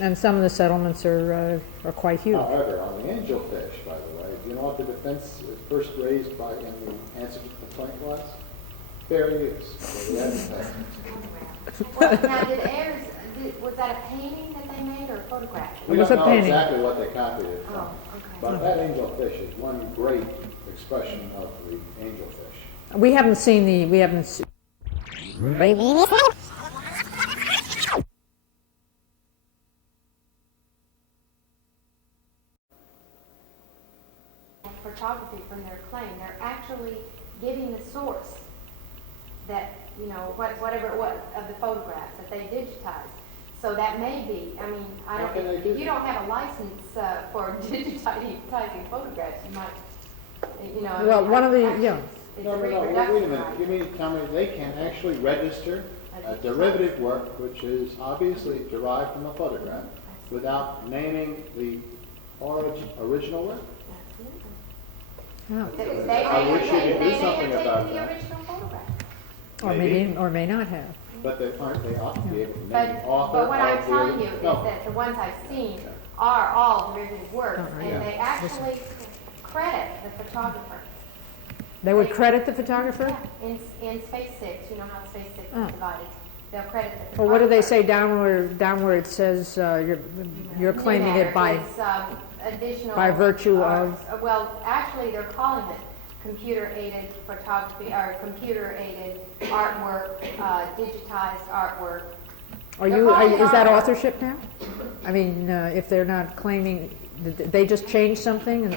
And some of the settlements are quite huge. However, on the angelfish, by the way, do you know what the defense first raised in the answer to the complaint was? Fair use. So the advertisement. Well, now, was that a painting that they made or a photograph? We was don't a know painting. exactly what they copied it from. Oh, okay. But that angelfish is one great expression of the angelfish. We haven't seen the, we haven't se- Photography from their claim. They're actually giving the source that, you know, whatever it was of the photographs that they digitized. So that may be, I mean, if you don't have a license for digitizing photographs, you might, you know. Well, one of the, yeah. It's No, a wait a reproduction minute. right. You mean to tell me they can actually register a derivative work which is obviously derived from a photograph without naming the original work? Yeah. I wish you could do something about the that. original photograph. Or may not have. But they ought to be able to name But, the author. but what I'm of telling you is no. that the ones I've seen are all derivative works, Oh, and yeah. they actually credit the photographer. They would credit the photographer? Yeah, in Space 6, you know how Space 6 Oh. is divided. They'll credit the photographer. Or what do they say down where it says you're claiming it by, Additional, by virtue of? Well, actually, they're calling it computer-aided photography, or computer-aided artwork, digitized artwork. Is that authorship now? I mean, if they're not claiming, they just changed something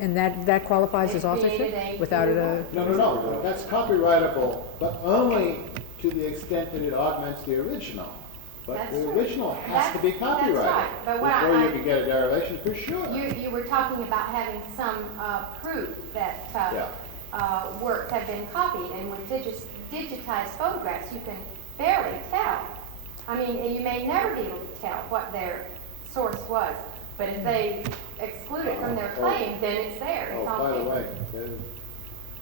and that qualifies as authorship without a... No. That's copyrightable, but only to the extent that it augments the original. But That's the right. original has to be That's copyrighted right. But what before you can get a derivation for sure. You were talking about having some proof that works have been copied, and with digitized photographs, you can barely tell. I mean, and you may never be able to tell what their source was, but if they exclude it from their claim, then it's there. It's Oh, on by the paper. way,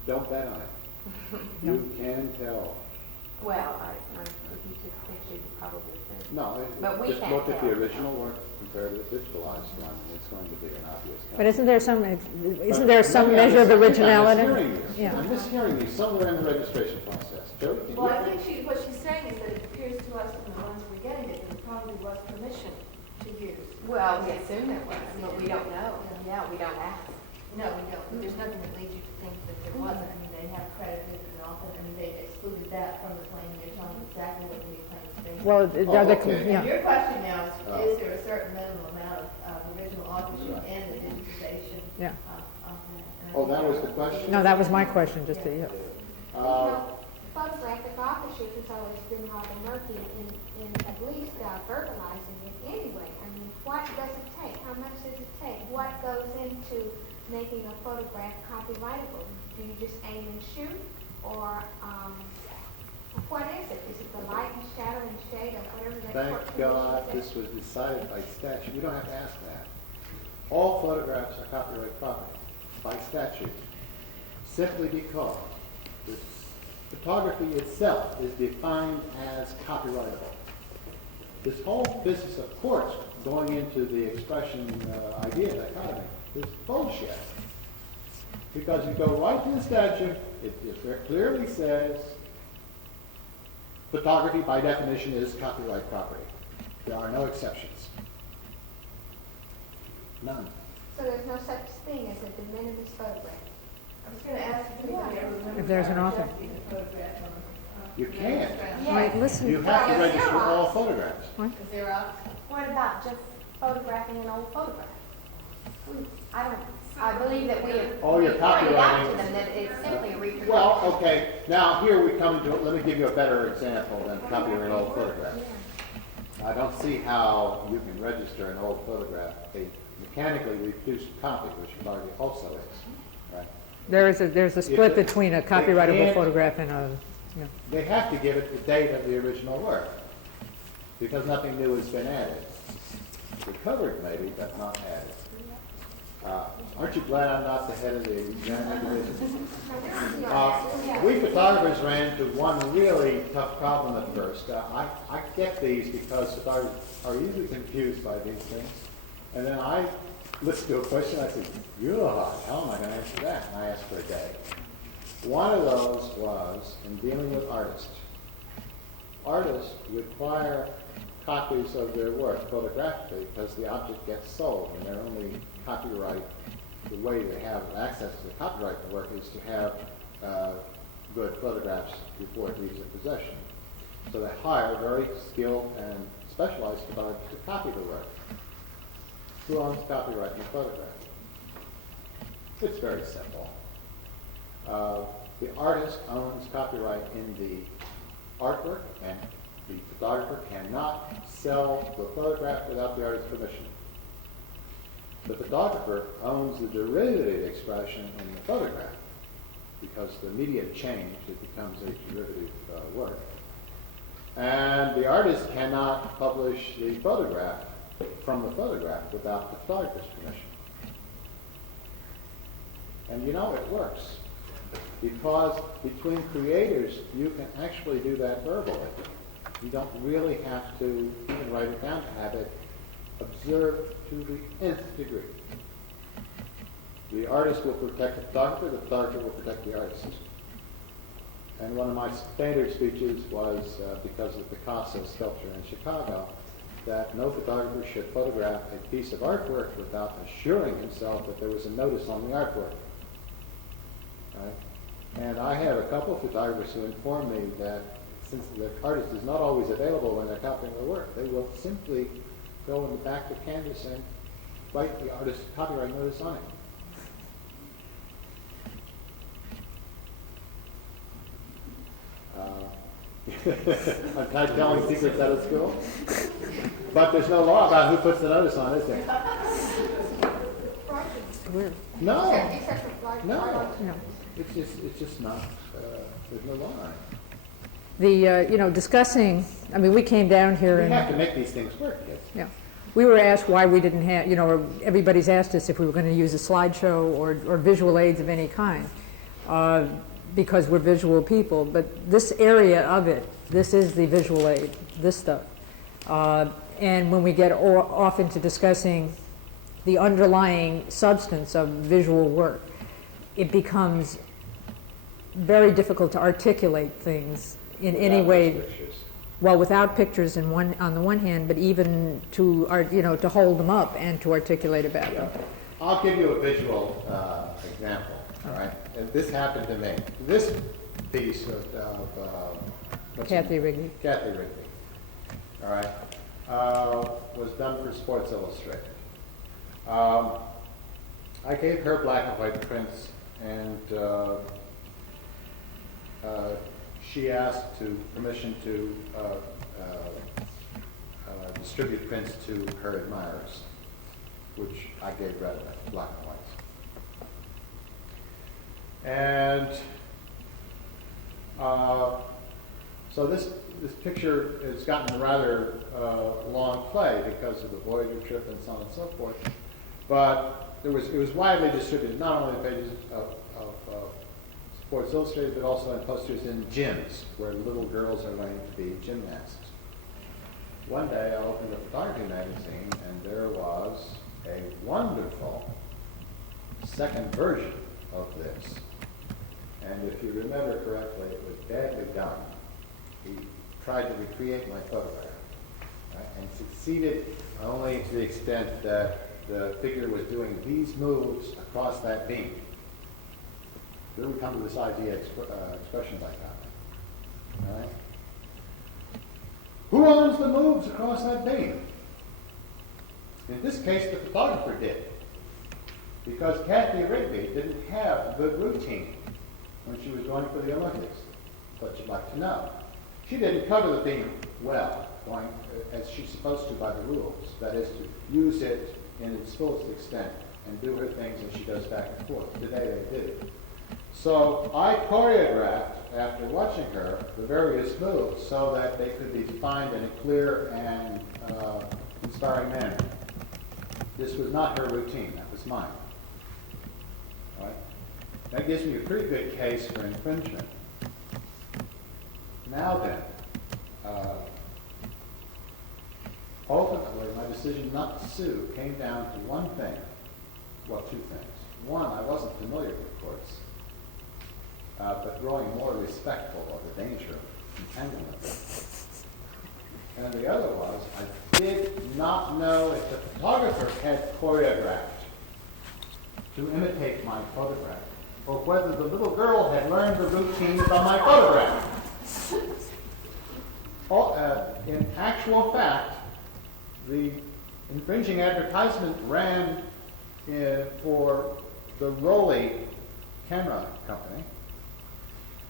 don't bet on it. You can tell. Well, if you took a picture, you probably could. No, But we just can't look at the tell. original work compared with digitalized one, and it's going to be an obvious. But isn't there some Maybe measure of I'm originality? mishearing you. Yeah. I'm mishearing you somewhere in the registration process. Jody, did Well, you- I think what she's saying is that it appears to us from the ones we're getting that there probably was permission to use. Well, we assume there was, but we don't know. Yeah, we don't ask. No, we don't. there's nothing that leads you to think that there wasn't. I mean, they have credited and often, I mean, they excluded that from the claim. They're telling you exactly what the claim is based on. Well, okay. yeah. And your question now is there a certain minimum amount of original authorship and the digitization Yeah. of that? And I Oh, think that was the question? No, that was my question, just to, yeah. Photographic authorship has always been rather murky in at least verbalizing it anyway. I mean, what does it take? How much does it take? What goes into making a photograph copyrightable? Do you just aim and shoot? Or what is it? Is it the light and shadow and shade or whatever that Thank court God commission this was decided by statute. We don't have to ask that. All photographs are copyright property by statute, simply because the photography itself is defined as copyrightable. This whole business of courts going into the expression idea dichotomy is bullshit. Because you go right to the statute, it very clearly says photography by definition is copyright property. There are no exceptions. None. So there's no such thing as a de minimis photograph? I was going to ask if anybody ever remembers If there's an author. rejecting a photograph on You can't. Wait, listen. You have to register all photographs. a Xerox. What about just photographing an old photograph? I believe that we have Oh, you're pointed out copywriting. to them that it's simply a reproduction. Well, okay, now here we come to, let me give you a better example than copyright an old photograph. I don't see how you can register an old photograph, a mechanically reproduced copy, which photography also is, right? There's a split If between a they copyrightable can't- photograph and a, yeah. They have to give it the date of the original work, because nothing new has been added. Recovered maybe, but not added. Aren't you glad I'm not the head of the examining division? We photographers ran into one really tough problem at first. I get these because photographers are easily confused by these things. And then I listen to a question, I say, how am I going to answer that? And I ask for a day. One of those was in dealing with artists. Artists require copies of their work photographically because the object gets sold and their only copyright, the way they have access to the copyright of the work is to have good photographs before it leaves their possession. So they hire very skilled and specialized photographers to copy the work. Who owns copyright in the photograph? It's very simple. The artist owns copyright in the artwork, and the photographer cannot sell the photograph without the artist's permission. The photographer owns the derivative expression in the photograph because the media changed, it becomes a derivative work. And the artist cannot publish the photograph from the photograph without the photographer's permission. And you know it works because between creators you can actually do that verbally. You don't really have to even write it down to have it observed to the nth degree. The artist will protect the photographer will protect the artist. And one of my standard speeches was because of Picasso's sculpture in Chicago, that no photographer should photograph a piece of artwork without assuring himself that there was a notice on the artwork. Right? And I have a couple of photographers who inform me that since the artist is not always available when they're copying the work, they will simply go in the back of the canvas and write the artist's copyright notice on it. I'm not telling secrets out of school, but there's no law about who puts the notice on, is there? Weird. No, Except for large no. No. It's just not. There's no law on it. The, discussing, I mean, we came down here We and, have to make these things work. Yes. yeah, we were asked why we didn't have, or everybody's asked us if we were going to use a slideshow or visual aids of any kind, because we're visual people. But this area of it, this is the visual aid, this stuff. And when we get off into discussing the underlying substance of visual work, it becomes very difficult to articulate things in any way. Well, without pictures on the one hand, but even to to hold them up and to articulate about them. I'll give you a visual example, all right? And this happened to me. This piece of what's her Kathy name? Rigby. Kathy Rigby, all right, was done for Sports Illustrated. I gave her black and white prints, and she asked permission to distribute prints to her admirers, which I gave red, black and whites. And so this picture has gotten rather long play because of the Voyager trip and so on and so forth. But it was widely distributed, not only in pages of Sports Illustrated, but also in posters in gyms where little girls are learning to be gymnasts. One day I opened a photography magazine and there was a wonderful second version of this. And if you remember correctly, it was badly done. He tried to recreate my photograph, right, and succeeded only to the extent that the figure was doing these moves across that beam. Here we come to this idea, expressions like that. All right? Who owns the moves across that beam? In this case, the photographer did, because Kathy Rigby didn't have a good routine when she was going for the Olympics. But you'd like to know. She didn't cover the beam well, going as she's supposed to by the rules. That is, to use it in its fullest extent and do her things as she goes back and forth. Today they did. So I choreographed, after watching her, the various moves so that they could be defined in a clear and inspiring manner. This was not her routine, that was mine. All right? That gives me a pretty good case for infringement. Now then, ultimately my decision not to sue came down to one thing, well, two things. One, I wasn't familiar with courts, but growing more respectful of the danger of entanglement. And the other was, I did not know if the photographer had choreographed to imitate my photograph, or whether the little girl had learned the routine from my photograph. In actual fact, the infringing advertisement ran for the Rolly camera company.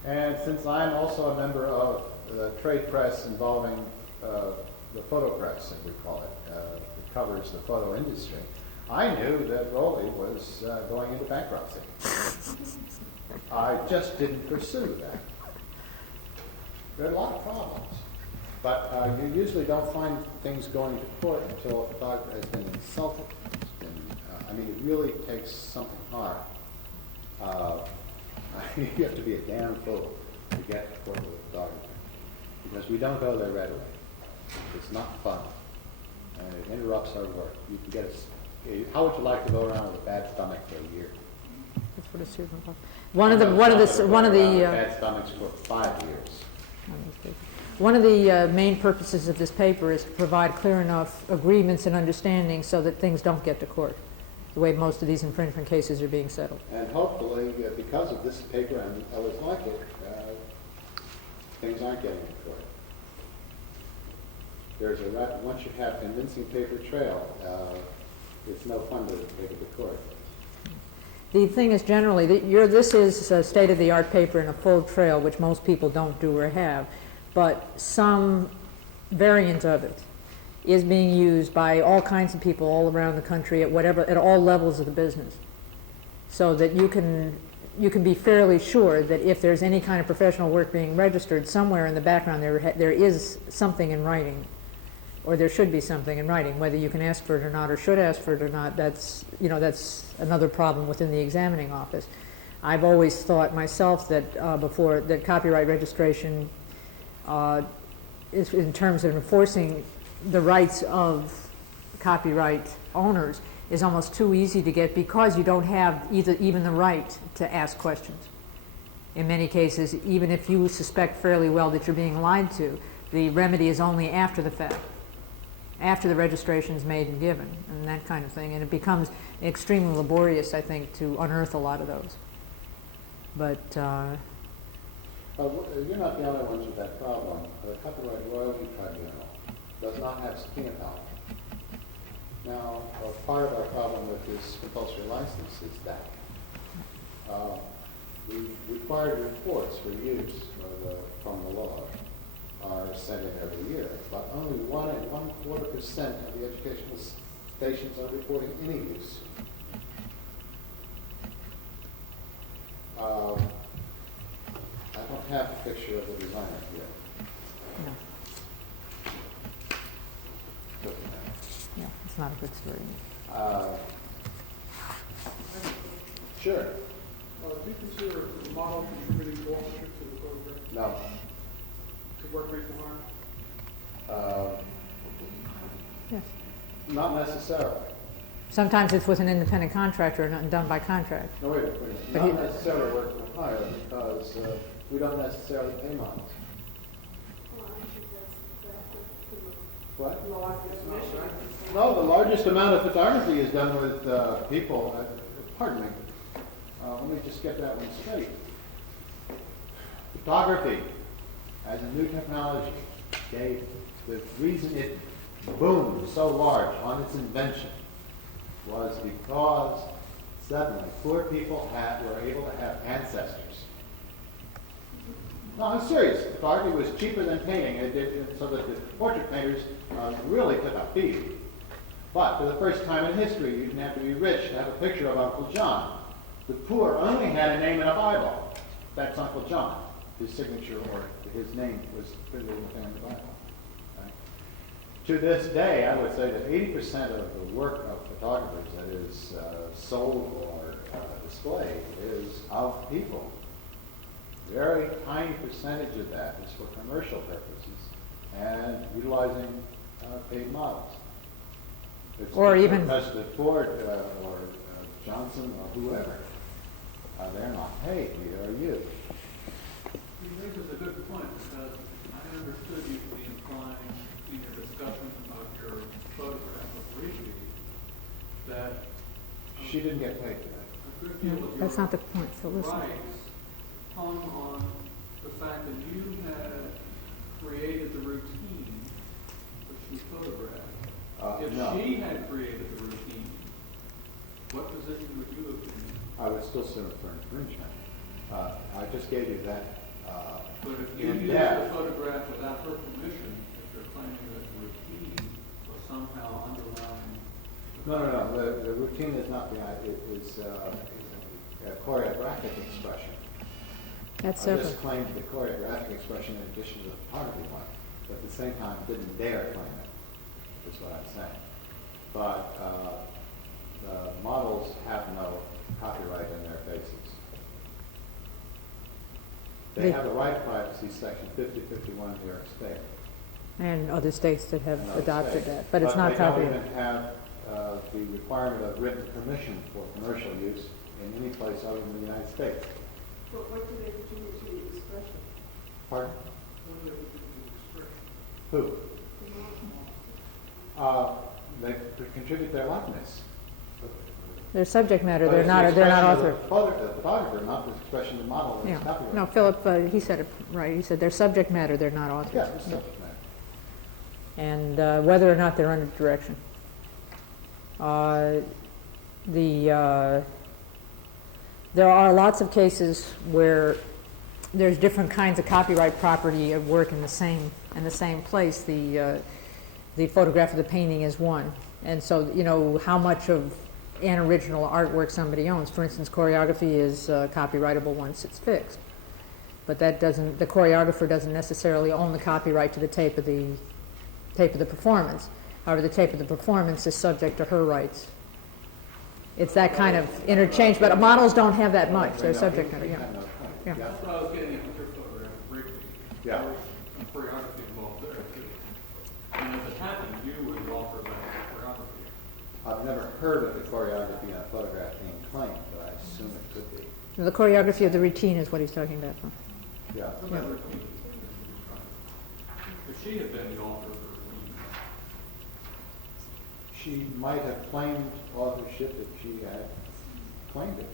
And since I'm also a member of the trade press involving the photo press, as we call it, that covers the photo industry, I knew that Rolly was going into bankruptcy. I just didn't pursue that. There are a lot of problems. But you usually don't find things going to court until a photographer has been insulted. I mean, it really takes something hard. You have to be a damn fool to get to court with a photographer, because we don't go there readily. It's not fun, and it interrupts our work. You can get how would you like to go around with a bad stomach for a year? That's what it's super about. One of the bad stomachs for 5 years. One of the main purposes of this paper is to provide clear enough agreements and understanding so that things don't get to court, the way most of these infringement cases are being settled. And hopefully, because of this paper and others like it, things aren't getting to court. There's once you have convincing paper trail, it's no fun to take it to court. The thing is generally, this is a state-of-the-art paper in a full trail, which most people don't do or have, but some variant of it is being used by all kinds of people all around the country at all levels of the business, so that you can be fairly sure that if there's any kind of professional work being registered, somewhere in the background there is something in writing, or there should be something in writing. Whether you can ask for it or not, or should ask for it or not, that's another problem within the examining office. I've always thought myself that that copyright registration is, in terms of enforcing the rights of copyright owners, is almost too easy to get, because you don't have even the right to ask questions. In many cases, even if you suspect fairly well that you're being lied to, the remedy is only after the fact. after the registration's made and given, and that kind of thing. And it becomes extremely laborious, I think, to unearth a lot of those. But you're not the only ones with that problem. The Copyright Royalty Tribunal does not have subpoena power. Now, part of our problem with this compulsory license is that the required reports for use from the law are sent in every year, but only 1.25% of the educational stations are reporting any use. I don't have a picture of the designer here. no. Yeah, it's not a good story. Sure. Do you consider the model contributing to authorship to the photograph? No. To workmate for hire? Yes. Not necessarily. Sometimes it's with an independent contractor and not done by contract. No, wait a minute. Not necessarily work for hire because we don't necessarily pay models. What? No, the largest amount of photography is done with people. Pardon me. Let me just get that one straight. Photography, as a new technology, gave the reason it boomed so large on its invention was because suddenly poor people were able to have ancestors. No, I'm serious. Photography was cheaper than painting, so that the portrait painters really took a fee. But for the first time in history, you didn't have to be rich to have a picture of Uncle John. The poor only had a name in a Bible. That's Uncle John. His signature or his name was printed in the Bible. Right? To this day, I would say that 80% of the work of photographers that is sold or displayed is of people. Very tiny percentage of that is for commercial purposes and utilizing paid models. It's Or even President Ford or Johnson or whoever. They're not paid, neither are you. He raises a good point because I understood you to be implying in your discussion of your photograph of Rishi that She didn't get paid for that. a good deal of your That's not the point, so listen. rights hung on the fact that you had created the routine which you photographed. If No. she had created the routine, what position would you have been in? I would still sue her for infringement. I just gave you that But if you in used depth. the photograph without her permission, if you're claiming that the routine was somehow underlying. No. The routine is not the idea. It is a choreographic expression. That's I separate. just claimed the choreographic expression in addition to the photography one, but at the same time didn't dare claim it, is what I'm saying. But the models have no copyright in their faces. They have a right of privacy, section 5051 of New York State. And other states that have And other adopted states. that, but it's not They copyrighted. don't even have the requirement of written permission for commercial use in any place other than the United States. But what do they contribute to the expression? Pardon? What do they contribute to the expression? Who? They contribute their likeness. They're subject matter, But they're it's not the author. expression of the photographer, not the expression of the model that's Yeah, copyrighted. no, Philip, he said it right, he said they're subject matter, they're not authors. Yeah, it's subject matter. And whether or not they're under direction. There are lots of cases where there's different kinds of copyright property at work in the same place. The photograph of the painting is one, and so how much of an original artwork somebody owns. For instance, choreography is copyrightable once it's fixed, but the choreographer doesn't necessarily own the copyright to the tape of the performance. However, the tape of the performance is subject to her rights. It's that kind of interchange, but models don't have that much. They're subject matter, yeah. Yeah. That's what I was getting at with your photograph briefly. Yeah. There was some choreography involved there too. And if it happened, you would offer that choreography. I've never heard of the choreography in a photograph being claimed, but I assume it could be. The choreography of the routine is what he's talking about. Yeah. What about routine? If she had been the author of the routine, she might have claimed authorship if she had claimed it.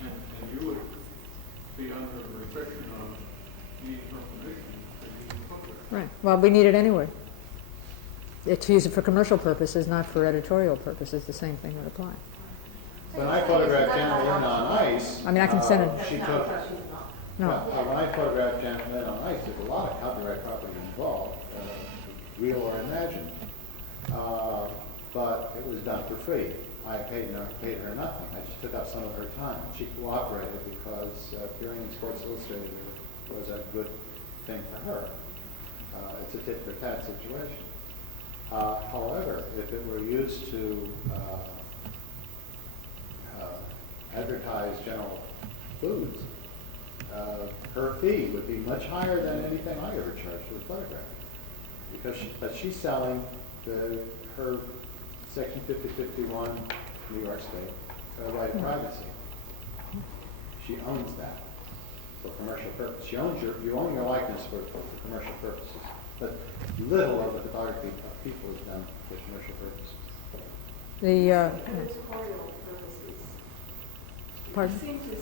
And you would be under the restriction of needing her permission to use the photograph. Right. Well, we need it anyway. To use it for commercial purposes, not for editorial purposes, the same thing would apply. When I photographed Janet Lynn on ice, I mean, I can send it. she took. No. Well, when I photographed Janet Lynn on ice, there's a lot of copyright property involved, real or imagined. But it was done for free. I paid her nothing. I just took up some of her time. She cooperated because appearing in Sports Illustrated was a good thing for her. It's a tit for tat situation. However, if it were used to advertise General Foods, her fee would be much higher than anything I ever charged for a photograph, because she's selling her Section 5051 New York State right of privacy. She owns that for commercial purpose. You own your likeness for commercial purposes, but little of the photography of people is done for commercial purposes. Editorial purposes. Pardon? You seem to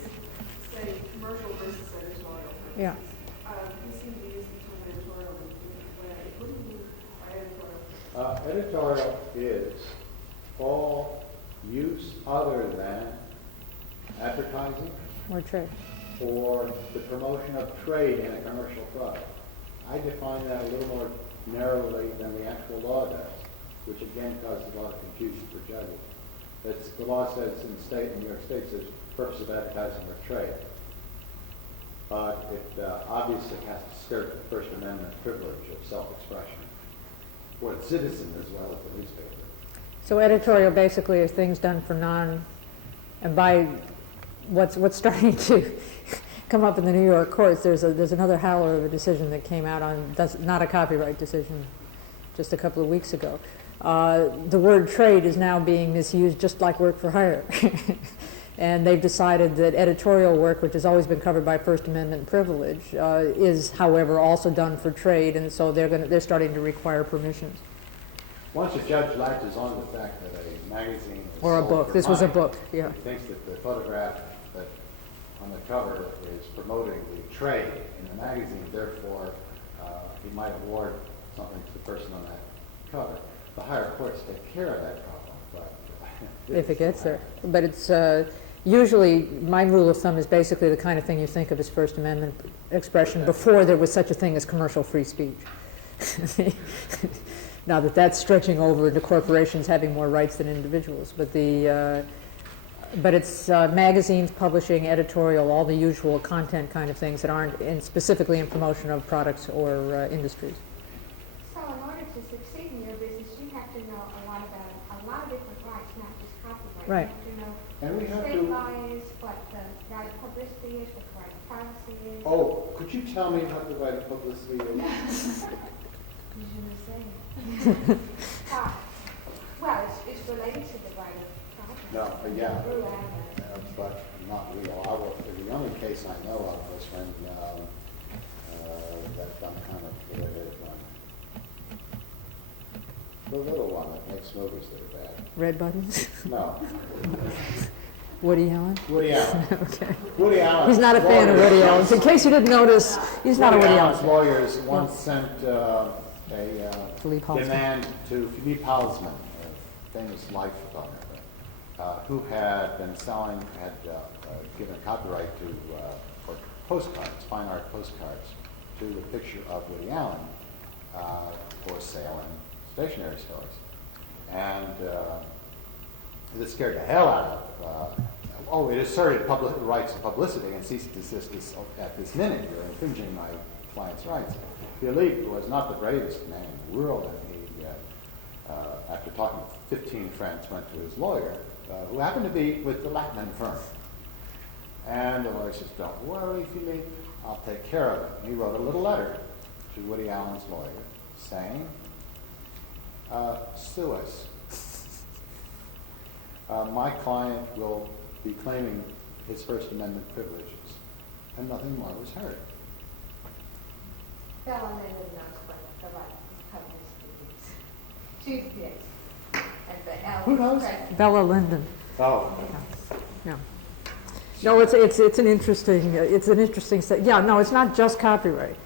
say commercial versus editorial purposes. Yeah. You seem to use the term editorial in a different way. What do you mean by editorial? Editorial is all use other than advertising Or trade. or the promotion of trade in a commercial product. I define that a little more narrowly than the actual law does, which again causes a lot of confusion for judges. The law says in New York State says purpose of advertising or trade. But it obviously has to skirt the First Amendment privilege of self-expression for the citizen as well as the newspaper. So editorial basically is things done for and by what's starting to come up in the New York courts, there's another howler of a decision that came out on, not a copyright decision, just a couple of weeks ago. The word trade is now being misused just like work for hire. And they've decided that editorial work, which has always been covered by First Amendment privilege, is, however, also done for trade, and so they're starting to require permissions. Once a judge latches on to the fact that a magazine is Or a sold book. for This was a money, book, yeah. he thinks that the photograph that on the cover is promoting the trade in the magazine, therefore he might award something to the person on that cover. The higher courts take care of that problem, but If it gets there. But it's usually, my rule of thumb is basically the kind of thing you think of as First Amendment expression before there was such a thing as commercial free speech. Now that's stretching over into corporations having more rights than individuals, but it's magazines, publishing, editorial, all the usual content kind of things that aren't specifically in promotion of products or industries. So in order to succeed in your business, you have to know a lot about a lot of different rights, not just copyright. Right. You have to know And we what have state to- law is, what the right of publicity is, what the right of privacy is. Oh, could you tell me what the right of publicity is? Well, it's related to the right of privacy. No, yeah, but not real. The only case I know of was when that dumb comic related one. The little one that makes movies that are bad. Red buttons? No. Woody Allen? Woody Allen. Okay. Woody Allen. He's not a fan of Woody Allen. In case you didn't notice, he's not a Woody Allen's Allen. lawyers once sent a Philippe Halsman. demand to Phillip, a famous life photographer, who had been given copyright to for postcards, fine art postcards, to the picture of Woody Allen for sale in stationery stores. And this scared the hell out of, it asserted rights of publicity and cease and desist at this minute. You're infringing my client's rights. Philippe was not the bravest man in the world, and he, after talking to 15 friends, went to his lawyer, who happened to be with the Latin firm. And the lawyer says, "Don't worry, Philippe, I'll take care of it." And he wrote a little letter to Woody Allen's lawyer saying, "Sue us. My client will be claiming his First Amendment privileges." And nothing more was heard. Bell and they would not explain the right of publicity. Chief, yes. and the Alice Who knows? Craig. Bella Linden. Oh. Yeah. No, it's an interesting, yeah, no, it's not just copyright.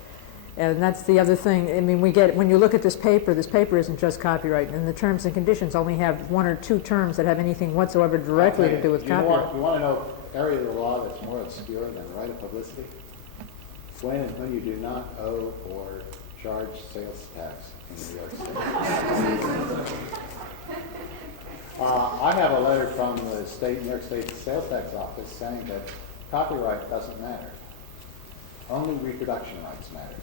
And that's the other thing. I mean, when you look at this paper isn't just copyright, and the terms and conditions only have 1 or 2 terms that have anything whatsoever directly to do with copyright. You want to know area of the law that's more obscure than right of publicity? When and who you do not owe or charge sales tax in New York City. I have a letter from the New York State Sales Tax Office saying that copyright doesn't matter. Only reproduction rights matter.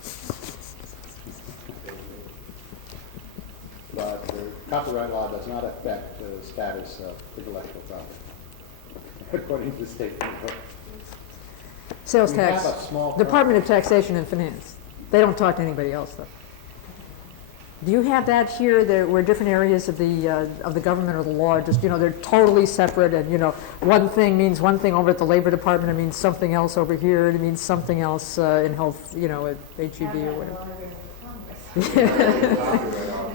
But the copyright law does not affect the status of intellectual property, according to the state of New York. Sales We tax, have a small Department of Taxation and Finance. They don't talk to anybody else, though. Do you have that here, where different areas of the government or the law just, they're totally separate, and, one thing means one thing over at the Labor Department, it means something else over here, and it means something else in health, at HEB or whatever.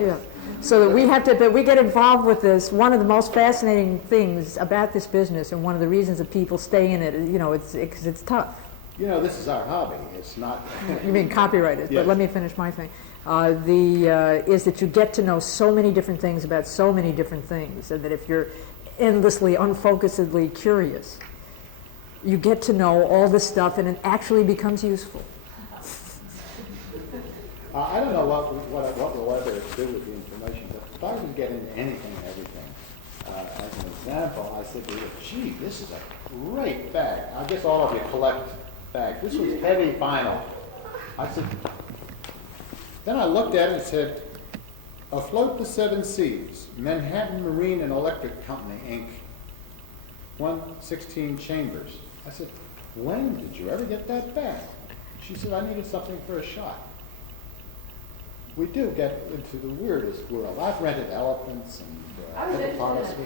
Yeah. So that we get involved with this. One of the most fascinating things about this business, and one of the reasons that people stay in it, it's tough. This is our hobby. It's not. You mean copyrighted? Yes. But let me finish my thing. Is that you get to know so many different things about so many different things, and that if you're endlessly, unfocusedly curious, you get to know all this stuff, and it actually becomes useful. I don't know what we'll ever do with the information, but if I can get into anything and everything, as an example, I said to you, gee, this is a great bag. I guess all of you collect bags. This was heavy vinyl. I said, then I looked at it and said, Afloat the Seven Seas, Manhattan Marine and Electric Company, Inc., 116 Chambers. I said, when did you ever get that bag? She said, I needed something for a shot. We do get into the weirdest world. I've rented elephants and hippopotamuses.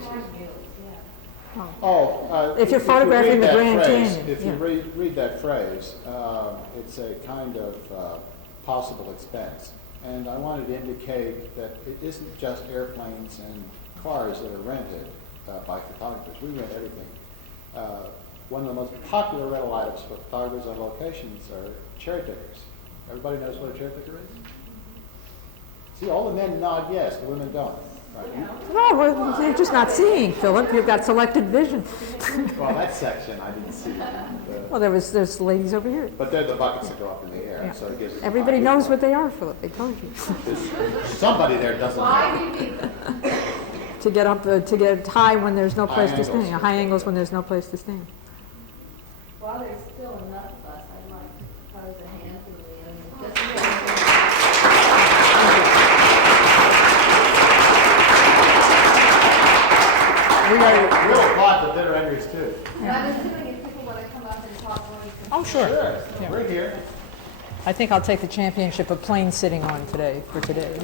If you're photographing the Grand Canyon. If you read that phrase, it's a kind of possible expense. And I wanted to indicate that it isn't just airplanes and cars that are rented by photographers. We rent everything. One of the most popular rental items for photographers on locations are cherry pickers. Everybody knows what a cherry picker is? See, all the men nod yes, the women don't. Right? No, well, you're just not seeing, Philip. You've got selected vision. Well, that section I didn't see. Well, there's ladies over here. But they're the buckets that go up in the air, Yeah. so it gives. Everybody knows what they are, Philip. They told you. Somebody there doesn't know. To get up, to get high when there's no place to stand. angles. High angles when there's no place to stand. While there's still enough of us, I'd like to pose a hand to Leonian, just in case. We'll applaud the bitter entries too. And I'm assuming if people want to come up and talk more, you can. Oh, sure. Sure, Yeah. we're here. I think I'll take the championship of plane sitting on today, for today.